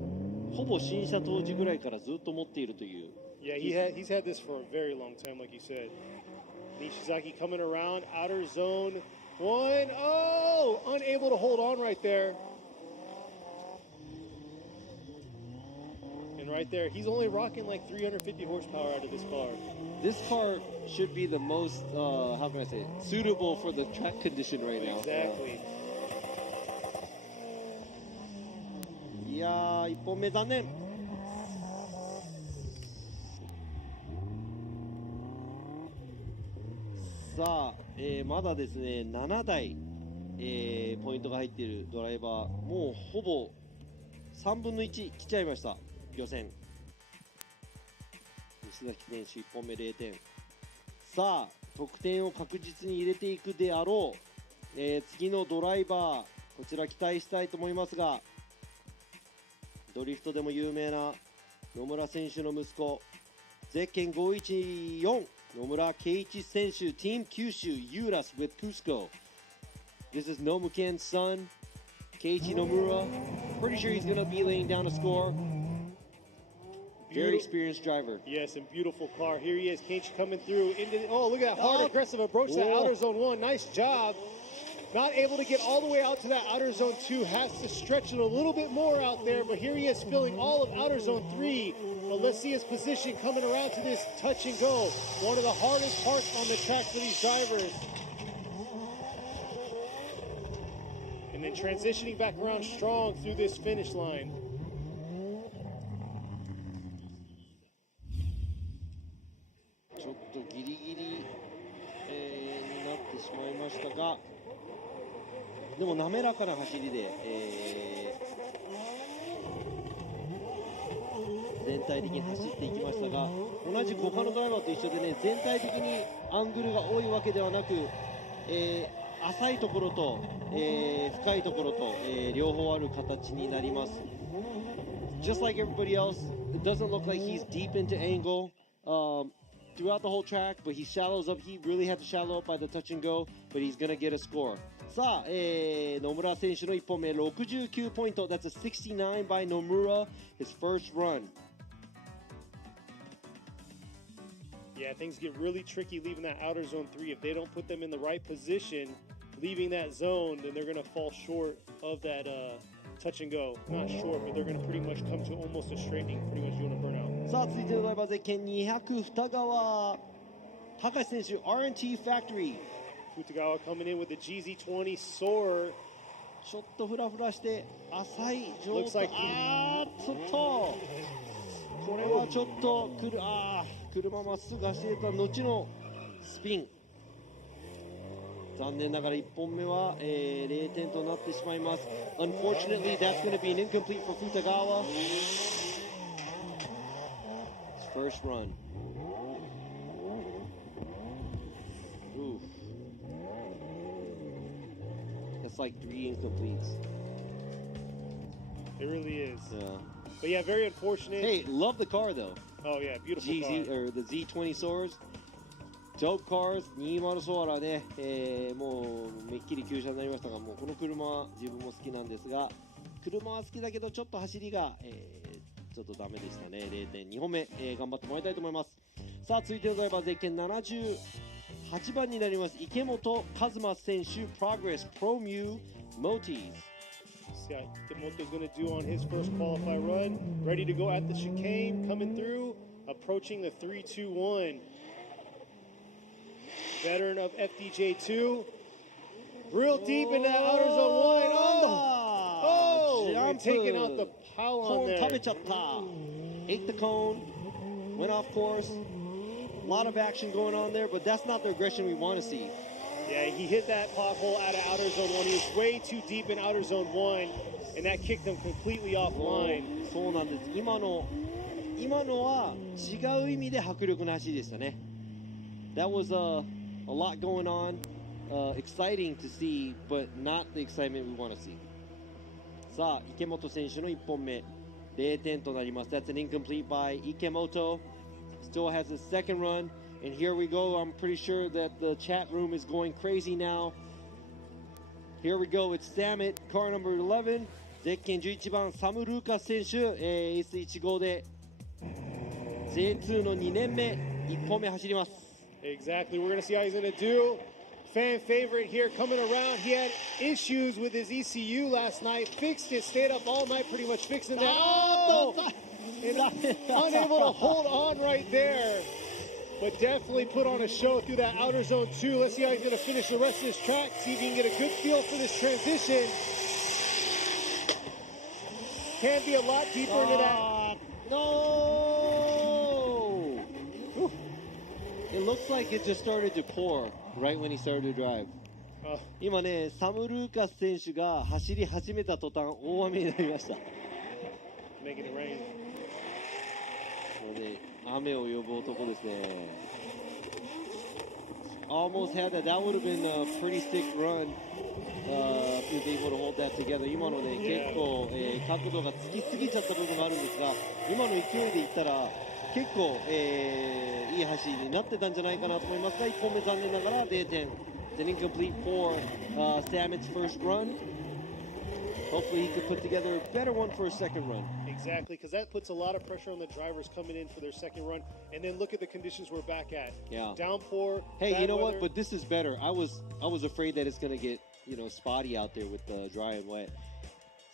うほぼ新車当時ぐらいからずっと持っているという Yeah, he's had this for a very long time, like you said. Nishizaki coming around, outer zone. One, oh, unable to hold on right there. And right there, he's only rocking like 350 horsepower out of this car. This car should be the most, how can I say, suitable for the track condition right now. Exactly. いやー、1本目残念。さあ、まだですね、7台、ポイントが入っているドライバー、もうほぼ3分の1来ちゃいました、予選。西崎選手1本目0点。さあ、得点を確実に入れていくであろう、次のドライバー、こちら期待したいと思いますが、ドリフトでも有名な野村選手の息子、ゼッケン514、野村圭一選手、Team Kyushu Uras with Cusco. This is Nomuken's son, Keiichi Nomura. Pretty sure he's going to be laying down a score. Very experienced driver. Yes, and beautiful car. Here he is, Keiichi coming through. Oh, look at that hard, aggressive approach to that outer zone 1. Nice job. Not able to get all the way out to that outer zone 2. Has to stretch it a little bit more out there, but here he is filling all of outer zone 3. But let's see his position coming around to this touch and go. One of the hardest parts on the track for these drivers. And then transitioning back around strong through this finish line. ちょっとギリギリ、になってしまいましたが、でも滑らかな走りで、全体的に走っていきましたが、同じく他のドライバーと一緒でね、全体的にアングルが多いわけではなく、浅いところと、深いところと、両方ある形になります。Just like everybody else, it doesn't look like he's deep into angle. Throughout the whole track, but he shallows up. He really had to shallow up by the touch and go, but he's gonna get a score. さあ、野村選手の1本目69ポイント。That's a 69 by Nomura, his first run. Yeah, things get really tricky leaving that outer zone 3. If they don't put them in the right position, leaving that zone, then they're gonna fall short of that touch and go. Not short, but they're gonna pretty much come to almost a straightening, pretty much doing a burnout. さあ続いてのドライバーゼッケン200二川隆選手 R&T Factory Futagawa coming in with the GZ20 Soar. ちょっとフラフラして浅い状 Looks 態 like ちょっとこれはちょっと車まっすぐ走れた後のスピン残念ながら1本目は、0点となってしまいます Unfortunately, that's going to be an incomplete for Futagawa First run. Oof. That's like 3 incompletes. It really is. Yeah. But yeah, very unfortunate. Hey, love the car though. Oh yeah, beautiful GZ car. or the Z20 Soars. Dope cars、20ソーラね、もうめっきり旧車になりましたが、もうこの車は自分も好きなんですが、車は好きだけどちょっと走りが、ちょっとダメでしたね。0.2本目、頑張ってもらいたいと思います。さあ続いてのドライバーゼッケン78番になります池本和真選手、Progress Pro Mu Motis。See how Ikemoto's going to do on his first qualify run. Ready to go at the chicane, coming through, approaching the 3-2-1. Veteran of FDJ2. Real deep in that outer zone 1. Oh, and taking out the pylon there. 食べちゃった。Ate the cone, went off course. A lot of action going on there, but that's not the aggression we want to see. Yeah, he hit that pothole out of outer zone 1. He was way too deep in outer zone 1, and that kicked him completely offline. そうなんです。今のは違う意味で迫力の走りでしたね。That was a lot going on, exciting to see, but not the excitement we want to see. さあ、池本選手の1本目、0点となります。That's an incomplete by Ikemoto. Still has his second run. And here we go. I'm pretty sure that the chat room is going crazy now. Here we go. It's Samet, car number 11. ゼッケン11番、サム・ルーカス選手、S15 で J2 の2年目、1本目走ります。Exactly. We're going to see how he's going to do. Fan favorite here coming around. He had issues with his ECU last night. Fixed it. Stayed up all night pretty much fixing that. Oh! And unable to hold on right there. But definitely put on a show through that outer zone 2. Let's see how he's going to finish the rest of this track. See if he can get a good feel for this transition. Can be a lot deeper into that. No! It looks like it just started to pour right when he started to drive. 今ね、サム・ルーカス選手が走り始めた途端、大雨になりました。Making it rain. 雨を呼ぶ男ですね。Almost had that. That would have been a pretty sick run if he was able to hold that together. 今のね、結構、角度がつきすぎちゃった部分があるんですが、今の勢いでいったら結構、いい走りになってたんじゃないかなと思いますが、1本目残念ながら0点。It's an incomplete for Samet's first run. Hopefully he could put together a better one for his second run. Exactly, because that puts a lot of pressure on the drivers coming in for their second run. And then look at the conditions we're back at. Yeah. Downpour. Hey, you know weather. what? But this is better. I was afraid that it's going to get, spotty out there with the dry and wet.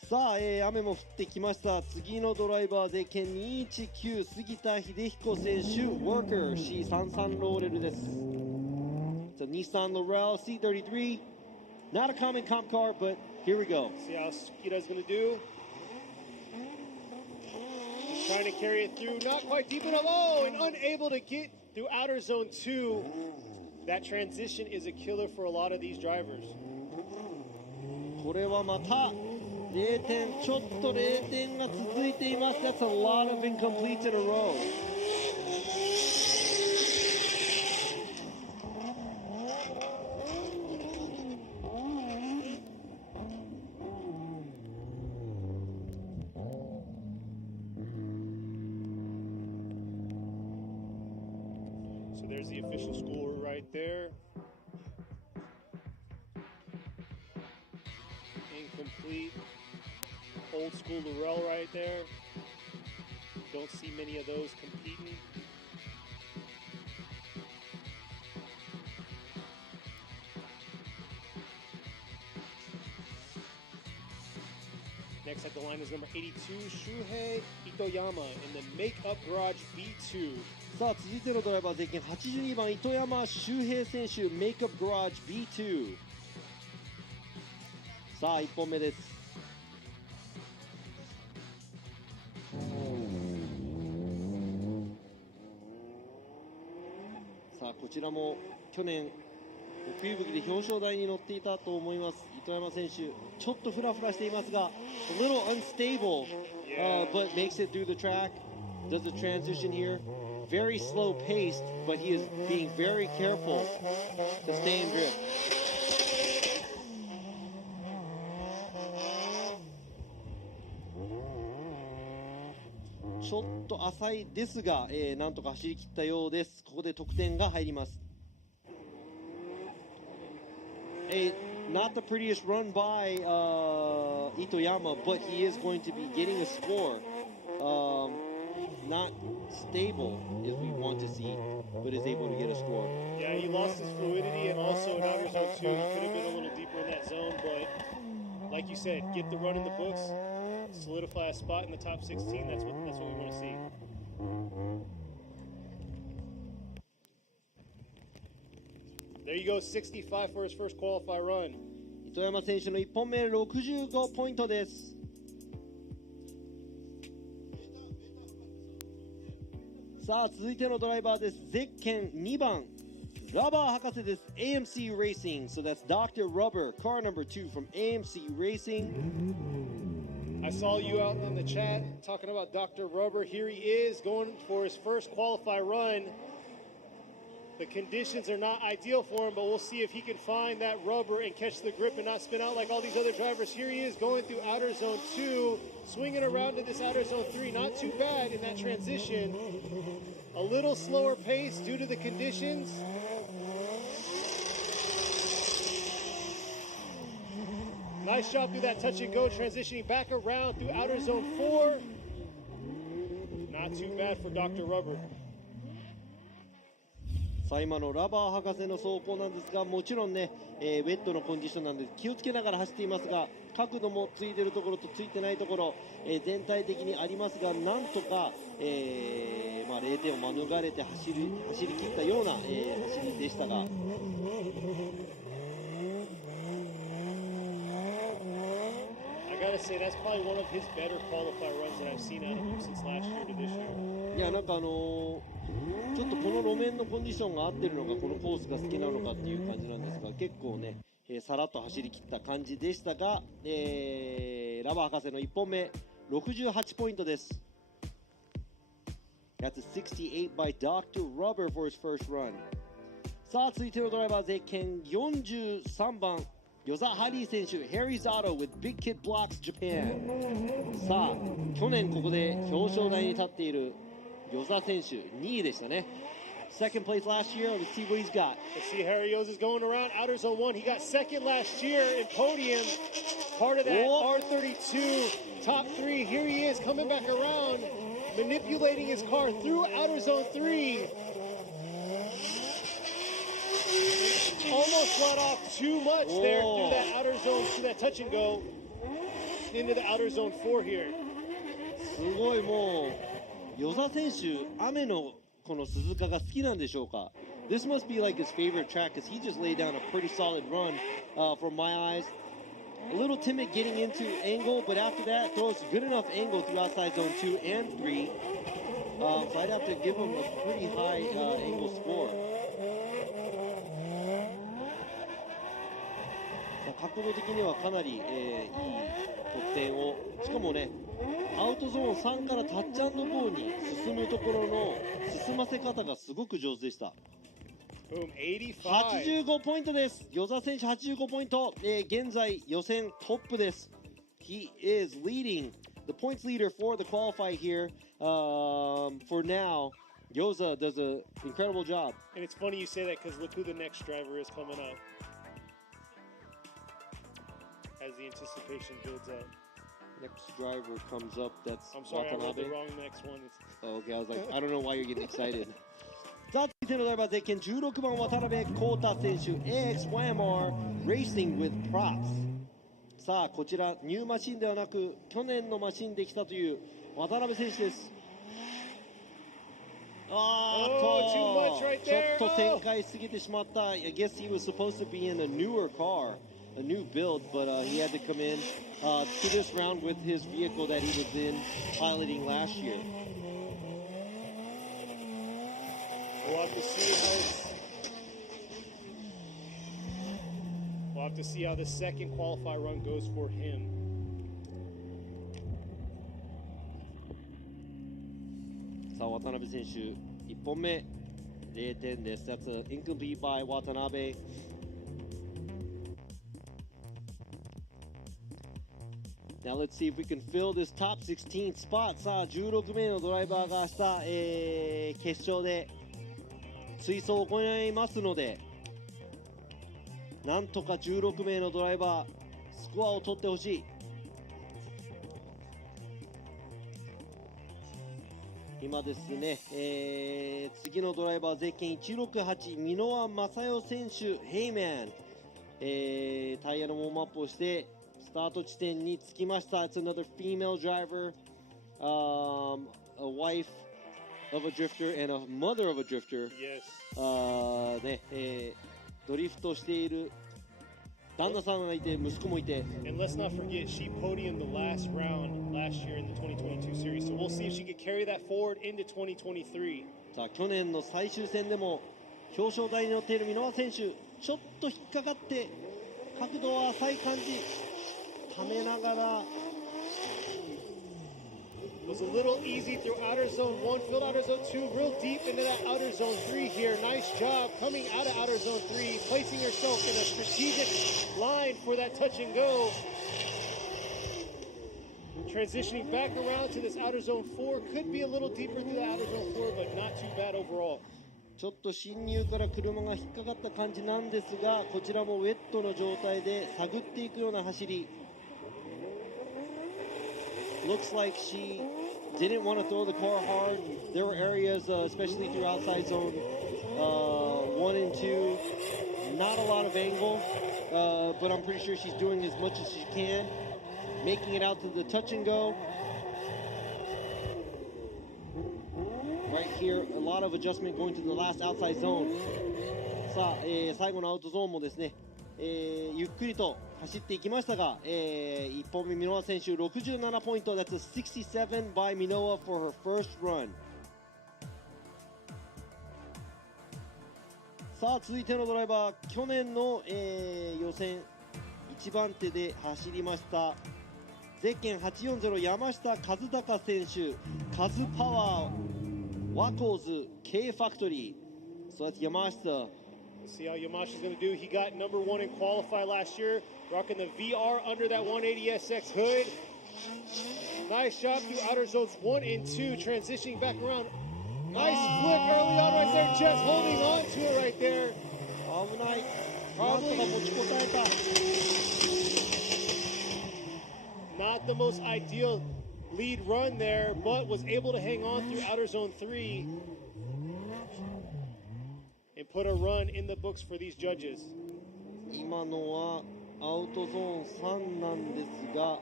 さあ、雨も降ってきました。次のドライバーで県219杉田秀彦選手、Worker C33 ローレルです。It's a Nissan Laurel C33. Not a common comp car, but here we go. See how Skita's going to do. He's trying to carry it through. Not quite deep enough. Oh, and unable to get through outer zone 2. That transition is a killer for a lot of these drivers. これはまた0点、ちょっと0点が続いています。That's a lot of incompletes in a row. So there's the official score right there. Incomplete. Old school Laurel right there. Don't see many of those competing. Next at the line is number 82, Shuhei Itoyama in the Make-Up Garage B2. さあ続いてのドライバーゼッケン82番糸山修平選手、メイクアップガラージ B2。 さあ1本目です。さあこちらも去年冬吹きで表彰台に乗っていたと思います糸山選手、ちょっとフラフラしていますが a little unstable、but makes it through the track, does the transition here, very slow paced, but he is being very careful to stay in grip. ちょっと浅いですが、なんとか走り切ったようです。ここで得点が入ります。Not the prettiest run by Itoyama, but he is going to be getting a score. Not stable as we want to see, but is able to get a score. Yeah, he lost his fluidity, and also in outer zone 2, he could have been a little deeper in that zone, but like you said, get the run in the books, solidify a spot in the top 16. That's what we want to see. There you go, 65 for his first qualify run. 糸山選手の1本目65ポイントです。さあ続いてのドライバーです。ゼッケン2番ラバー博士です。 AMC Racing, so that's Dr. Rubber, car number 2 from AMC Racing. I saw you out in the chat talking about Dr. Rubber. Here he is going for his first qualify run. The conditions are not ideal for him, but we'll see if he can find that rubber and catch the grip and not spin out like all these other drivers. Here he is going through outer zone 2, swinging around to this outer zone 3. Not too bad in that transition. A little slower pace due to the conditions. Nice job through that touch and go, transitioning back around through outer zone 4. Not too bad for Dr. Rubber. さあ今のラバー博士の走行なんですが、もちろんね、ウェットのコンディションなんで気をつけながら走っていますが、角度もついてるところとついてないところ、全体的にありますが、なんとか、0点を免れて走り切ったような、走りでしたが。I gotta say, that's probably one of his better qualifier runs that I've seen out of him since last year to this year. いや、なんかちょっとこの路面のコンディションが合ってるのか、このコースが好きなのかっていう感じなんですが、結構ね、さらっと走り切った感じでしたが、ラバー博士の1本目、68ポイントです。That's a 68 by Dr. Rubber for his first run. さあ、続いてのドライバー、ゼッケン43番。与座ハリー選手、Harry's Auto with Big Kid Blocks Japan。さあ、去年ここで表彰台に立っている与座選手、2位でしたね。Second place last year. Let's see what he's got. Let's see Harry Oza's going around outer zone 1. He got second last year in podium. Part of that R32 top 3. Here he is coming back around, manipulating his car through outer zone 3. Almost let off too much there through that outer zone, through that touch and go into the outer zone 4 here. すごいもう与座選手、雨のこの鈴鹿が好きなんでしょうか。This must be like his favorite track because he just laid down a pretty solid run from my eyes. A little timid getting into angle, but after that throws good enough angle through outside zone 2 and 3. So I'd have to give him a pretty high angle score. 角度的にはかなり、いい得点を、しかもね、アウトゾーン3からタッチ&ゴーに進むところの進ませ方がすごく上手でした。85ポイントです。与座選手85ポイント、現在予選トップです。He is leading the points leader for the qualify here. For now, Yoza does an incredible job. And it's funny you say that because look who the next driver is coming up. As the anticipation builds up. Next driver comes up. That's I'm sorry, Watanabe. I read the wrong next one. Oh, okay, I was like, I don't know why you're getting excited. さあ、続いてのドライバー、ゼッケン16番渡辺浩太選手、AXYMR Racing with Props。さあ、こちらニューマシンではなく去年のマシンで来たという渡辺選手です。ちょっと旋回しすぎてしまった。I guess he was supposed to be in a newer car, a new build, but he had to come in to this round with his vehicle that he was in piloting last year. We'll have to see how the second qualify run goes for him. さあ、渡辺選手1本目0点です。That's an incomplete by Watanabe. Now let's see if we can fill this top 16 spot. さあ16名のドライバーが明日、決勝で追走を行いますので、なんとか16名のドライバースコアを取ってほしい。今ですね、次のドライバーゼッケン168箕輪正代選手、ヘイメン、タイヤのウォームアップをしてスタート地点に着きました。It's another female driver, a wife of a drifter and a mother of a drifter. Yes. ね、ドリフトしている旦那さんがいて息子もいて。And let's not forget, she podiumed the last round last year in the 2022 series. So we'll see if she can carry that forward into 2023. さあ去年の最終戦でも表彰台に乗っている箕輪選手、ちょっと引っかかって角度は浅い感じ、ためながら。It was a little easy through outer zone 1, filled outer zone 2, real deep into that outer zone 3 here. Nice job coming out of outer zone 3, placing herself in a strategic line for that touch and go. Transitioning back around to this outer zone 4, could be a little deeper through the outer zone 4, but not too bad overall. ちょっと進入から車が引っかかった感じなんですが、こちらもウェットの状態で探っていくような走り。Looks like she didn't want to throw the car hard. There were areas, especially through outside zone 1 and 2, not a lot of angle, but I'm pretty sure she's doing as much as she can, making it out to the touch and go. Right here, a lot of adjustment going to the last outside zone. さあ、最後のアウトゾーンもですね、ゆっくりと走っていきましたが、1本目箕輪選手67ポイント。 That's a 67 by Minoa for her first run. さあ続いてのドライバー、去年の、予選1番手で走りましたゼッケン840山下和孝選手、カズパワーワコーズ K ファクトリー。 So that's Yamashita. Let's see how Yamashita's going to do. He got number 1 in qualify last year, rocking the VR under that 180SX hood. Nice job through outer zones 1 and 2, transitioning back around. Nice flip early on right there, just holding on to it right there. 危ない。なんとか持ちこたえた。Not the most ideal lead run there, but was able to hang on through outer zone 3 and put a run in the books for these judges. 今のはアウトゾーン3なんですが、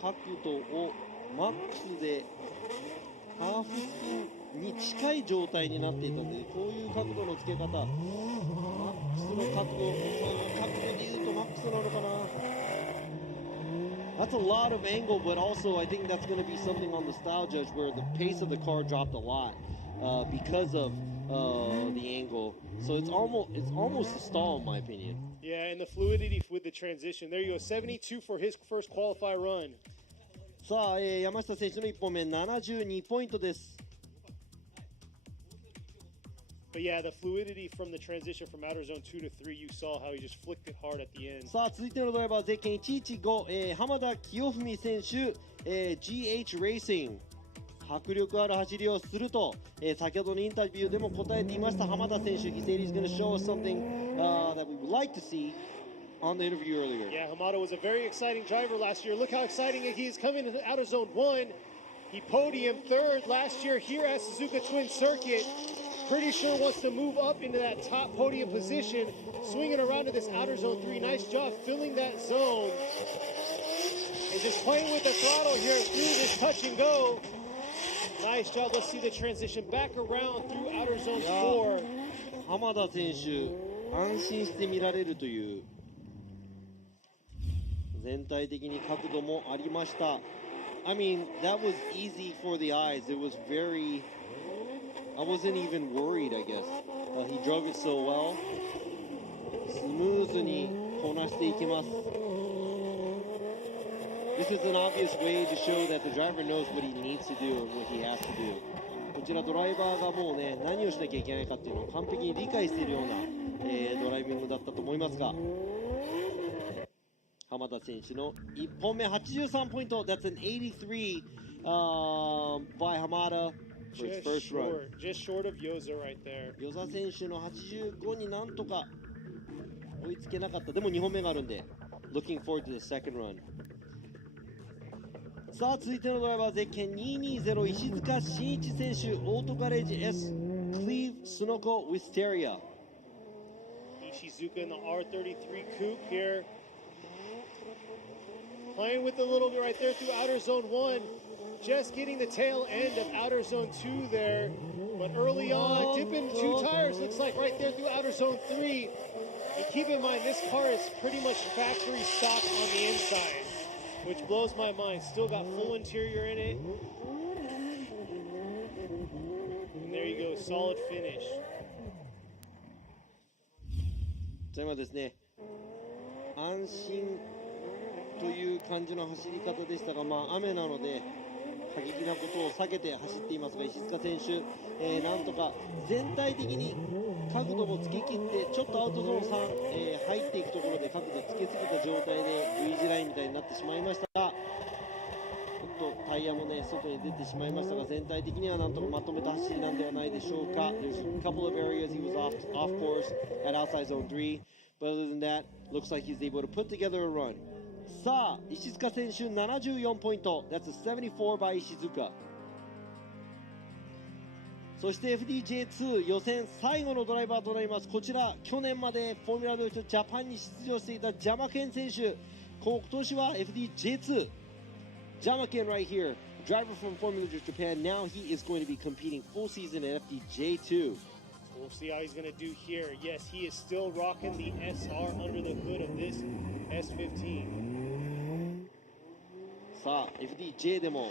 角度をマックスでハーフスピンに近い状態になっていたので、こういう角度のつけ方、マックスの角度で言うとマックスなのかな。That's a lot of angle, but also I think that's going to be something on the style judge where the pace of the car dropped a lot because of the angle. So it's almost a stall in my opinion. Yeah, and the fluidity with the transition. There you go, 72 for his first qualify run. さあ、山下選手の1本目72ポイントです。But yeah, the fluidity from the transition from outer zone 2 to 3, you saw how he just flicked it hard at the end. さあ続いてのドライバーゼッケン115、浜田清文選手、GH レーシング。迫力ある走りをすると、先ほどのインタビューでも答えていました浜田選手。He said he's going to show us something that we would like to see on the interview earlier. Yeah, Hamada was a very exciting driver last year. Look how exciting he is coming into outer zone 1. He podiumed 3rd last year here at Suzuka Twin Circuit. Pretty sure wants to move up into that top podium position, swinging around to this outer zone 3. Nice job filling that zone. And just playing with the throttle here through this touch and go. Nice job. Let's see the transition back around through outer zone 4. 浜田選手、安心して見られるという。全体的に角度もありました。I mean, that was easy for the eyes. It was very... I wasn't even worried, I guess. He drove it so well. スムーズにこなしていきます。This is an obvious way to show that the driver knows what he needs to do and what he has to do. こちらドライバーがもうね、何をしなきゃいけないかっていうのを完璧に理解しているような、ドライビングだったと思いますが、浜浜田選手の1本目83ポイント。That's an 83 by Hamada for his first run. Just short of Yoza right there. 與座選手の85になんとか追いつけなかった。でも2本目があるんで Looking forward to the second run. さあ続いてのドライバーゼッケン220石塚真一選手オートガレージ S Cleve Sunoco Wisteria. Suzuka in the R33 coupe here. Playing with a little bit right there through outer zone 1. Just getting the tail end of outer zone 2 there. But early on, dipping 2 tires, looks like right there through outer zone 3. And keep in mind, this car is pretty much factory stock on the inside, which blows my mind. Still got full interior in it. And there you go, solid finish. じゃあ今ですね、安心という感じの走り方でしたが、雨なので過激なことを避けて走っていますが、石塚選手、なんとか全体的に角度もつけ切ってちょっとアウトゾーン3、入っていくところで角度つけすぎた状態で V 字ラインみたいになってしまいましたが、ちょっとタイヤもね外に出てしまいましたが、全体的にはなんとかまとめた走りなんではないでしょうか。There's a couple of areas he was off course at outside zone 3, but other than that, looks like he's able to put together a run. さあ石塚選手74ポイント。 That's a 74 by 石塚。そして FDJ2 予選最後のドライバーとなります。こちら去年までフォーミュラドリフトジャパンに出場していたジャマケン選手、今年は FDJ2 ジャマケン right here, driver from Formula Drift Japan. Now he is going to be competing full season at FDJ2. We'll see how he's going to do here. Yes, he is still rocking the SR under the hood of this S15. さあ FDJ でも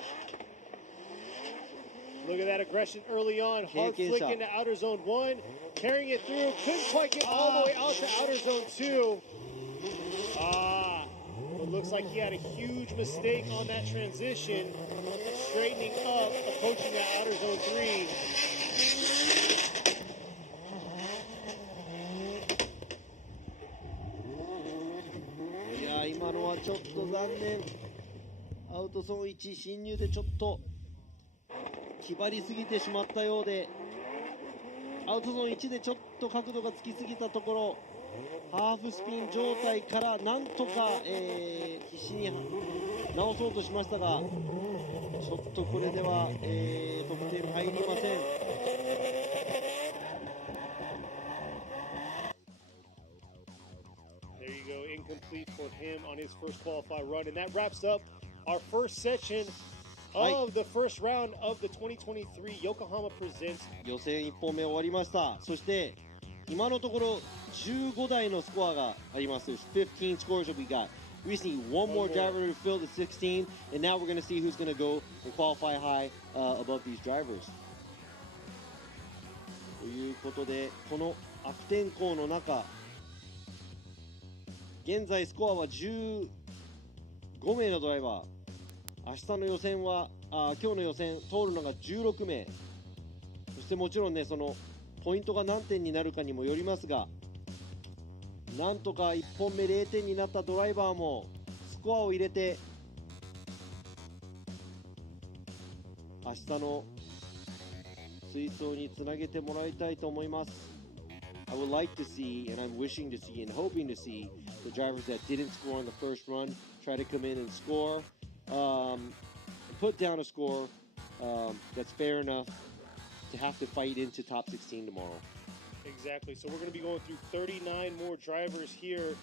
Look at that aggression early on. Hard flick into outer zone 1. Carrying it through. Couldn't quite get all the way out to outer zone 2. It looks like he had a huge mistake on that transition. Straightening up, approaching that outer zone 3. いや今のはちょっと残念。アウトゾーン1進入でちょっと気張りすぎてしまったようで、アウトゾーン1でちょっと角度がつきすぎたところ、ハーフスピン状態からなんとか、必死に直そうとしましたが、ちょっとこれでは、得点入りません。There you go, incomplete for him on his first qualified run, and that wraps up our first section of the first round of the 2023 Yokohama Presents. 予選1本目終わりました。そして今のところ15台のスコアがあります。There's 15 scores that we got. We just need one more driver to fill the 16, and now we're going to see who's going to go and qualify high above these drivers. ということで、この悪天候の中、現在スコアは15名のドライバー。明日の予選は今日の予選通るのが16名。そしてもちろんね、そのポイントが何点になるかにもよりますが、なんとか1本目0点になったドライバーもスコアを入れて明日の追走につなげてもらいたいと思います。I would like to see, and I'm wishing to see and hoping to see the drivers that didn't score on the first run try to come in and score, put down a score that's fair enough to have to fight into top 16 tomorrow. Exactly. So we're going to be going through 39 more drivers here.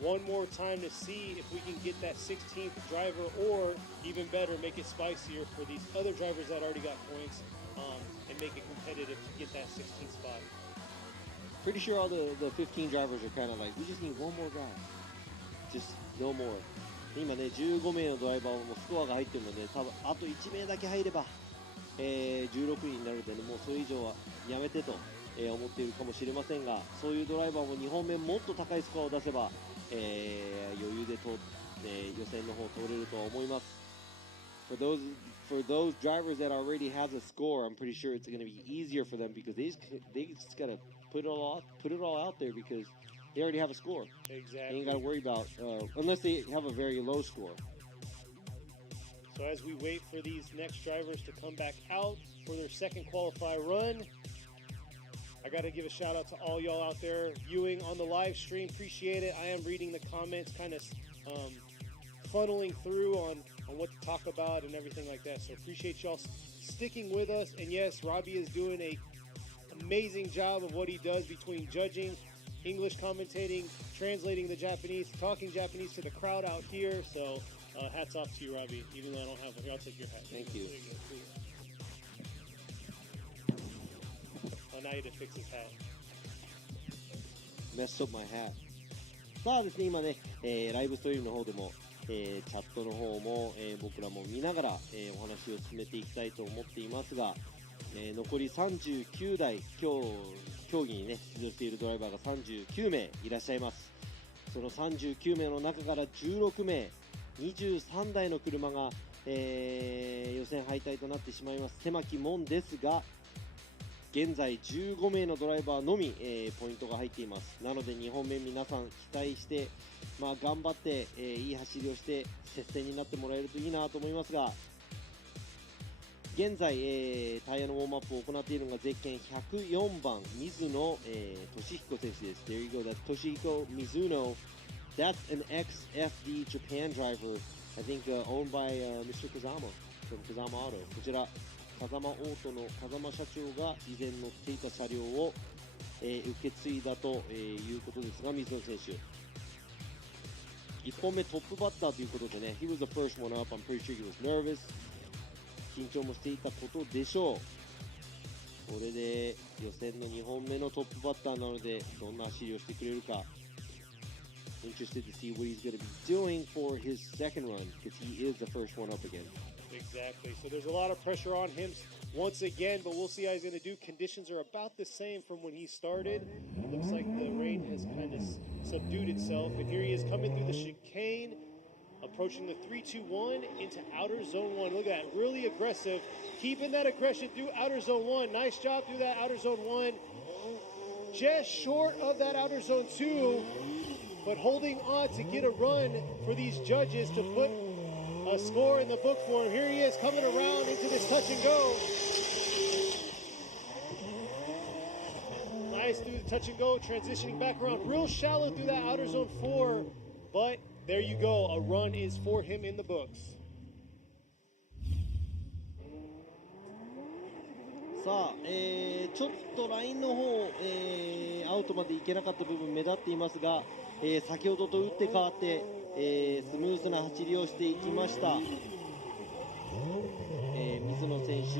One more time to see if we can get that 16th driver, or even better, make it spicier for these other drivers that already got points, and make it competitive to get that 16th spot. Pretty sure all the 15 drivers are kind of like, we just need one more guy. Just no more. 今ね、15名のドライバーもスコアが入ってるので、多分あと1名だけ入れば、16人になるので、ね、もうそれ以上はやめてと、思っているかもしれませんが、そういうドライバーも2本目もっと高いスコアを出せば、余裕で予選の方通れるとは思います。For those drivers that already has a score, I'm pretty sure it's going to be easier for them because they just gotta put it all out there because they already have a score. Exactly. They ain't got to worry about, unless they have a very low score. So as we wait for these next drivers to come back out for their second qualify run, I got to give a shout out to all y'all out there viewing on the live stream. Appreciate it. I am reading the comments, kind of funneling through on what to talk about and everything like that. So appreciate y'all sticking with us. And yes, Robbie is doing a amazing job of what he does between judging, English commentating, translating the Japanese, talking Japanese to the crowd out here. So hats off to you, Robbie. Even though I don't have one here, I'll take your hat. Thank you. There you go. Cool. Oh, now you had to fix his hat. Messed up my hat. さあですね、今ね、ライブストリームの方でも、チャットの方も、僕らも見ながら、お話を進めていきたいと思っていますが、残り39台、今日競技にね出場しているドライバーが39名いらっしゃいます。その39名の中から16名、23台の車が、予選敗退となってしまいます。狭き門ですが、現在15名のドライバーのみ、ポイントが入っています。なので2本目皆さん期待して、頑張って、いい走りをして接戦になってもらえるといいなと思いますが、現在、タイヤのウォームアップを行っているのがゼッケン104番水野、俊彦選手です。There you go, that's Toshihiko Mizuno. That's an ex-FD Japan driver, I think owned by Mr. Kazama from Kazama Auto. こちら風間オートの風間社長が以前乗っていた車両を、受け継いだと、いうことですが、水野選手1本目トップバッターということでね、He was the first one up. I'm pretty sure he was nervous. 緊張もしていたことでしょう。これで予選の2本目のトップバッターなのでどんな走りをしてくれるか Interested to see what he's going to be doing for his second run because he is the first one up again. Exactly. So there's a lot of pressure on him once again, but we'll see how he's going to do. Conditions are about the same from when he started. It looks like the rain has kind of subdued itself, and here he is coming through the chicane, approaching the 3-2-1 into outer zone 1. Look at that, really aggressive, keeping that aggression through outer zone 1. Nice job through that outer zone 1. Just short of that outer zone 2, but holding on to get a run for these judges to put a score in the book for him. Here he is coming around into this touch and go. Nice through the touch and go, transitioning back around, real shallow through that outer zone 4, but there you go, a run is for him in the books. さあ、ちょっとラインの方、アウトまで行けなかった部分目立っていますが、先ほどと打って変わって、スムーズな走りをしていきました。水野選手、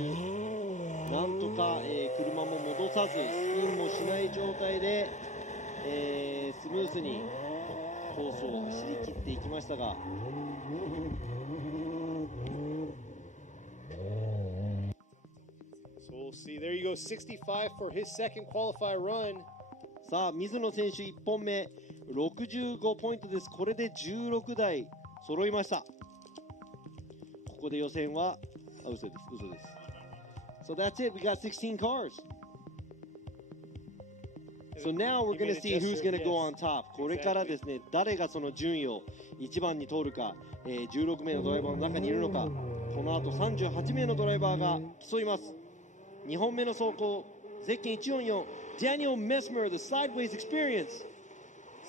なんとか、車も戻さず、スピンもしない状態で、スムーズにコースを走り切っていきましたが、So we'll see. There you go, 65 for his second qualify run. さあ、水野選手1本目、65ポイントです。これで16台揃いました。ここで予選は、嘘です。So that's it. We got 16 cars. So now we're going to see who's going to go on top. これからですね、誰がその順位を1番に通るか、16名のドライバーの中にいるのか、この後38名のドライバーが競います。2本目の走行、ゼッケン144、Daniel Mesmer, the sideways experience.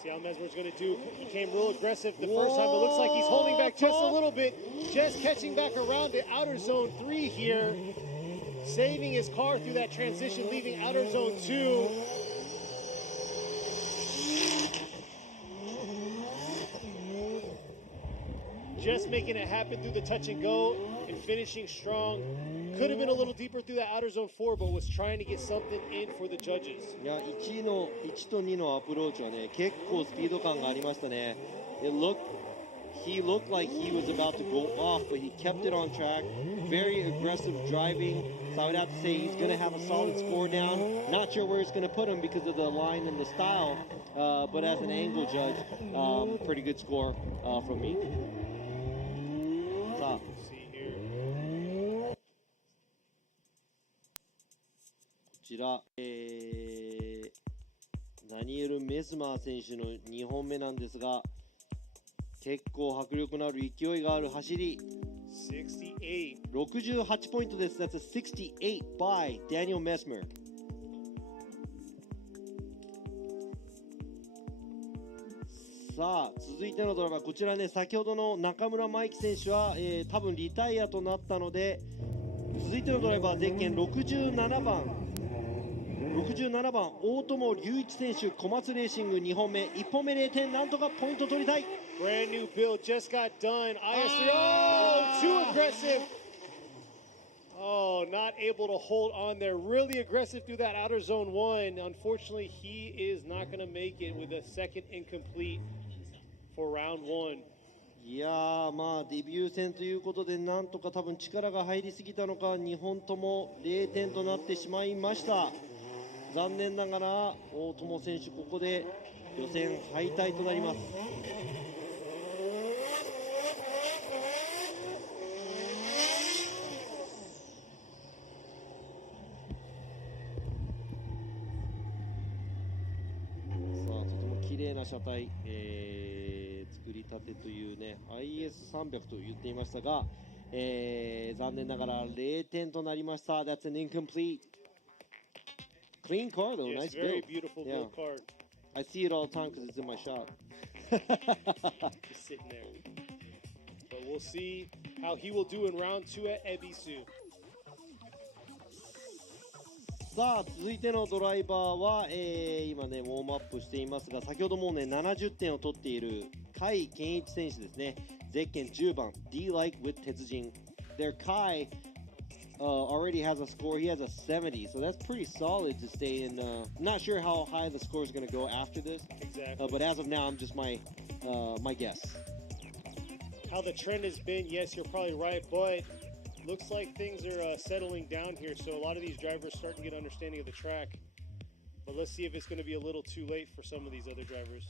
See how Mesmer's going to do. He came real aggressive the first time, but looks like he's holding back just a little bit. Just catching back around to outer zone 3 here. Saving his car through that transition, leaving outer zone 2. Just making it happen through the touch and go and finishing strong. Could have been a little deeper through that outer zone 4, but was trying to get something in for the judges. いや、1と2のアプローチはね、結構スピード感がありましたね。He looked like he was about to go off, but he kept it on track. Very aggressive driving. So I would have to say he's going to have a solid score down. Not sure where it's going to put him because of the line and the style, but as an angle judge, pretty good score from me. さあ。こちら、ダニエル・メスマー選手の2本目なんですが、結構迫力のある勢いがある走り。68ポイントです。That's a 68 by Daniel Messmer。さあ続いてのドライバー、こちらね、先ほどの中村真希選手は、多分リタイアとなったので、続いてのドライバーゼッケン67番大友隆一選手、小松レーシング2本目、1本目0点、なんとかポイント取りたい。 Brand new build just got done. IS3, oh, too aggressive. Oh, not able to hold on there. Really aggressive through that outer zone one. Unfortunately, he is not going to make it with a second incomplete for round one. いやー、まあデビュー戦ということで、なんとか多分力が入りすぎたのか、2本とも0点となってしまいました。残念ながら大友選手、ここで予選敗退となります。さあとても綺麗な車体、作りたてというね IS300 と言っていましたが、残念ながら0点となりました。 That's an incomplete. Clean car though, Yes, nice very build. beautiful Yeah. build car. I see it all the time because it's in my shop. Just sitting there. But we'll see how he will do in round two at Ebisu. さあ続いてのドライバーは、今ねウォームアップしていますが、先ほどもうね70点を取っている甲斐健一選手ですね。ゼッケン10番 D-Like with 鉄人。Their Kai already has a score. He has a 70, so that's pretty solid to stay in. Not sure how high the score is going to go after this. Exactly. But as of now, I'm just my guess. How the trend has been, yes, you're probably right, but looks like things are settling down here. So a lot of these drivers starting to get understanding of the track. But let's see if it's going to be a little too late for some of these other drivers.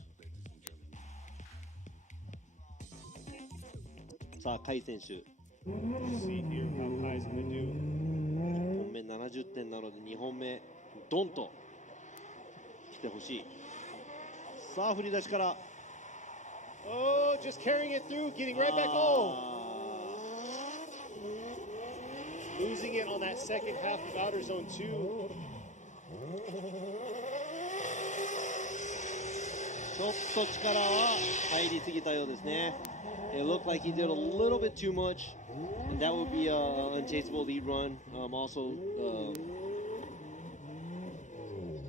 さあ甲斐選手。Let's see here how Kai's going to do. 1本目70点なので2本目ドンと来てほしい。さあ振り出しから。Oh, just carrying it through, getting right back home. Losing it on that second half of outer zone 2. ちょっと力は入りすぎたようですね。It looked like he did a little bit too much, and that would be an unchaseable lead run. Also,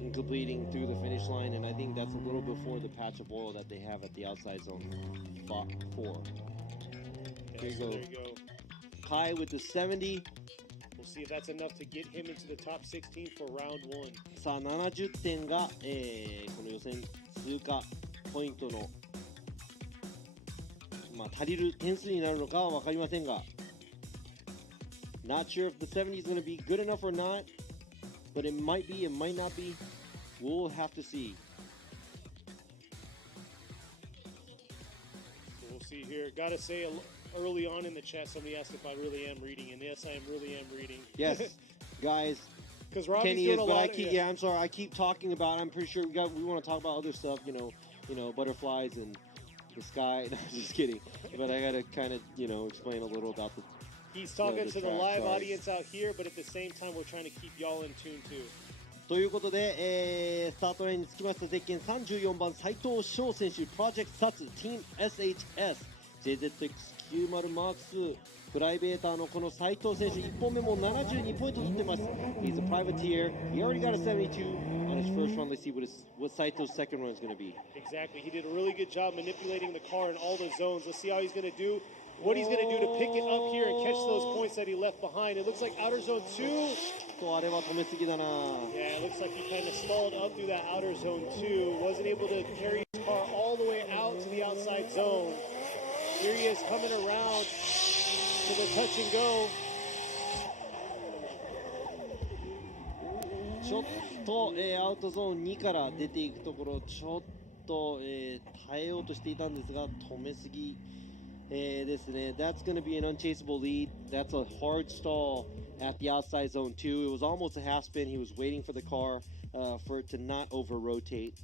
incompleting through the finish line, and I think that's a little before the patch of oil that they have at the outside zone 4. Here you go. Kai with the 70. We'll see if that's enough to get him into the top 16 for round 1. さあ70点が、この予選通過ポイントの、足りる点数になるのかは分かりませんが、Not sure if the 70 is going to be good enough or not, but it might be, it might not be. We'll have to see. So we'll see here. Gotta say, early on in the chat, somebody asked if I really am reading, and yes, I really am reading. Yes, guys. Because Robbie's Kenny doing is, a but lot. I'm sorry. I keep talking about. I'm pretty sure we want to talk about other stuff. You know, butterflies and the sky. No, just kidding. But I gotta kind of, explain a little about the. He's talking to the track, live sorry. audience out here, but at the same time, we're trying to keep y'all in tune too. ということで、スタートラインにつきましたゼッケン34番斉藤翔選手、プロジェクトサツ、ティーム SHS、JZX90 マーク2、プライベーターのこの斉藤選手、1本目も72ポイント取ってます。He's a privateer. He already got a 72 on his first run. Let's see what Saito's second run is going to be. Exactly. He did a really good job manipulating the car in all the zones. Let's see how he's going to do. What he's going to do to pick it up here and catch those points that he left behind. It looks like outer zone 2. あれは止めすぎだな。 Yeah, it looks like he kind of stalled up through that outer zone 2. Wasn't able to carry his car all the way out to the outside zone. Here he is coming around to the touch and go. ちょっと、アウトゾーン2から出ていくところ、ちょっと、耐えようとしていたんですが、止めすぎ、ですね。That's going to be an unchaseable lead. That's a hard stall at the outside zone 2. It was almost a half spin. He was waiting for the car for it to not over rotate.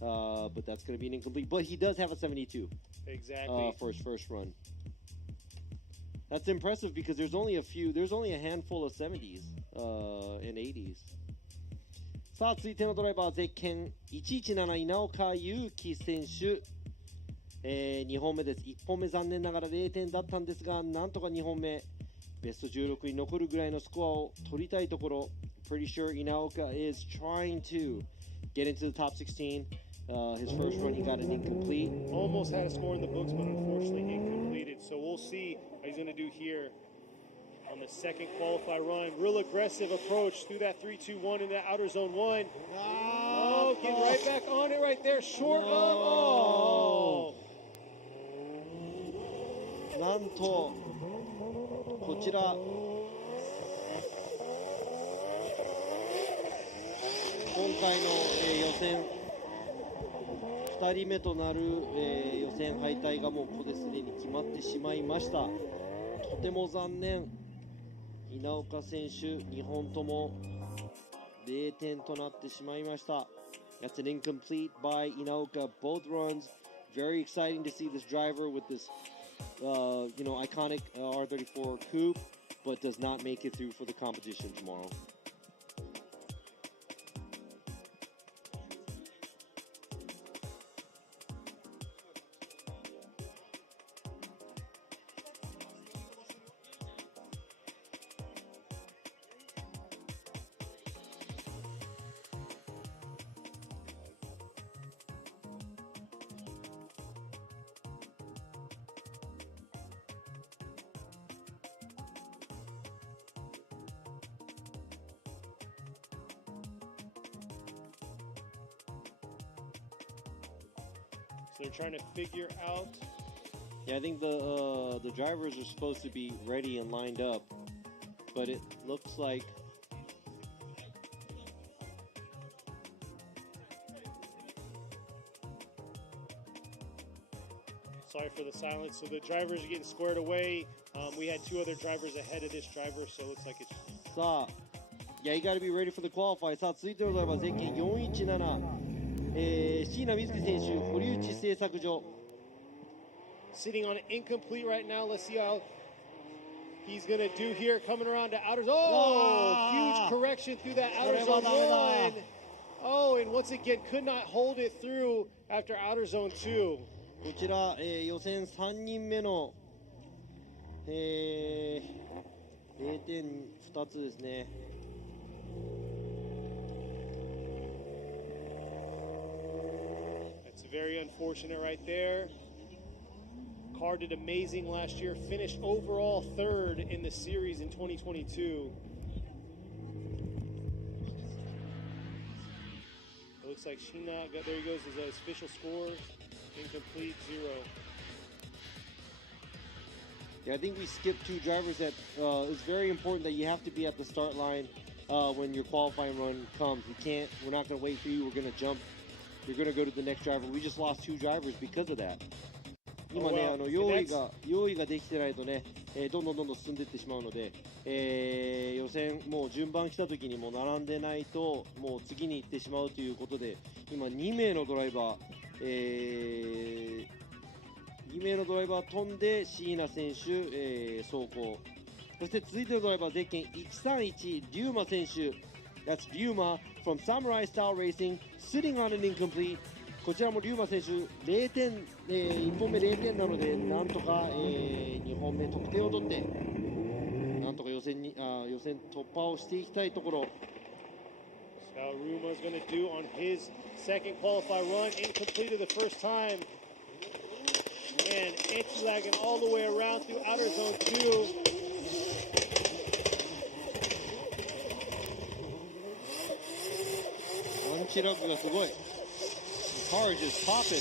but that's going to be an incomplete. But he does have a 72 Exactly. for his first run. That's impressive because there's only a handful of 70s and 80s. さあ続いてのドライバーゼッケン117稲岡祐希選手、2本目です。1本目残念ながら0点だったんですが、なんとか2本目ベスト16に残るぐらいのスコアを取りたいところ。 Pretty sure Inaoka is trying to get into the top 16. His first run he got an incomplete. Almost had a score in the books, but unfortunately incompleted. So we'll see how he's going to do here on the second qualify run. Real aggressive approach through that 3-2-1 in that outer zone 1. Oh, getting right back on it right there. Short of. Oh. なんとこちら今回の、予選2人目となる、予選敗退がもうここですでに決まってしまいました。とても残念。稲岡選手2本とも0点となってしまいました。That's an incomplete by Inaoka. Both runs. Very exciting to see this driver with this iconic R34 coupe, but does not make it through for the competition tomorrow. So they're trying to figure out. Yeah, I think the drivers are supposed to be ready and lined up, but it looks like Sorry for the silence. So the drivers are getting squared away. We had two other drivers ahead of this driver, so it looks like it's. さあ、yeah, you got to be ready for the qualify. さあ、続いてのドライバー、ゼッケン417、椎名瑞希選手、堀内製作所。Sitting on an incomplete right now. Let's see how he's going to do here. Coming around to outer zone. Oh, huge correction through that outer zone 1. Oh, and once again, could not hold it through after outer zone 2. こちら、予選3人目の、0点2つですね。That's very unfortunate right there. Car did amazing last year, finished overall third in the series in 2022. It looks like Shina, there he goes, his official score, incomplete, 0. Yeah, I think we skipped two drivers that it's very important that you have to be at the start line when your qualifying run comes. We're not going to wait for you, we're going to jump. You're going to go to the next driver. We just lost two drivers because of that. 今ね、用意ができてないとね、どんどん進んでいってしまうので、予選もう順番来た時にもう並んでないともう次に行ってしまうということで、今2名のドライバー、飛んで椎名選手、走行。そして続いてのドライバーゼッケン131リューマ選手。That's Ryuma from Samurai Style Racing, sitting on an incomplete. こちらもリューマ選手0点、1本目0点なので、なんとか、2本目得点を取って、なんとか予選突破をしていきたいところ。So Ryuma is going to do on his second qualify run, incomplete the first time. And anti-lagging all the way around through outer zone 2. Anti-lag がすごい。Car just popping.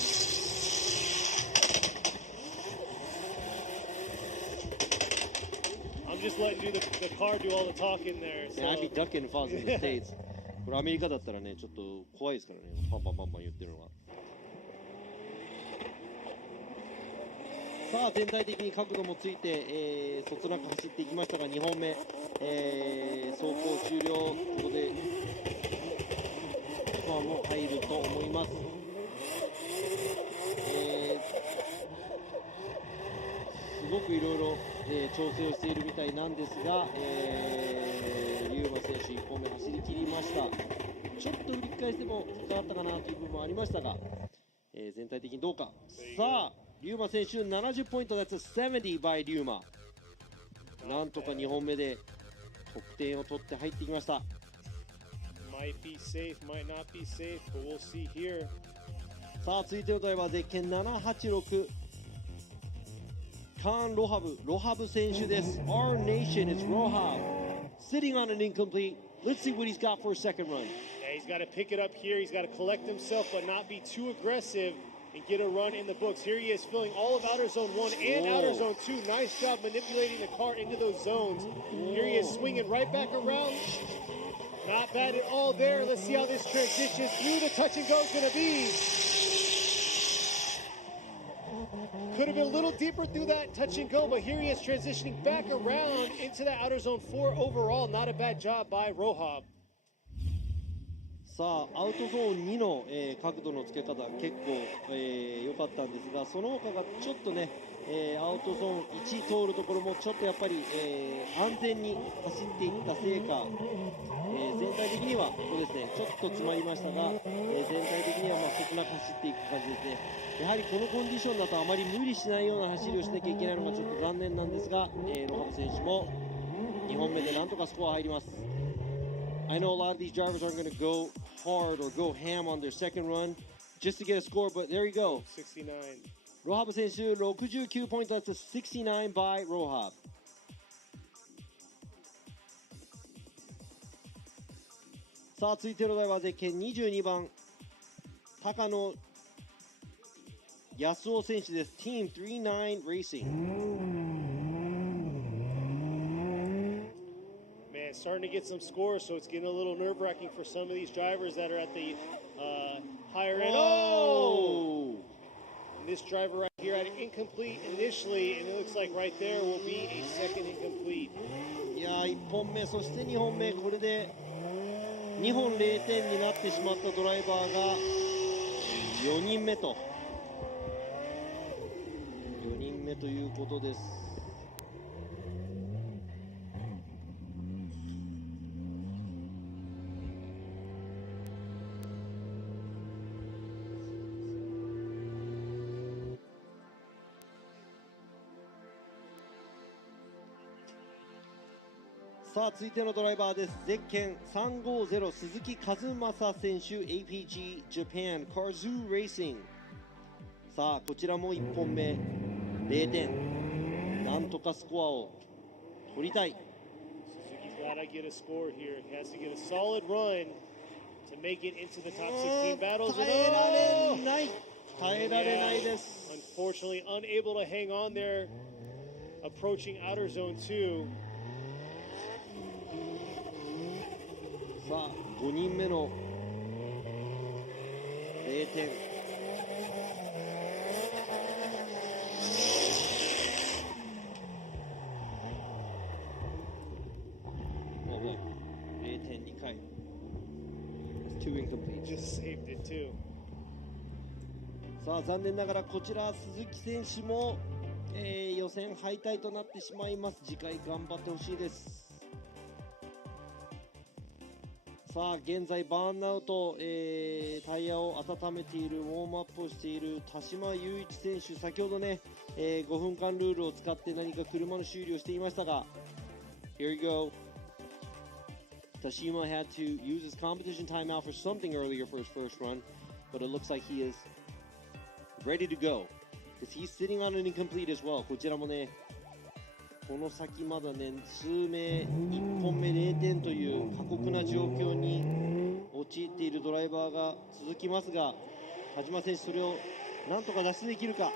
I'm just letting the car do all the talking there. So. Yeah, I'd be ducking if I was in the States. これアメリカだったらね、ちょっと怖いですからね。パンパン言ってるのが。さあ全体的に角度もついて、そつなく走っていきましたが2本目、走行終了。ここでスコアも入ると思います。ごくいろいろ調整をしているみたいなんですが、龍馬選手1本目走り切りました。ちょっと振り返しても引っかかったかなという部分もありましたが、全体的にどうか。さあ龍馬選手70ポイント、that's a 70 by 龍馬。なんとか2本目で得点を取って入ってきました。Might be safe, might not be safe, but we'll see here. さあ続いてのドライバーゼッケン786カーン・ロハブ選手です。 Our nation is Rohab sitting on an incomplete. Let's see what he's got for a second run. Yeah, he's got to pick it up here. He's got to collect himself, but not be too aggressive and get a run in the books. Here he is filling all of outer zone 1 and outer zone 2. Nice job manipulating the car into those zones. Here he is swinging right back around. Not bad at all there. Let's see how this transition through the touch and go is going to be. Could have been a little deeper through that touch and go, but here he is transitioning back around into that outer zone 4 overall. Not a bad job by Rohab. さあアウトゾーン2の、角度のつけ方結構良かったんですが、その他がちょっとね、アウトゾーン1通るところもちょっとやっぱり、安全に走っていったせいか、全体的にはそうですね、ちょっと詰まりましたが、全体的には切なく走っていく感じですね。やはりこのコンディションだとあまり無理しないような走りをしなきゃいけないのがちょっと残念なんですが、ロハブ選手も2本目でなんとかスコア入ります。I know a lot of these drivers aren't going to go hard or go ham on their second run just to get a score, but there you go. 69. ロハブ選手69ポイント、that's a 69 by ロハブ。さあ続いてのドライバーゼッケン22番高野安尾選手です。Team 39 Racing。Man, starting to get some scores, so it's getting a little nerve-wracking for some of these drivers that are at the higher end. Oh! And this driver right here had an incomplete initially, and it looks like right there will be a second incomplete. いやー1本目そして2本目、これで2本0点になってしまったドライバーが4人目ということです。さあ続いてのドライバーです。ゼッケン350鈴木和正選手 APG Japan Carzoo Racing。さあこちらも1本目0点、なんとかスコアを取りたい。Suzuki's got to get a score here. He has to get a solid run to make it into the top 16 battles. 耐えられない、耐えられないです。Unfortunately, unable to hang on there, approaching outer zone 2. さあ5人目の0点。0.2回。Two incomplete. Just saved it too. さあ残念ながらこちら鈴木選手も、予選敗退となってしまいます。次回頑張ってほしいです。さあ現在バーンアウト、タイヤを温めている、ウォームアップをしている田島雄一選手、先ほどね、5分間ルールを使って何か車の修理をしていましたが、 Here you go. Tashima had to use his competition timeout for something earlier for his first run, but it looks like he is ready to go because he's sitting on an incomplete as well. こちらもね、この先まだね、数名1本目0点という過酷な状況に陥っているドライバーが続きますが、田島選手それをなんとか脱出できるか。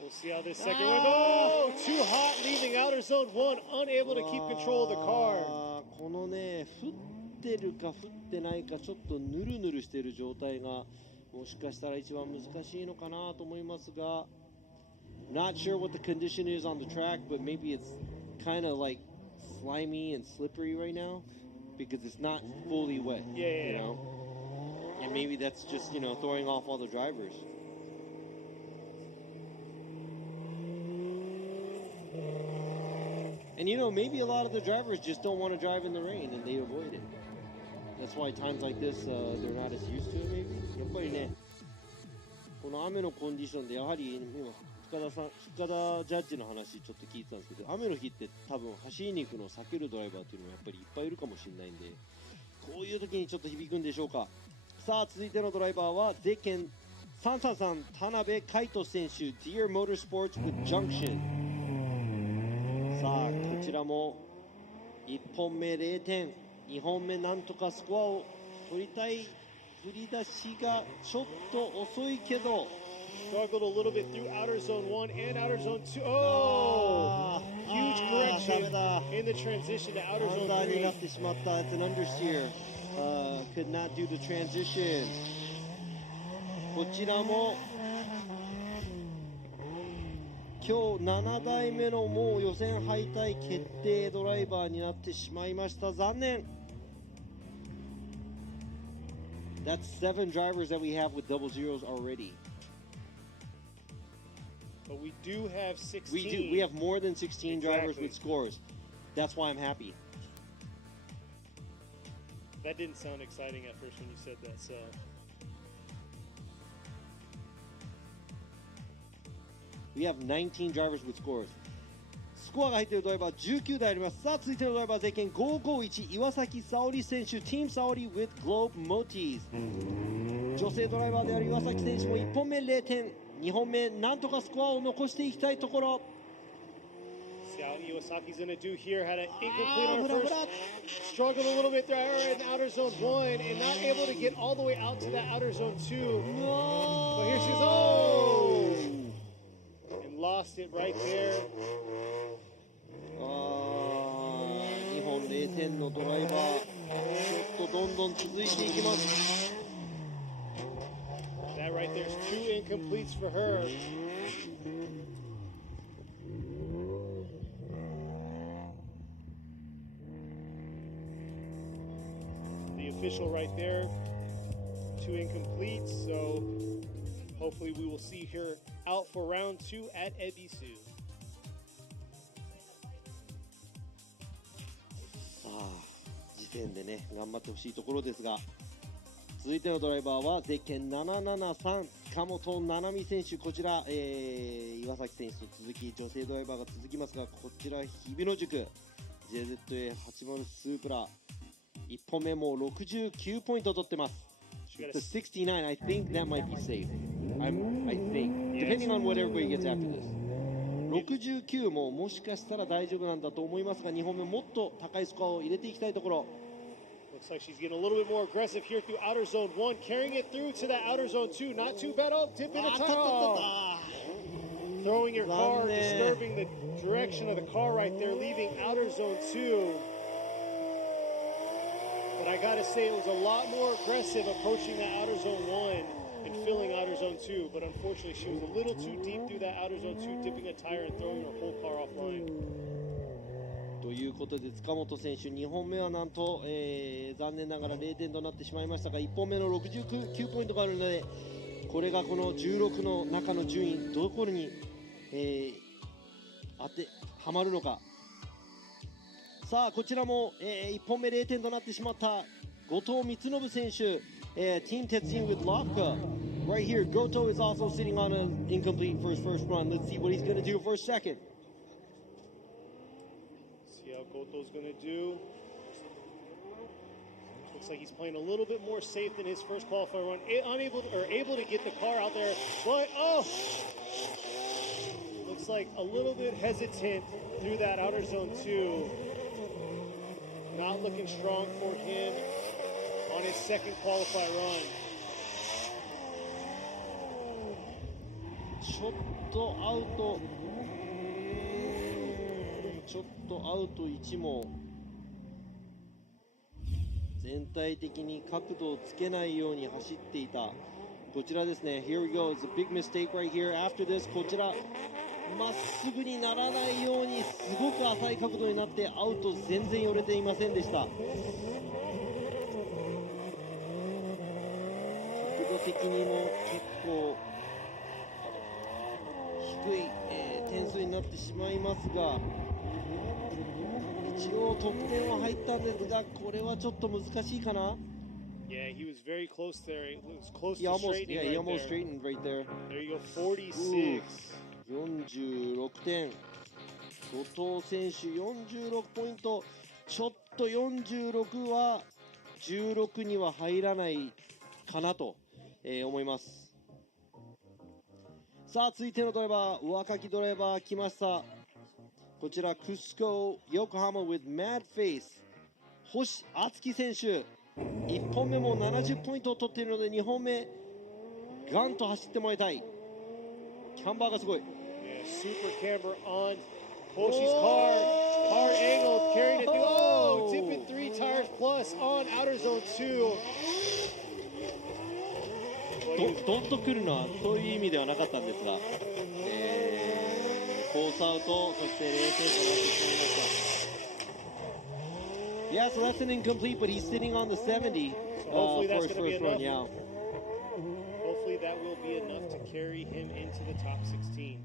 We'll see how this second one goes. Too hot, leaving outer zone 1, unable to keep control of the car. このね、降ってるか降ってないかちょっとヌルヌルしている状態がもしかしたら一番難しいのかなと思いますが、 Not sure what the condition is on the track, but maybe it's kind of like slimy and slippery right now because it's not fully wet. You know? And maybe that's just, you know, throwing off all the drivers. And you know, maybe a lot of the drivers just don't want to drive in the rain and they avoid it. That's why times like this, they're not as used to it maybe. やっぱりね、この雨のコンディションでやはり今深田ジャッジの話ちょっと聞いてたんですけど、雨の日って多分走りに行くのを避けるドライバーっていうのもやっぱりいっぱいいるかもしれないんで、こういう時にちょっと響くんでしょうか。さあ続いてのドライバーはゼッケン333田辺海人選手 Dear Motorsports with Junction。 さあこちらも1本目0点、2本目なんとかスコアを取りたい。振り出しがちょっと遅いけど struggled a little bit through outer zone 1 and outer zone 2. Oh, huge correction in the transition to outer zone 3. になってしまった。It's an understeer. Could not do the transition. こちらも今日7台目のもう予選敗退決定ドライバーになってしまいました。残念。That's 7 drivers that we have with double zeros already. But we do have 16. We do. We have more than 16 drivers with scores. That's why I'm happy. That didn't sound exciting at first when you said that, so. We have 19 drivers with scores. スコアが入っているドライバー19台あります。さあ続いてのドライバーゼッケン551岩崎沙織選手 Team 沙織 with Globe Motis。 女性ドライバーである岩崎選手も1本目0点、2本目なんとかスコアを残していきたいところ。 See how Iwasaki's gonna do here. Had an incomplete on first. Struggled a little bit there in outer zone 1 and not able to get all the way out to that outer zone 2. But here she goes. And lost it right there. 2本0点のドライバー、ちょっとどんどん続いていきます。 That right there is 2 incompletes for her. The official right there, 2 incompletes. So hopefully we will see her out for round 2 at Ebisu. 時点でね頑張ってほしいところですが、続いてのドライバーはゼッケン773塚本七海選手。こちら、岩崎選手と続き女性ドライバーが続きますが、こちら日比野塾 JZA80 スープラ1本目も69ポイント取ってます。 It's a 69. I think that might be safe. I think depending on what everybody gets after this. 69ももしかしたら大丈夫なんだと思いますが、2本目もっと高いスコアを入れていきたいところ。 Looks like she's getting a little bit more aggressive here through outer zone 1, carrying it through to that outer zone 2. Not too bad. Oh, tip in the tire. Throwing your car, disturbing the direction of the car right there, leaving outer zone 2. But I gotta say, it was a lot more aggressive approaching that outer zone 1 and filling outer zone 2. But unfortunately, she was a little too deep through that outer zone 2, dipping a tire and throwing her whole car offline. ということで塚本選手2本目はなんと、残念ながら0点となってしまいましたが、1本目の69ポイントがあるので、これがこの16の中の順位どこに、当てはまるのか。さあこちらも、1本目0点となってしまった後藤光信選手、Team Tetsuin with Lafka right here. Goto is also sitting on an incomplete for his first run. Let's see what he's going to do for a second. See how Goto's going to do. Looks like he's playing a little bit more safe than his first qualifying run. Able to get the car out there, but looks like a little bit hesitant through that outer zone 2. Not looking strong for him on his second qualifying run. ちょっとアウト、ちょっとアウト1も全体的に角度をつけないように走っていた。こちらですね。 Here we go. It's a big mistake right here. After this こちらまっすぐにならないようにすごく浅い角度になってアウト全然寄れていませんでした。角度的にも結構低い、点数になってしまいますが、一応トップ10は入ったんですが、これはちょっと難しいかな。 Yeah, he was very close there. He was close He to almost, straightening yeah, right he almost there. straightened right there. There you go, 46. 46点。後藤選手46ポイント。ちょっと46は16には入らないかなと、思います。さあ続いてのドライバー、若きドライバー来ました。こちらクスコ横浜 with mad face 星敦樹選手、1本目も70ポイントを取っているので2本目ガンと走ってもらいたい。キャンバーがすごい。 Yeah, super camber on Hoshi's car. Hard angle, carrying it through. Oh, dipping 3 tires plus on outer zone 2. どんと来るのはそういう意味ではなかったんですが、コースアウト、そして0点となってしまいました。Yeah, so that's an incomplete, but he's sitting on the 70 Hopefully for that's his going to be first run. enough. Yeah. Hopefully that will be enough to carry him into the top 16.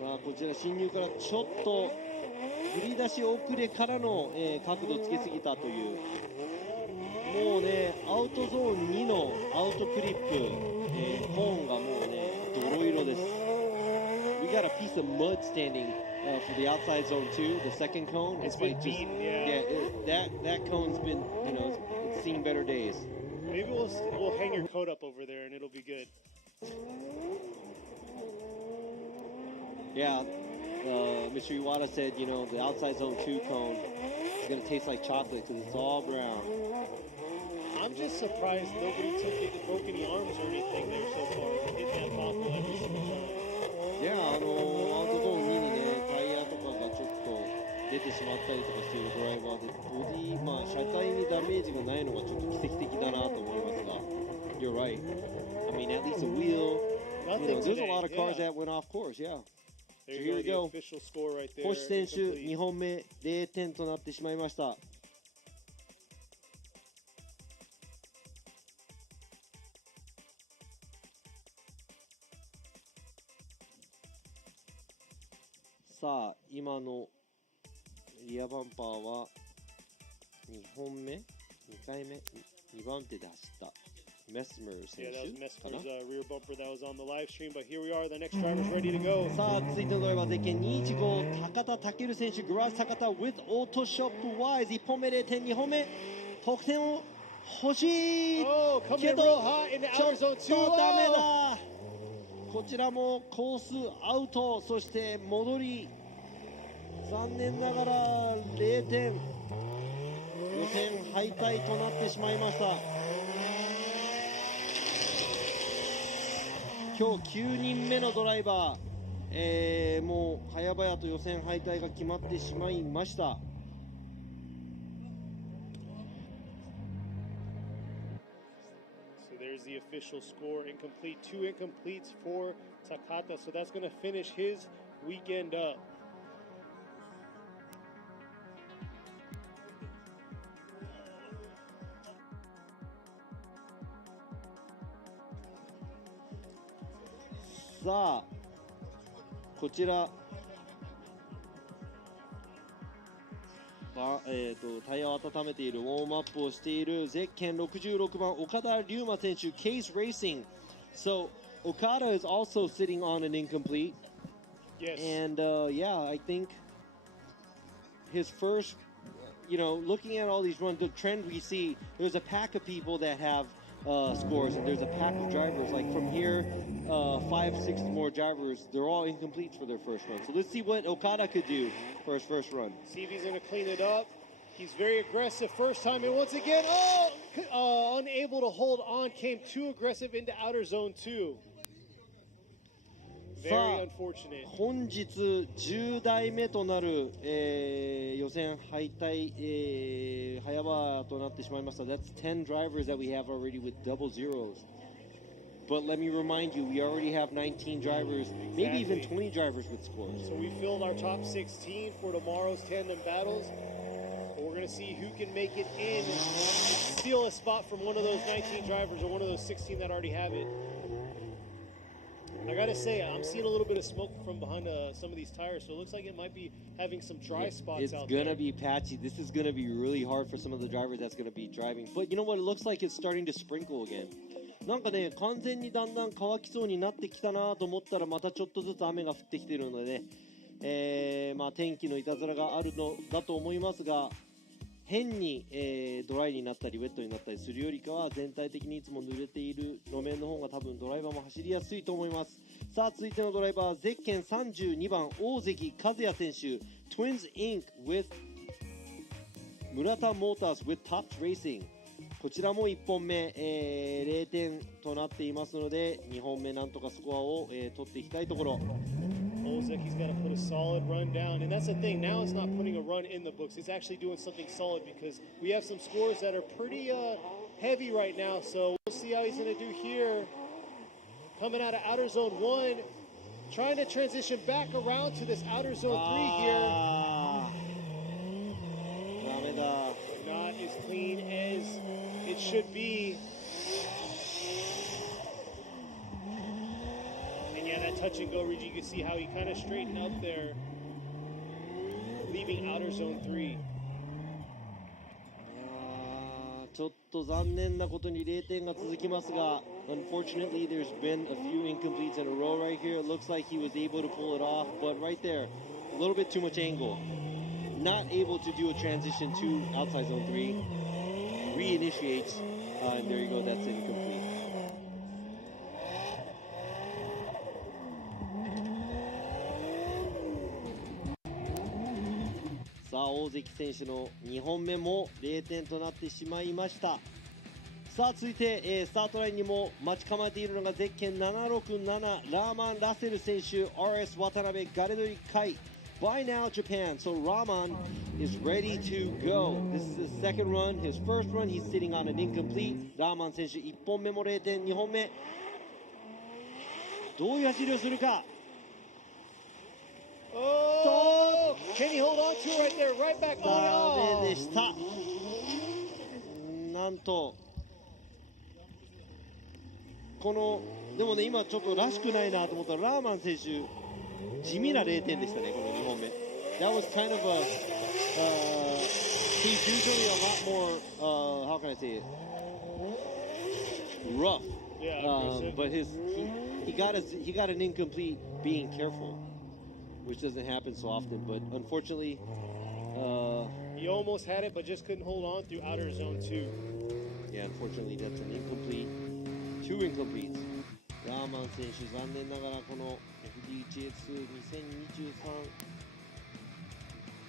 さあこちら進入からちょっと振り出し遅れからの、角度つけすぎたという。もうねアウトゾーン2のアウトクリップ、コーンがもうね泥色です。We got a piece of mud standing for the outside zone 2, the second cone. It's like been just, beaten, yeah. that cone's been, you know, it's seen better days. Maybe we'll hang your coat up over there and it'll be good. Yeah, Mr. Iwata said, you know, the outside zone 2 cone is going to taste like chocolate because it's all brown. I'm just surprised nobody broke any arms or anything there so far. Hit that bobble every single time. Yeah, アウトゾーン2にね、タイヤとかがちょっと出てしまったりとかしているドライバーで、ボディ、まあ、車体にダメージがないのがちょっと奇跡的だなと思いますが、You're right. I mean, at least a wheel. You know, there's a lot of cars that went off course, yeah. There So you here go, we the go. official score right there. 星選手、 Incomplete. 2本目0点となってしまいました。さあ今のリアバンパーは2本目2回目2番手で走ったメスメル Yeah, 選 that was 手かな。 Mesmer's rear bumper that was on the live stream, but here we are, the next driver's ready to go. さあ続いてのドライバーゼッケン215高田健選手グラス高田 with オートショップワイズ1本目0点2本目得点を欲しい Oh, coming け in ど real hot in the ちょ outer っ zone 2. とダメ Oh! だ。こちらもコースアウト、そして戻り残念ながら0点、予選敗退となってしまいました。今日9人目のドライバー、もう早々と予選敗退が決まってしまいました。So there's the official score, incomplete, 2 incompletes for Takata, so that's going to finish his weekend up.さあこちらタイヤを温めているウォームアップをしているゼッケン66番岡田龍馬選手 Case Racing. So Okada is also sitting on an incomplete. Yes. And yeah, I think his first, you know, looking at all these runs, the trend we see, there's a pack of people that have scores, and there's a pack of drivers. Like from here, 5-6 more drivers, they're all incompletes for their first run. So let's see what Okada could do for his first run. See if he's going to clean it up. He's very aggressive first time, and once again, unable to hold on, came too aggressive into outer zone 2. Very unfortunate. 本日10台目となる、予選敗退、早場となってしまいました。That's 10 drivers that we have already with double zeros. But let me remind you, we already have 19 drivers, maybe even 20 drivers with scores. So we filled our top 16 for tomorrow's tandem battles. But we're going to see who can make it in and steal a spot from one of those 19 drivers or one of those 16 that already have it. I gotta say, I'm seeing a little bit of smoke from behind some of these tires, so it looks like it might be having some dry spots out there. It's gonna be patchy. This is gonna be really hard for some of the drivers that's gonna be driving. But you know what? It looks like it's starting to sprinkle again. なんかね、完全にだんだん乾きそうになってきたなと思ったらまたちょっとずつ雨が降ってきているので、まあ天気のいたずらがあるのだと思いますが、変に、ドライになったりウェットになったりするよりかは全体的にいつも濡れている路面の方が多分ドライバーも走りやすいと思います。さあ続いてのドライバー、ゼッケン32番大関和也選手、Twins Inc. with 村田モーターズ with Tops Racing。こちらも1本目、0点となっていますので2本目なんとかスコアを、取っていきたいところ。Ozeki's got to put a solid run down, and that's the thing. Now it's not putting a run in the books. It's actually doing something solid because we have some scores that are pretty heavy right now. So we'll see how he's going to do here. Coming out of outer zone 1, trying to transition back around to this outer zone 3 here. Not as clean as it should be. And yeah, that touch and go, Reggie, you can see how he kind of straightened up there, leaving outer zone 3. ちょっと残念なことに0点が続きますが Unfortunately, there's been a few incompletes in a row right here. It looks like he was able to pull it off, but right there, a little bit too much angle. Not able to do a transition to outside zone 3. Reinitiates, and there you go, that's incomplete. さあ大関選手の2本目も0点となってしまいました。さあ続いて、スタートラインにも待ち構えているのがゼッケン767ラーマン・ラセル選手 RS 渡辺ガレドリ海 By now Japan, so Rahman is ready to go. This is his second run. His first run, he's sitting on an incomplete. ラーマン選手1本目も0点、2本目どういう走りをするか。Oh, can he hold on to it right there? Right back on. ダメでした。なんとこのでもね今ちょっとらしくないなと思ったらラーマン選手地味な0点でしたね、この2本目。That was kind of a he's usually a lot more how can I say it rough. Yeah, but he got an incomplete being careful, which doesn't happen so often, but unfortunately he almost had it but just couldn't hold on through outer zone 2. Yeah, unfortunately that's an incomplete. 2 incompletes. ラーマン選手残念ながらこの FDJ2 2023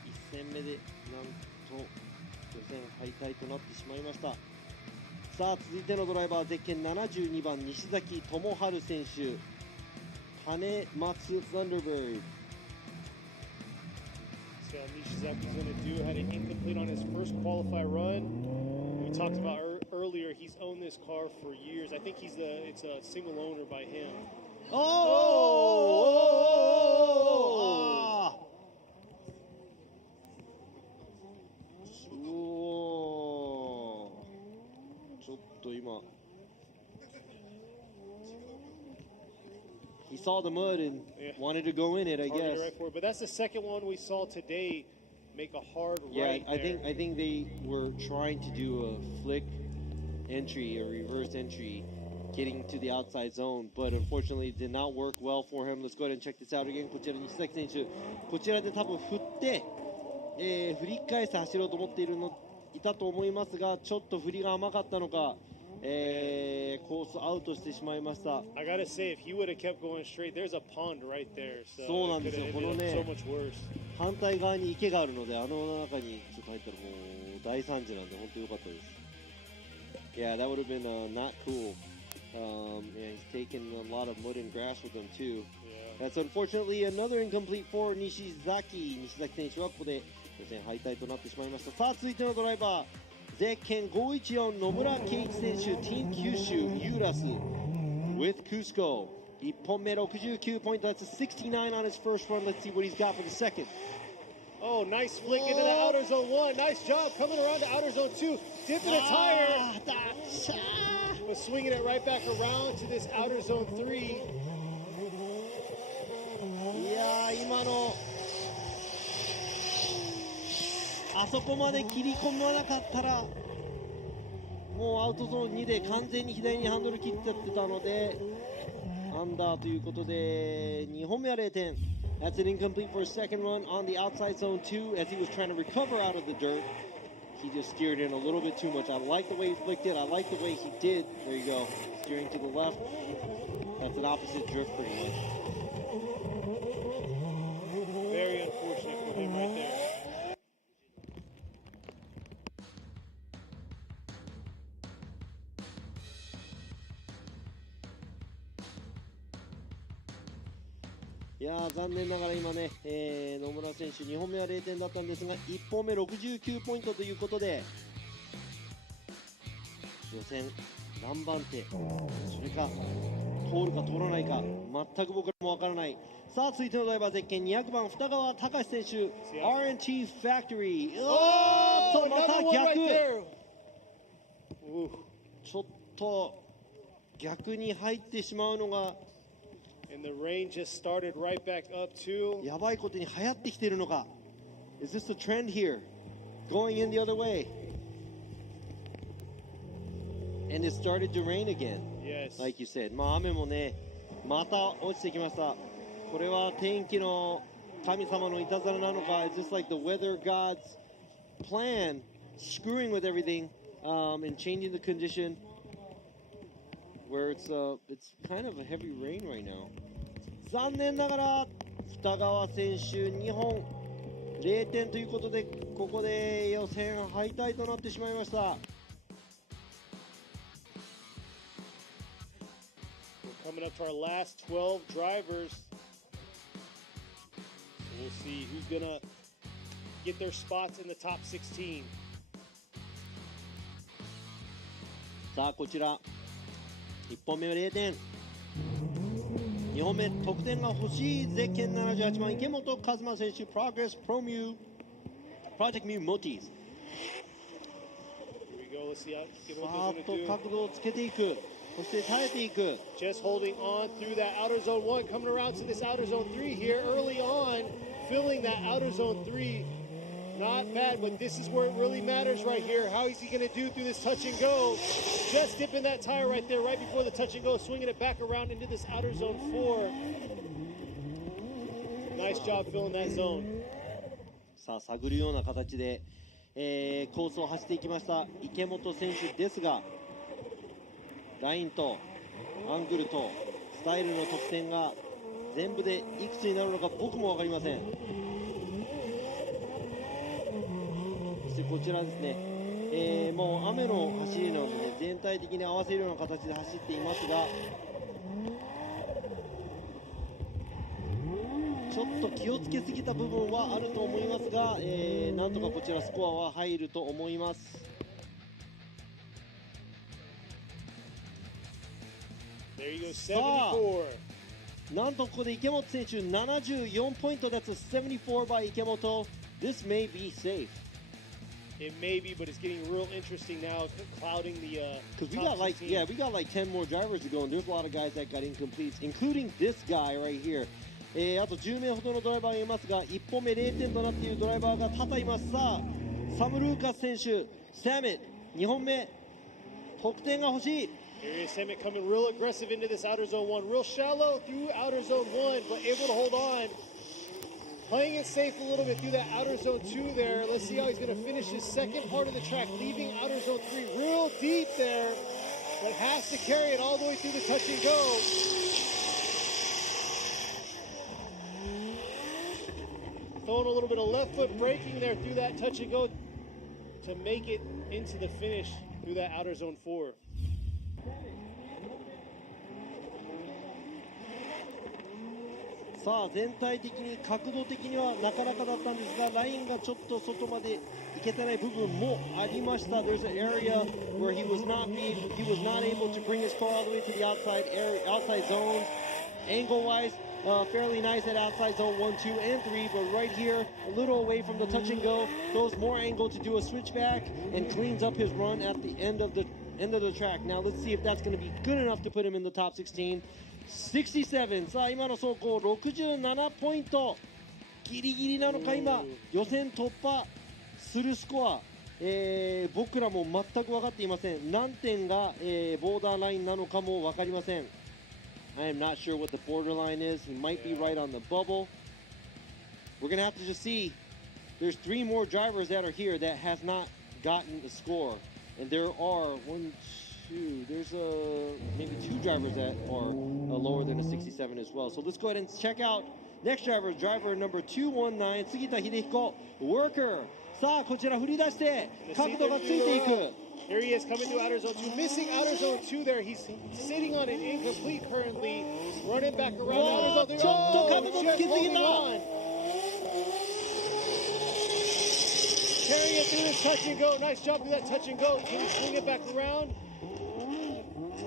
1戦目でなんと予選敗退となってしまいました。さあ続いてのドライバーゼッケン72番西崎智春選手種松 Thunderbird. So Nishizaki's going to do had an incomplete on his first qualify run. We talked about earlier, he's owned this car for years. I think it's a single owner by him. He saw the mud and wanted to go in it, I guess. Right for it. But that's the second one we saw today make a hard right. I think they were trying to do a flick entry or reverse entry getting to the outside zone, but unfortunately it did not work well for him. Let's go ahead and check this out again. こちら西崎選手こちらで多分振って、振り返して走ろうと思っていたと思いますがちょっと振りが甘かったのか、コースアウトしてしまいました。 I gotta say, if he would have kept going straight, there's a pond right there. そうなんですよ。このね so much worse. 反対側に池があるのであの中にちょっと入ったらもう大惨事なんで本当に良かったです。Yeah, that would have been not cool. And he's taken a lot of mud and grass with him too. That's unfortunately another incomplete for 西崎選手はここで予選敗退となってしまいました。さあ続いてのドライバーゼッケン514野村圭一選手 Team 九州ユーラス with Cusco 1本目69ポイント That's a 69 on his first run. Let's see what he's got for the second. Oh, nice flick into the outer zone 1. Nice job coming around to outer zone 2. Dipping a tire. But swinging it right back around to this outer zone 3. あそこまで切り込まなかったらもうアウトゾーン2で完全に左にハンドル切っちゃってたのでアンダーということで2本目は0点。 That's an incomplete for a second run on the outside zone 2 as he was trying to recover out of the dirt. He just steered in a little bit too much. I like the way he flicked it. I like the way he did. There you go. Steering to the left. That's an opposite drift pretty much. Very unfortunate for him right there. Yeah, 残念ながら今ね、野村選手2本目は0点だったんですが1本目69ポイントということで予選何番手それか通るか通らないか全く僕らもわからない。さあ続いてのドライバーゼッケン200番二川隆選手 R&T Factory おーっとまた逆ちょっと逆に入ってしまうのがAnd the rain just started right back up too. やばいことに流行ってきてるのか Is this the trend here? Going in the other way And it started to rain again Yes. Like you said まあ雨もねまた落ちてきました。これは天気の神様のいたずらなのか Is this like the weather god's plan screwing with everything and changing the condition where it's kind of a heavy rain right now. 残念ながら二川選手2本0点ということでここで予選敗退となってしまいました。We're coming up to our last 12 drivers. So we'll see who's gonna get their spots in the top 16. さあこちら1本目は0点2本目得点が欲しいゼッケン78番池本和真選手 Progress Pro Mu Project Mu Motis さーっと角度をつけていくそして耐えていく Just holding on through that outer zone 1 coming around to this outer zone 3 here early on filling that outer zone 3 not bad, but this is where it really matters right here. How is he going to do through this touch and go? Just dipping that tire right there, right before the touch and go, swinging it back around into this outer zone 4. Nice job filling that zone. さあ探るような形で、コースを走っていきました池本選手ですがラインとアングルとスタイルの得点が全部でいくつになるのか僕も分かりません。そしてこちらですね、もう雨の走りなので、ね、全体的に合わせるような形で走っていますがちょっと気をつけすぎた部分はあると思いますが、なんとかこちらスコアは入ると思います。さあなんとここで池本選手74ポイントです。74 by 池本 This may be safe. It may be, but it's getting real interesting now, clouding the because we got like 10 more drivers to go, and there's a lot of guys that got incompletes, including this guy right here. あと10名ほどのドライバーがいますが、1本目0点となっているドライバーが多々います。さあ、サム・ルーカス選手、サミット、2本目、得点が欲しい。Here is Samet coming real aggressive into this outer zone 1, real shallow through outer zone 1, but able to hold on. Playing it safe a little bit through that outer zone 2 there. Let's see how he's going to finish his second part of the track, leaving outer zone 3 real deep there, but has to carry it all the way through the touch and go. Throwing a little bit of left foot braking there through that touch and go to make it into the finish through that outer zone 4. さあ全体的に角度的にはなかなかだったんですがラインがちょっと外まで行けてない部分もありました。 There's an area where he was not able to bring his car all the way to the outside zones. Angle wise fairly nice at outside zone 1, 2, and 3, but right here a little away from the touch and go, throws more angle to do a switchback and cleans up his run at the end of the track. Now let's see if that's going to be good enough to put him in the top 16. 67. さあ今の走行67ポイントギリギリなのか、今予選突破するスコア、僕らも全く分かっていません。何点が、ボーダーラインなのかも分かりません。I am not sure what the borderline is. He might be right on the bubble. We're going to have to just see. There's 3 more drivers that are here that has not gotten the score. And there are there's maybe 2 drivers that are lower than a 67 as well. So let's go ahead and check out next driver, driver number 219, 杉田秀彦, worker. さあこちら振り出して角度がついていく。 Here he is coming through outer zone 2, missing outer zone 2 there. He's sitting on an incomplete currently, running back around outer zone 3. ちょっと角度つきすぎた。 Carrying it through this touch and go. Nice job through that touch and go. Can he swing it back around?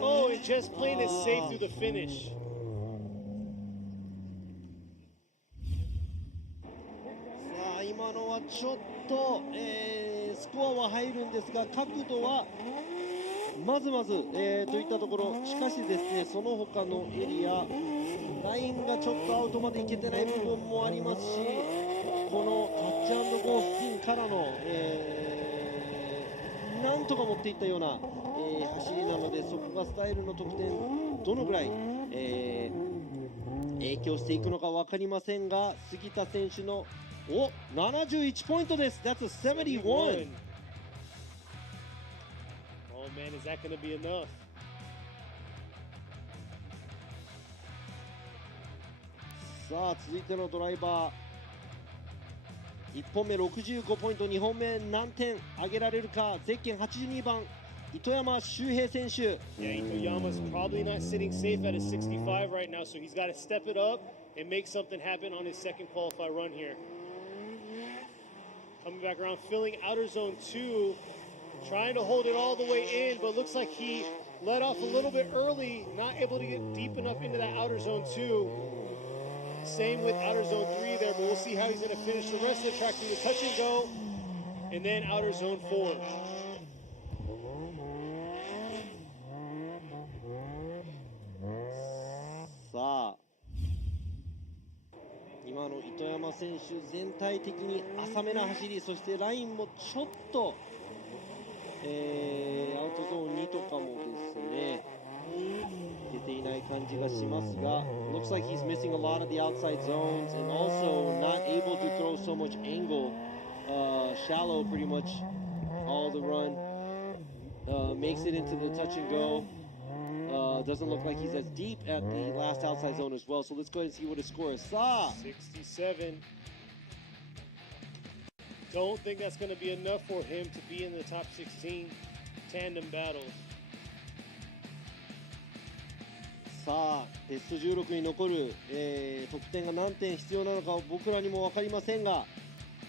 Oh, and just playing it safe through the finish. さあ今のはちょっと、スコアは入るんですが角度はまずまず、といったところ。しかしですね、その他のエリアラインがちょっとアウトまでいけてない部分もありますし、このタッチ&ゴースピンからの、なんとか持っていったような、走りなので、そこがスタイルの得点どのぐらい、影響していくのか分かりませんが、杉田選手の71ポイントです。That's a 71. Oh man, is that going to be enough? さあ続いてのドライバー、1本目65ポイント、2本目何点上げられるか。ゼッケン82番糸山修平選手。 Yeah, Itoyama's probably not sitting safe at a 65 right now, so he's got to step it up and make something happen on his second qualify run here. Coming back around, filling outer zone 2, trying to hold it all the way in, but looks like he let off a little bit early, not able to get deep enough into that outer zone 2. Same with outer zone 3 there, but we'll see how he's going to finish the rest of the track through the touch and go, and then outer zone 4. さあ今の糸山選手、全体的に浅めな走り、そしてラインもちょっと、アウトゾーン2とかもですね出ていない感じがしますが、 looks like he's missing a lot of the outside zones and also not able to throw so much angle, shallow pretty much all the run, makes it into the touch and go. Doesn't look like he's as deep at the last outside zone as well. So let's go ahead and see what his score is. 67. Don't think that's going to be enough for him to be in the top 16 tandem battles. さあベスト16に残る、得点が何点必要なのか僕らにも分かりませんが、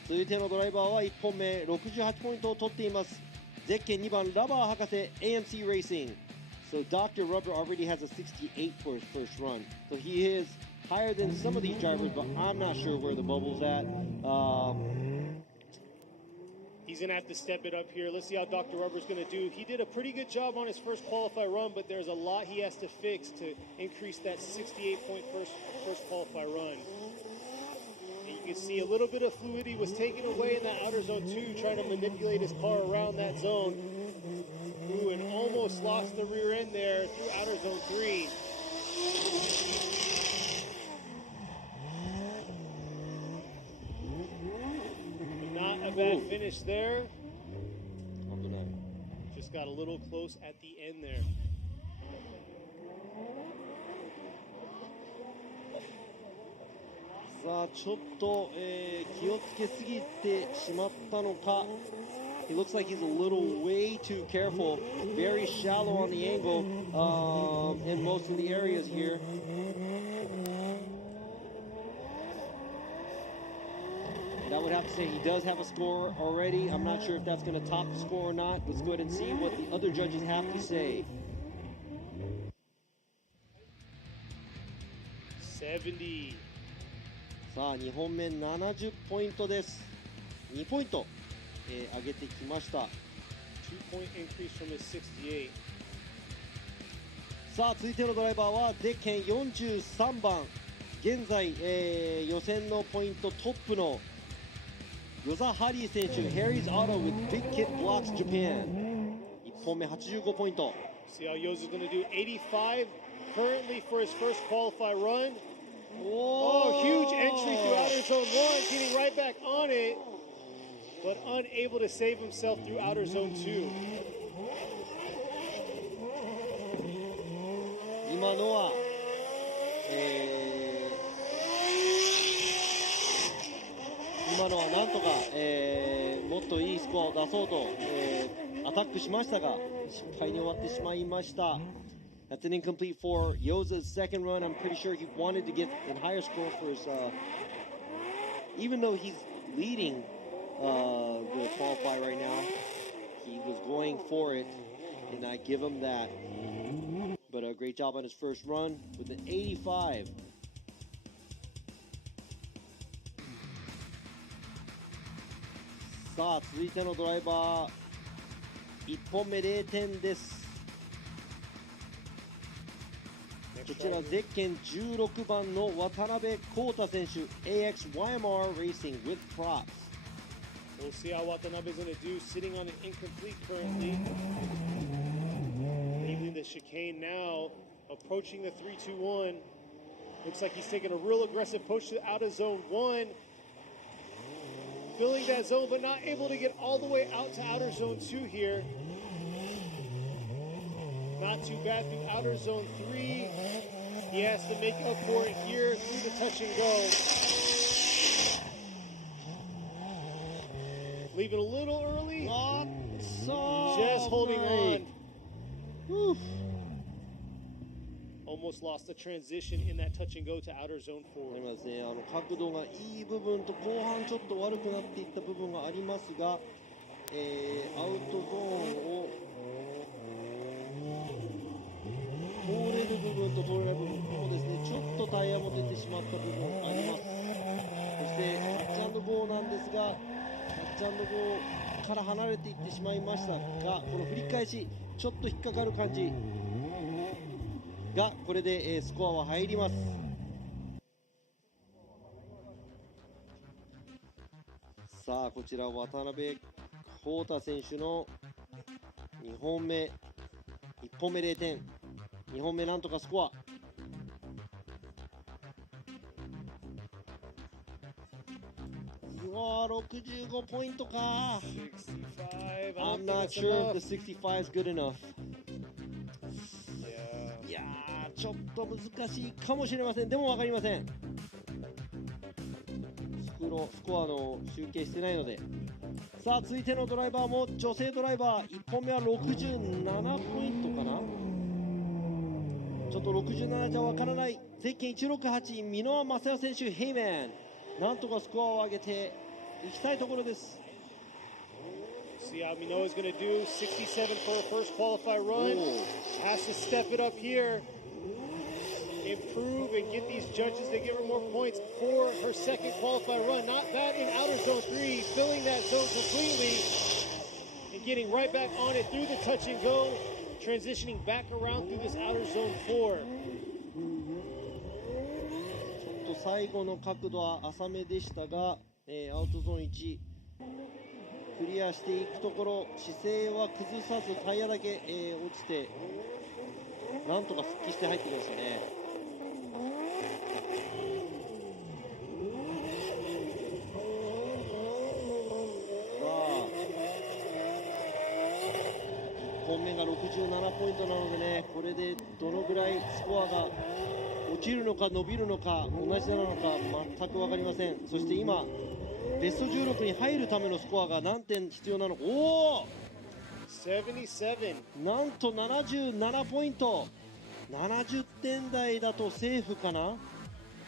続いてのドライバーは1本目68ポイントを取っています。ゼッケン2番ラバー博士 AMC Racing. So Dr. Rubber already has a 68 for his first run. So he is higher than some of these drivers, but I'm not sure where the bubble's at. He's going to have to step it up here. Let's see how Dr. Rubber's going to do. He did a pretty good job on his first qualify run, but there's a lot he has to fix to increase that 68-point first qualify run. And you can see a little bit of fluidity was taken away in that outer zone 2, trying to manipulate his car around that zone. Ooh, and almost lost the rear end there through outer zone 3. Not a bad finish there. Just got a little close at the end there. さあちょっと、気をつけすぎてしまったのか。He looks like he's a little way too careful, very shallow on the angle in most of the areas here. And I would have to say he does have a score already. I'm not sure if that's going to top the score or not. Let's go ahead and see what the other judges have to say. 70. さあ2本目70ポイントです。2ポイント上げてきました。 2-point increase from his 68. さあ続いてのドライバーはゼッケン43番現在、予選のポイントトップのヨザ・ハリー選手、Harry's Auto with Big Kid Blocks Japan。1本目85ポイント。See how Yoza's going to do 85 currently for his first qualify run. Oh, huge entry through outer zone 1, getting right back on it, but unable to save himself through outer zone 2. 今のは、なんとか、もっといいスコアを出そうと、アタックしましたが失敗に終わってしまいました。That's an incomplete for Yoza's second run. I'm pretty sure he wanted to get a higher score for his, even though he's leading the qualify right now, he was going for it, and I give him that. But a great job on his first run with an 85. さあ続いてのドライバー1本目0点です。こちらゼッケン16番の渡辺浩太選手 AXYMR Racing with props. We'll see how Watanabe's going to do sitting on an incomplete currently. Leaving the chicane now, approaching the 3-2-1. Looks like he's taking a real aggressive push out of zone 1. Filling that zone, but not able to get all the way out to outer zone 2 here. Not too bad through outer zone 3. He has to make up for it here through the touch and go. Leaving a little early. Just holding on. Whew. Almost lost the transition in that touch and go to outer zone 4. ありますね。角度がいい部分と後半ちょっと悪くなっていった部分がありますが、アウトゾーンを通れる部分と通れない部分、そうですね、ちょっとタイヤも出てしまった部分あります。そしてタッチ&ゴーなんですが、タッチ&ゴーから離れていってしまいましたが、この振り返しちょっと引っかかる感じが、これでスコアは入ります。さあこちら渡辺浩太選手の2本目、1本目0点、2本目なんとかスコア。うわー、65ポイントか。I'm not sure if the 65 is good enough. いやー、ちょっと難しいかもしれません。でも分かりません。スコアの集計してないので。さあ続いてのドライバーも女性ドライバー、1本目は67ポイントかな。ちょっと67じゃ分からない。ゼッケン168、箕輪正也選手、ヘイメン、なんとかスコアを上げていきたいところです。See how Minoa is going to do 67 for her first qualify run. Has to step it up here, improve and get these judges to give her more points for her second qualify run. Not bad in outer zone 3, filling that zone completely and getting right back on it through the touch and go, transitioning back around through this outer zone 4. ちょっと最後の角度は浅めでしたが、アウトゾーン1クリアしていくところ、姿勢は崩さずタイヤだけ、落ちてなんとか復帰して入ってきましたね。さあ1本目が67ポイントなのでね、これでどのぐらいスコアが落ちるのか伸びるのか同じなのか全く分かりません。そして今ベスト16に入るためのスコアが何点必要なのか。おお、77、なんと77ポイント。70点台だとセーフかな。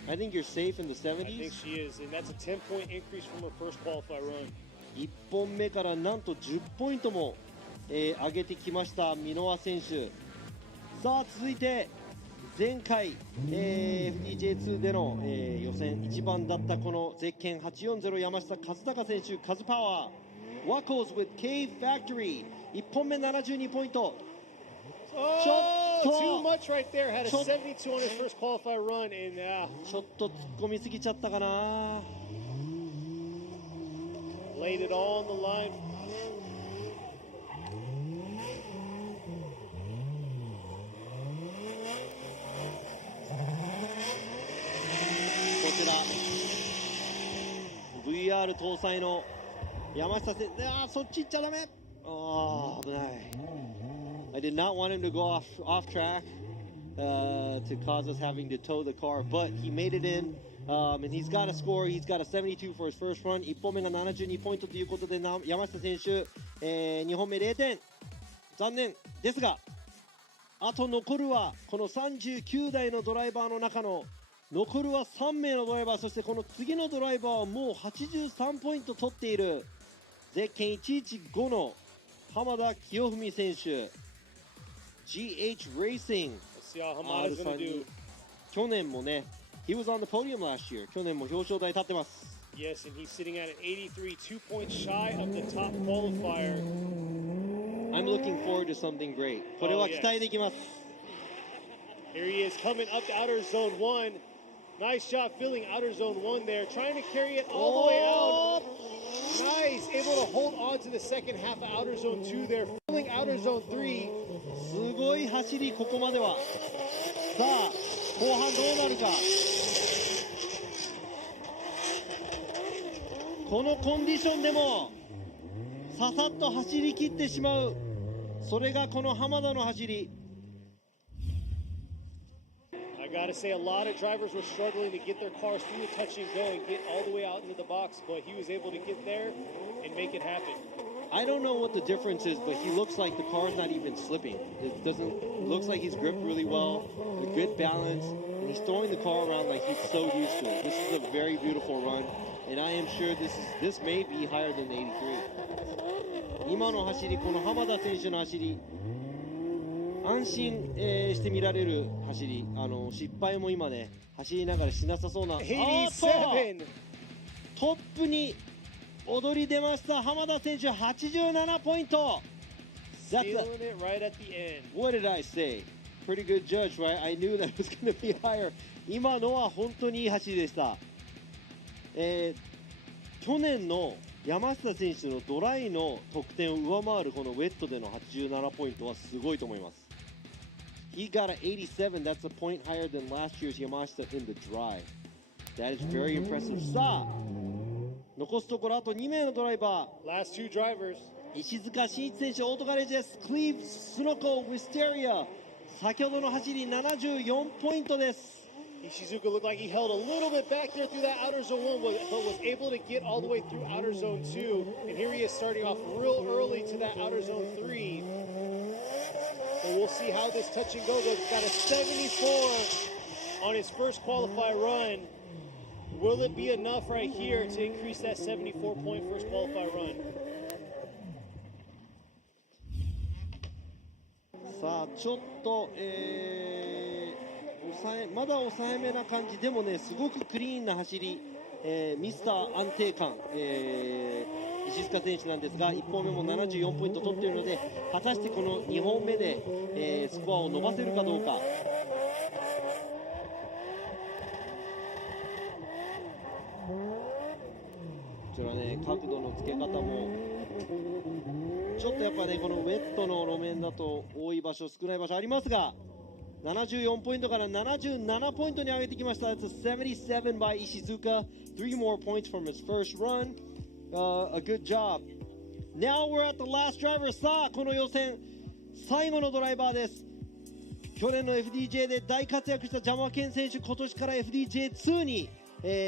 I think you're safe in the 70s. I think she is, and that's a 10-point increase from her first qualify run. 1本目からなんと10ポイントも、上げてきました箕輪選手。さあ続いて前回、FDJ2 での、予選1番だったこのゼッケン840山下和孝選手、カズパワー Wackos with Cave Factory 1本目72ポイント。Oh, too much right there. Had a 72 on his first qualifier run, and ちょっと突っ込みすぎちゃったかな。 laid it all on the line. こちら VR 搭載の山下選手、そっち行っちゃダメ。ああ、危ない。I did not want him to go off track to cause us having to tow the car, but he made it in. And he's got a score. He's got a 72 for his first run. 1本目が72ポイントということで、山下選手、2本目0点。残念ですが、あと残るはこの39台のドライバーの中の残るは3名のドライバー、そしてこの次のドライバーはもう83ポイント取っているゼッケン115の浜田清文選手、 GH Racing R32。 去年もね、He was on the podium last year. 去年も表彰台立ってます。 Yes, and he's sitting at an 83, 2 points shy of the top qualifier. I'm looking forward to something great. これは期待できます。 Here he is coming up to outer zone 1. Nice job filling outer zone 1 there, trying to carry it all the way out. Nice, able to hold on to the second half of outer zone 2 there, filling outer zone 3. すごい走り、ここまでは。さあ、後半どうなるか。このコンディションでもささっと走り切ってしまう、それがこの浜田の走り。 I gotta say, a lot of drivers were struggling to get their cars through the touch and go and get all the way out into the box, but he was able to get there and make it happen. I don't know what the difference is, but he looks like the car's not even slipping. It looks like he's gripped really well, a good balance, and he's throwing the car around like he's so used to it. This is a very beautiful run, and I am sure this may be higher than the 83. 今の走り、この浜田選手の走り、安心、して見られる走り、失敗も今ね、走りながらしなさそうな。87! トップに踊り出ました、浜田選手87ポイント。 Stealing it right at the end. What did I say? Pretty good judge, right? I knew that it was going to be higher. 今のは本当にいい走りでした。去年の山下選手のドライの得点を上回るこのウェットでの87ポイントはすごいと思います。He got an 87. That's a point higher than last year's Yamashita in the dry. That is very impressive. さあ、残すところあと2名のドライバー。Last two drivers. 石塚真一選手、オートガレージです。クリーブ・スノコ・ウィステリア。先ほどの走り74ポイントです。Suzuka looked like he held a little bit back there through that outer zone 1, but was able to get all the way through outer zone 2. And here he is starting off real early to that outer zone 3. So we'll see how this touch and go goes. He's got a 74 on his first qualifier run. Will it be enough right here to increase that 74-point first qualifier run? さあ、ちょっと、まだ抑えめな感じでもね、すごくクリーンな走り、ミスター安定感、石塚選手なんですが、1本目も74ポイント取っているので、果たしてこの2本目で、スコアを伸ばせるかどうか。こちらね、角度のつけ方もちょっとやっぱね、このウェットの路面だと多い場所少ない場所ありますが、74ポイントから77ポイントに上げてきました。It's a 77 by Ishizuka. 3 more points from his first run. A good job. Now we're at the last driver. さあ、この予選最後のドライバーです。去年の FDJ で大活躍したジャマケン選手、今年から FDJ2 に、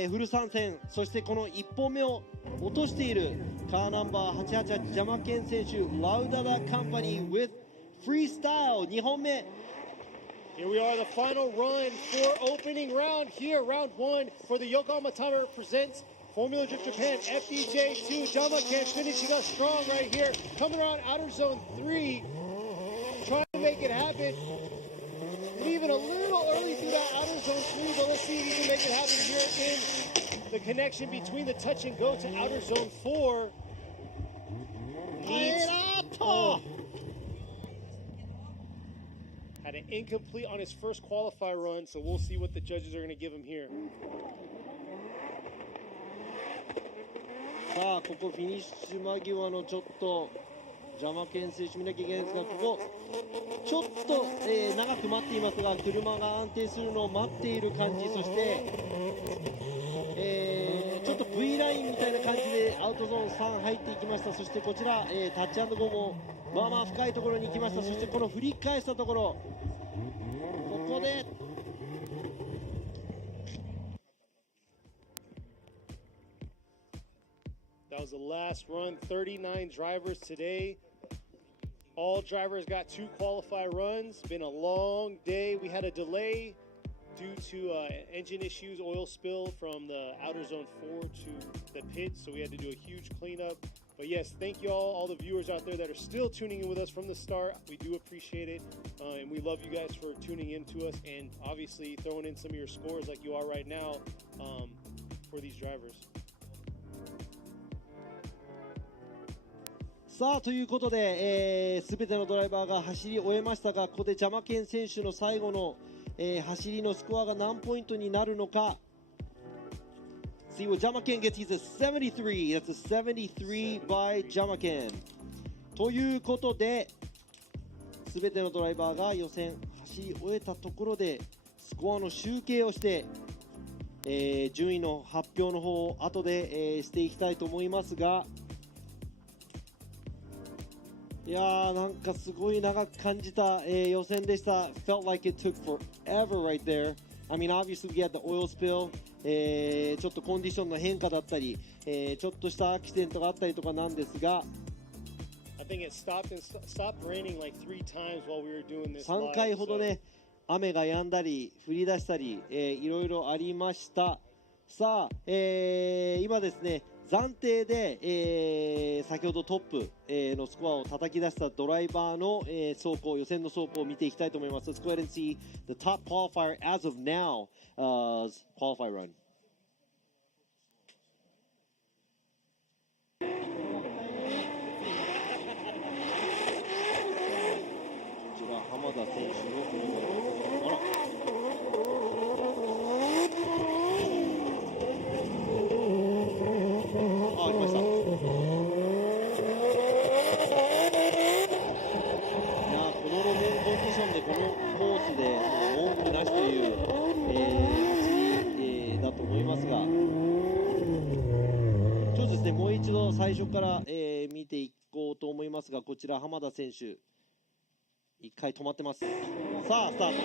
フル参戦。そしてこの1本目を落としているカーナンバー888ジャマケン選手、ラウダダカンパニー with freestyle 2本目。Here we are, the final run for opening round here, round 1 for the Yokohama Timer presents Formula Drift Japan FDJ2. Jamaken finishing us strong right here, coming around outer zone 3, trying to make it happen. Leaving a little early through that outer zone 3, but let's see if he can make it happen here in the connection between the touch and go to outer zone 4. Had an incomplete on his first qualifier run, so we'll see what the judges are going to give him here. さあここフィニッシュ間際のちょっと邪魔犬選手見なきゃいけないんですが、ここちょっと、長く待っていますが車が安定するのを待っている感じ、そして、ちょっと V ラインみたいな感じでアウトゾーン3入っていきました。そしてこちら、タッチ&ゴーもまあまあ深いところに行きました。そしてこの振り返したところ、ここでThat was the last run. 39 drivers today. All drivers got 2 qualifier runs. Been a long day. We had a delay due to engine issues, oil spill from the outer zone 4 to the pit, so we had to do a huge cleanup. But yes, thank you all the viewers out there that are still tuning in with us from the start. We do appreciate it, and we love you guys for tuning in to us and obviously throwing in some of your scores like you are right now for these drivers. さあということで、全てのドライバーが走り終えましたが、ここで邪魔犬選手の最後の、走りのスコアが何ポイントになるのか。See what Jamaken gets. He's a 73. That's a 73 by Jamaken. ということで、全てのドライバーが予選走り終えたところでスコアの集計をして、順位の発表の方を後で、していきたいと思いますが、いやーなんかすごい長く感じた、予選でした。Felt like it took forever right there. I mean, obviously we had the oil spill. ちょっとコンディションの変化だったり、ちょっとしたアクシデントがあったりとかなんですが、I think it stopped raining like 3 times while we were doing this. 3回ほどね、雨が止んだり降り出したり、いろいろありました。さあ、今ですね。暫定で、先ほどトップ、のスコアを叩き出したドライバーの、走行、予選の走行を見ていきたいと思います。Let's go ahead and see the top qualifier as of now, qualify run. こちら浜田選手の車、あら。ありました。いやこの路面コンディションでこのコースで文句なしという、走り、だと思いますが、ちょっとですねもう一度最初から、見ていこうと思いますが、こちら浜田選手一回止まってます。さあスタート。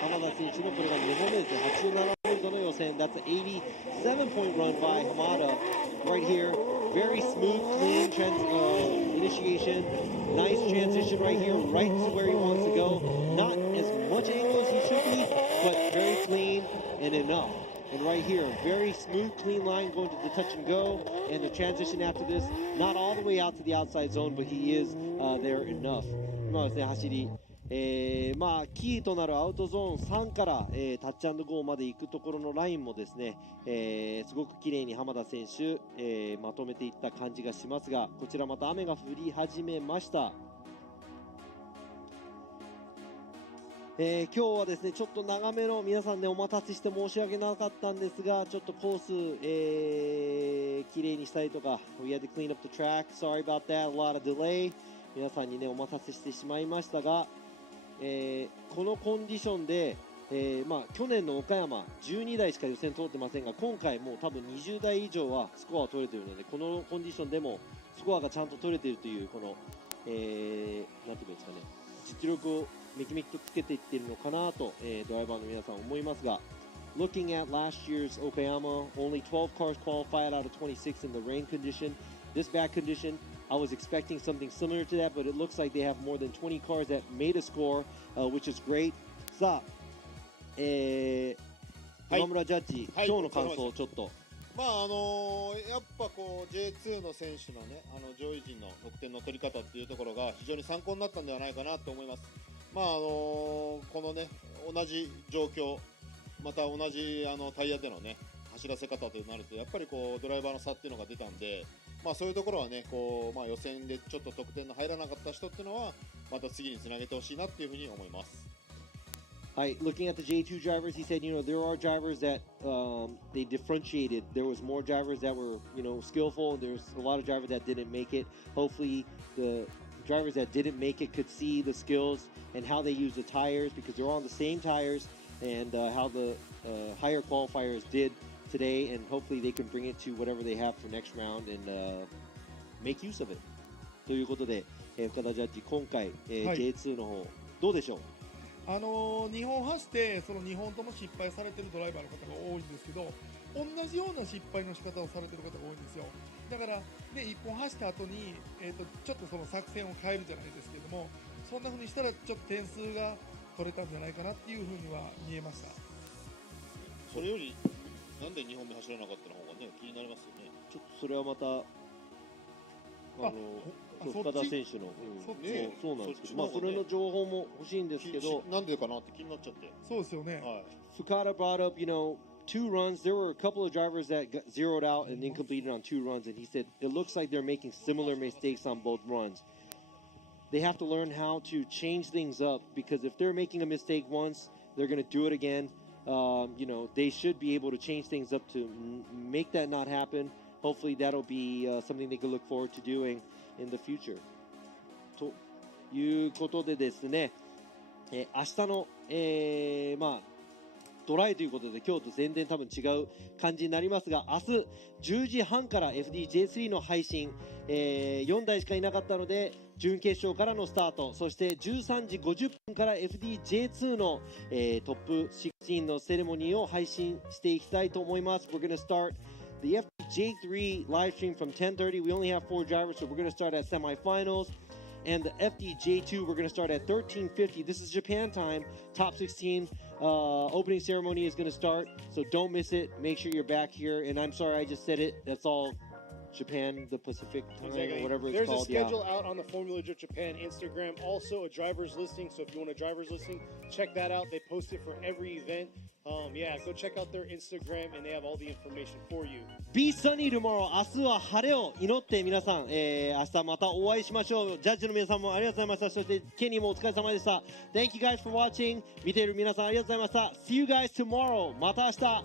浜田選手のこれが2本目ですね。87ポイントの予選。That's an 87 point run by Hamada right here. Very smooth, clean initiation. Nice transition right here, right to where he wants to go. Not as much angle as he should be, but very clean and enough. And right here, a very smooth, clean line going to the touch and go. And the transition after this, not all the way out to the outside zone, but he is there enough. 今ですね、走り。まあキーとなるアウトゾーン3から、タッチ&ゴーまで行くところのラインもですね、すごく綺麗に浜田選手、まとめていった感じがしますが、こちらまた雨が降り始めました。今日はですねちょっと長めの皆さんねお待たせして申し訳なかったんですが、ちょっとコース、綺麗にしたりとか We had to clean up the track. Sorry about that. A lot of delay. 皆さんにねお待たせしてしまいましたが、このコンディションで、まあ、去年の岡山12台しか予選通ってませんが、今回もう多分20台以上はスコアを取れているので、このコンディションでもスコアがちゃんと取れているというこの、なんていうんですかね、実力をめきめきとつけていっているのかなと、ドライバーの皆さん思いますが、Looking at last year's Okayama, only 12 cars qualified out of 26 in the rain condition. This bad condition, I was expecting something similar to that, but it looks like they have more than 20 cars that made a score, which is great. さあ、今村ジャッジ、今日の感想をちょっと。まあやっぱこう J2 の選手のね上位陣の得点の取り方っていうところが非常に参考になったんではないかなと思います。まあこのね同じ状況、また同じタイヤでのね走らせ方となるとやっぱりこうドライバーの差っていうのが出たんで、まあそういうところはねこう、まあ、予選でちょっと得点の入らなかった人っていうのはまた次につなげてほしいなっていうふうに思います。looking at the J2 drivers, he said, there are drivers that they differentiated. There was more drivers that were, skillful. There's a lot of drivers that didn't make it. Hopefully, the drivers that didn't make it could see the skills and how they use the tires, because they're on the same tires, and how the higher qualifiers did today, and hopefully they can bring it to whatever they have for next round and make use of it. ということで、深田ジャッジ、今回、J2 の方どうでしょう。日本走ってその2本とも失敗されてるドライバーの方が多いんですけど、同じような失敗の仕方をされてる方が多いんですよ。だからね、1本走った後に、ちょっとその作戦を変えるじゃないですけども、そんな風にしたらちょっと点数が取れたんじゃないかなっていう風には見えました。それよりなんで2本目走らなかったの方がね、気になりますよね。ちょっとそれはまた深田選手の、そうなんですけど、それの情報も欲しいんですけど、なんでかなって気になっちゃって。そうですよね。Fukada brought up, 2 runs. There were a couple of drivers that got zeroed out and then completed on 2 runs, and he said it looks like they're making similar mistakes on both runs. They have to learn how to change things up, because if they're making a mistake once, they're going to do it again. They should be able to change things up to make that not happen. Hopefully that'll be something they can look forward to doing in the future. ということでですね、明日の、トライということで今日と全然多分違う感じになりますが、明日10時半から FDJ3 の配信、4台しかいなかったので準決勝からのスタート、そして13時50分から FDJ2 の、トップ16のセレモニーを配信していきたいと思います。We're going to start the FDJ3 live stream from 10:30. We only have 4 drivers, so we're going to start at semifinals. And the FDJ2, we're going to start at 13:50. This is Japan time. Top 16 opening ceremony is going to start, so don't miss it. Make sure you're back here. And I'm sorry I just said it. That's all Japan, the Pacific time, or whatever it's There's called. There's a schedule out on the Formula Drift Japan Instagram. Also a driver's listing. So if you want a driver's listing, check that out. They post it for every event. Go check out their Instagram, and they have all the information for you. Be sunny tomorrow. 明日は晴れを祈って皆さん、明日またお会いしましょう。ジャッジの皆さんもありがとうございました。そしてケニーもお疲れ様でした。Thank you guys for watching. 見ている皆さんありがとうございました。See you guys tomorrow. また明日。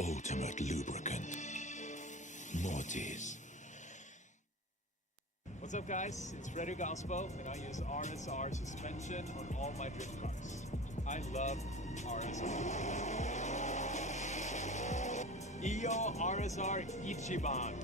Ultimate lubricant. Mortis. What's up, guys? It's Fredo Gaspo, and I use RSR suspension on all my drift cars. I love RSR. Iyo RSR Ichiban.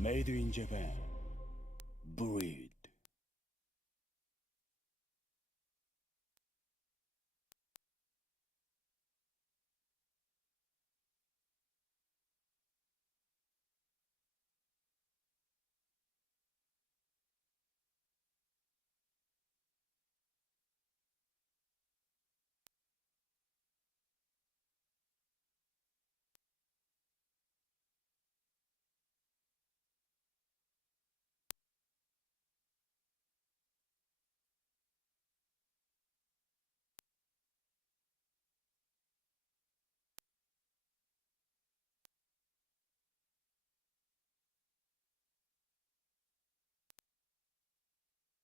Made in Japan.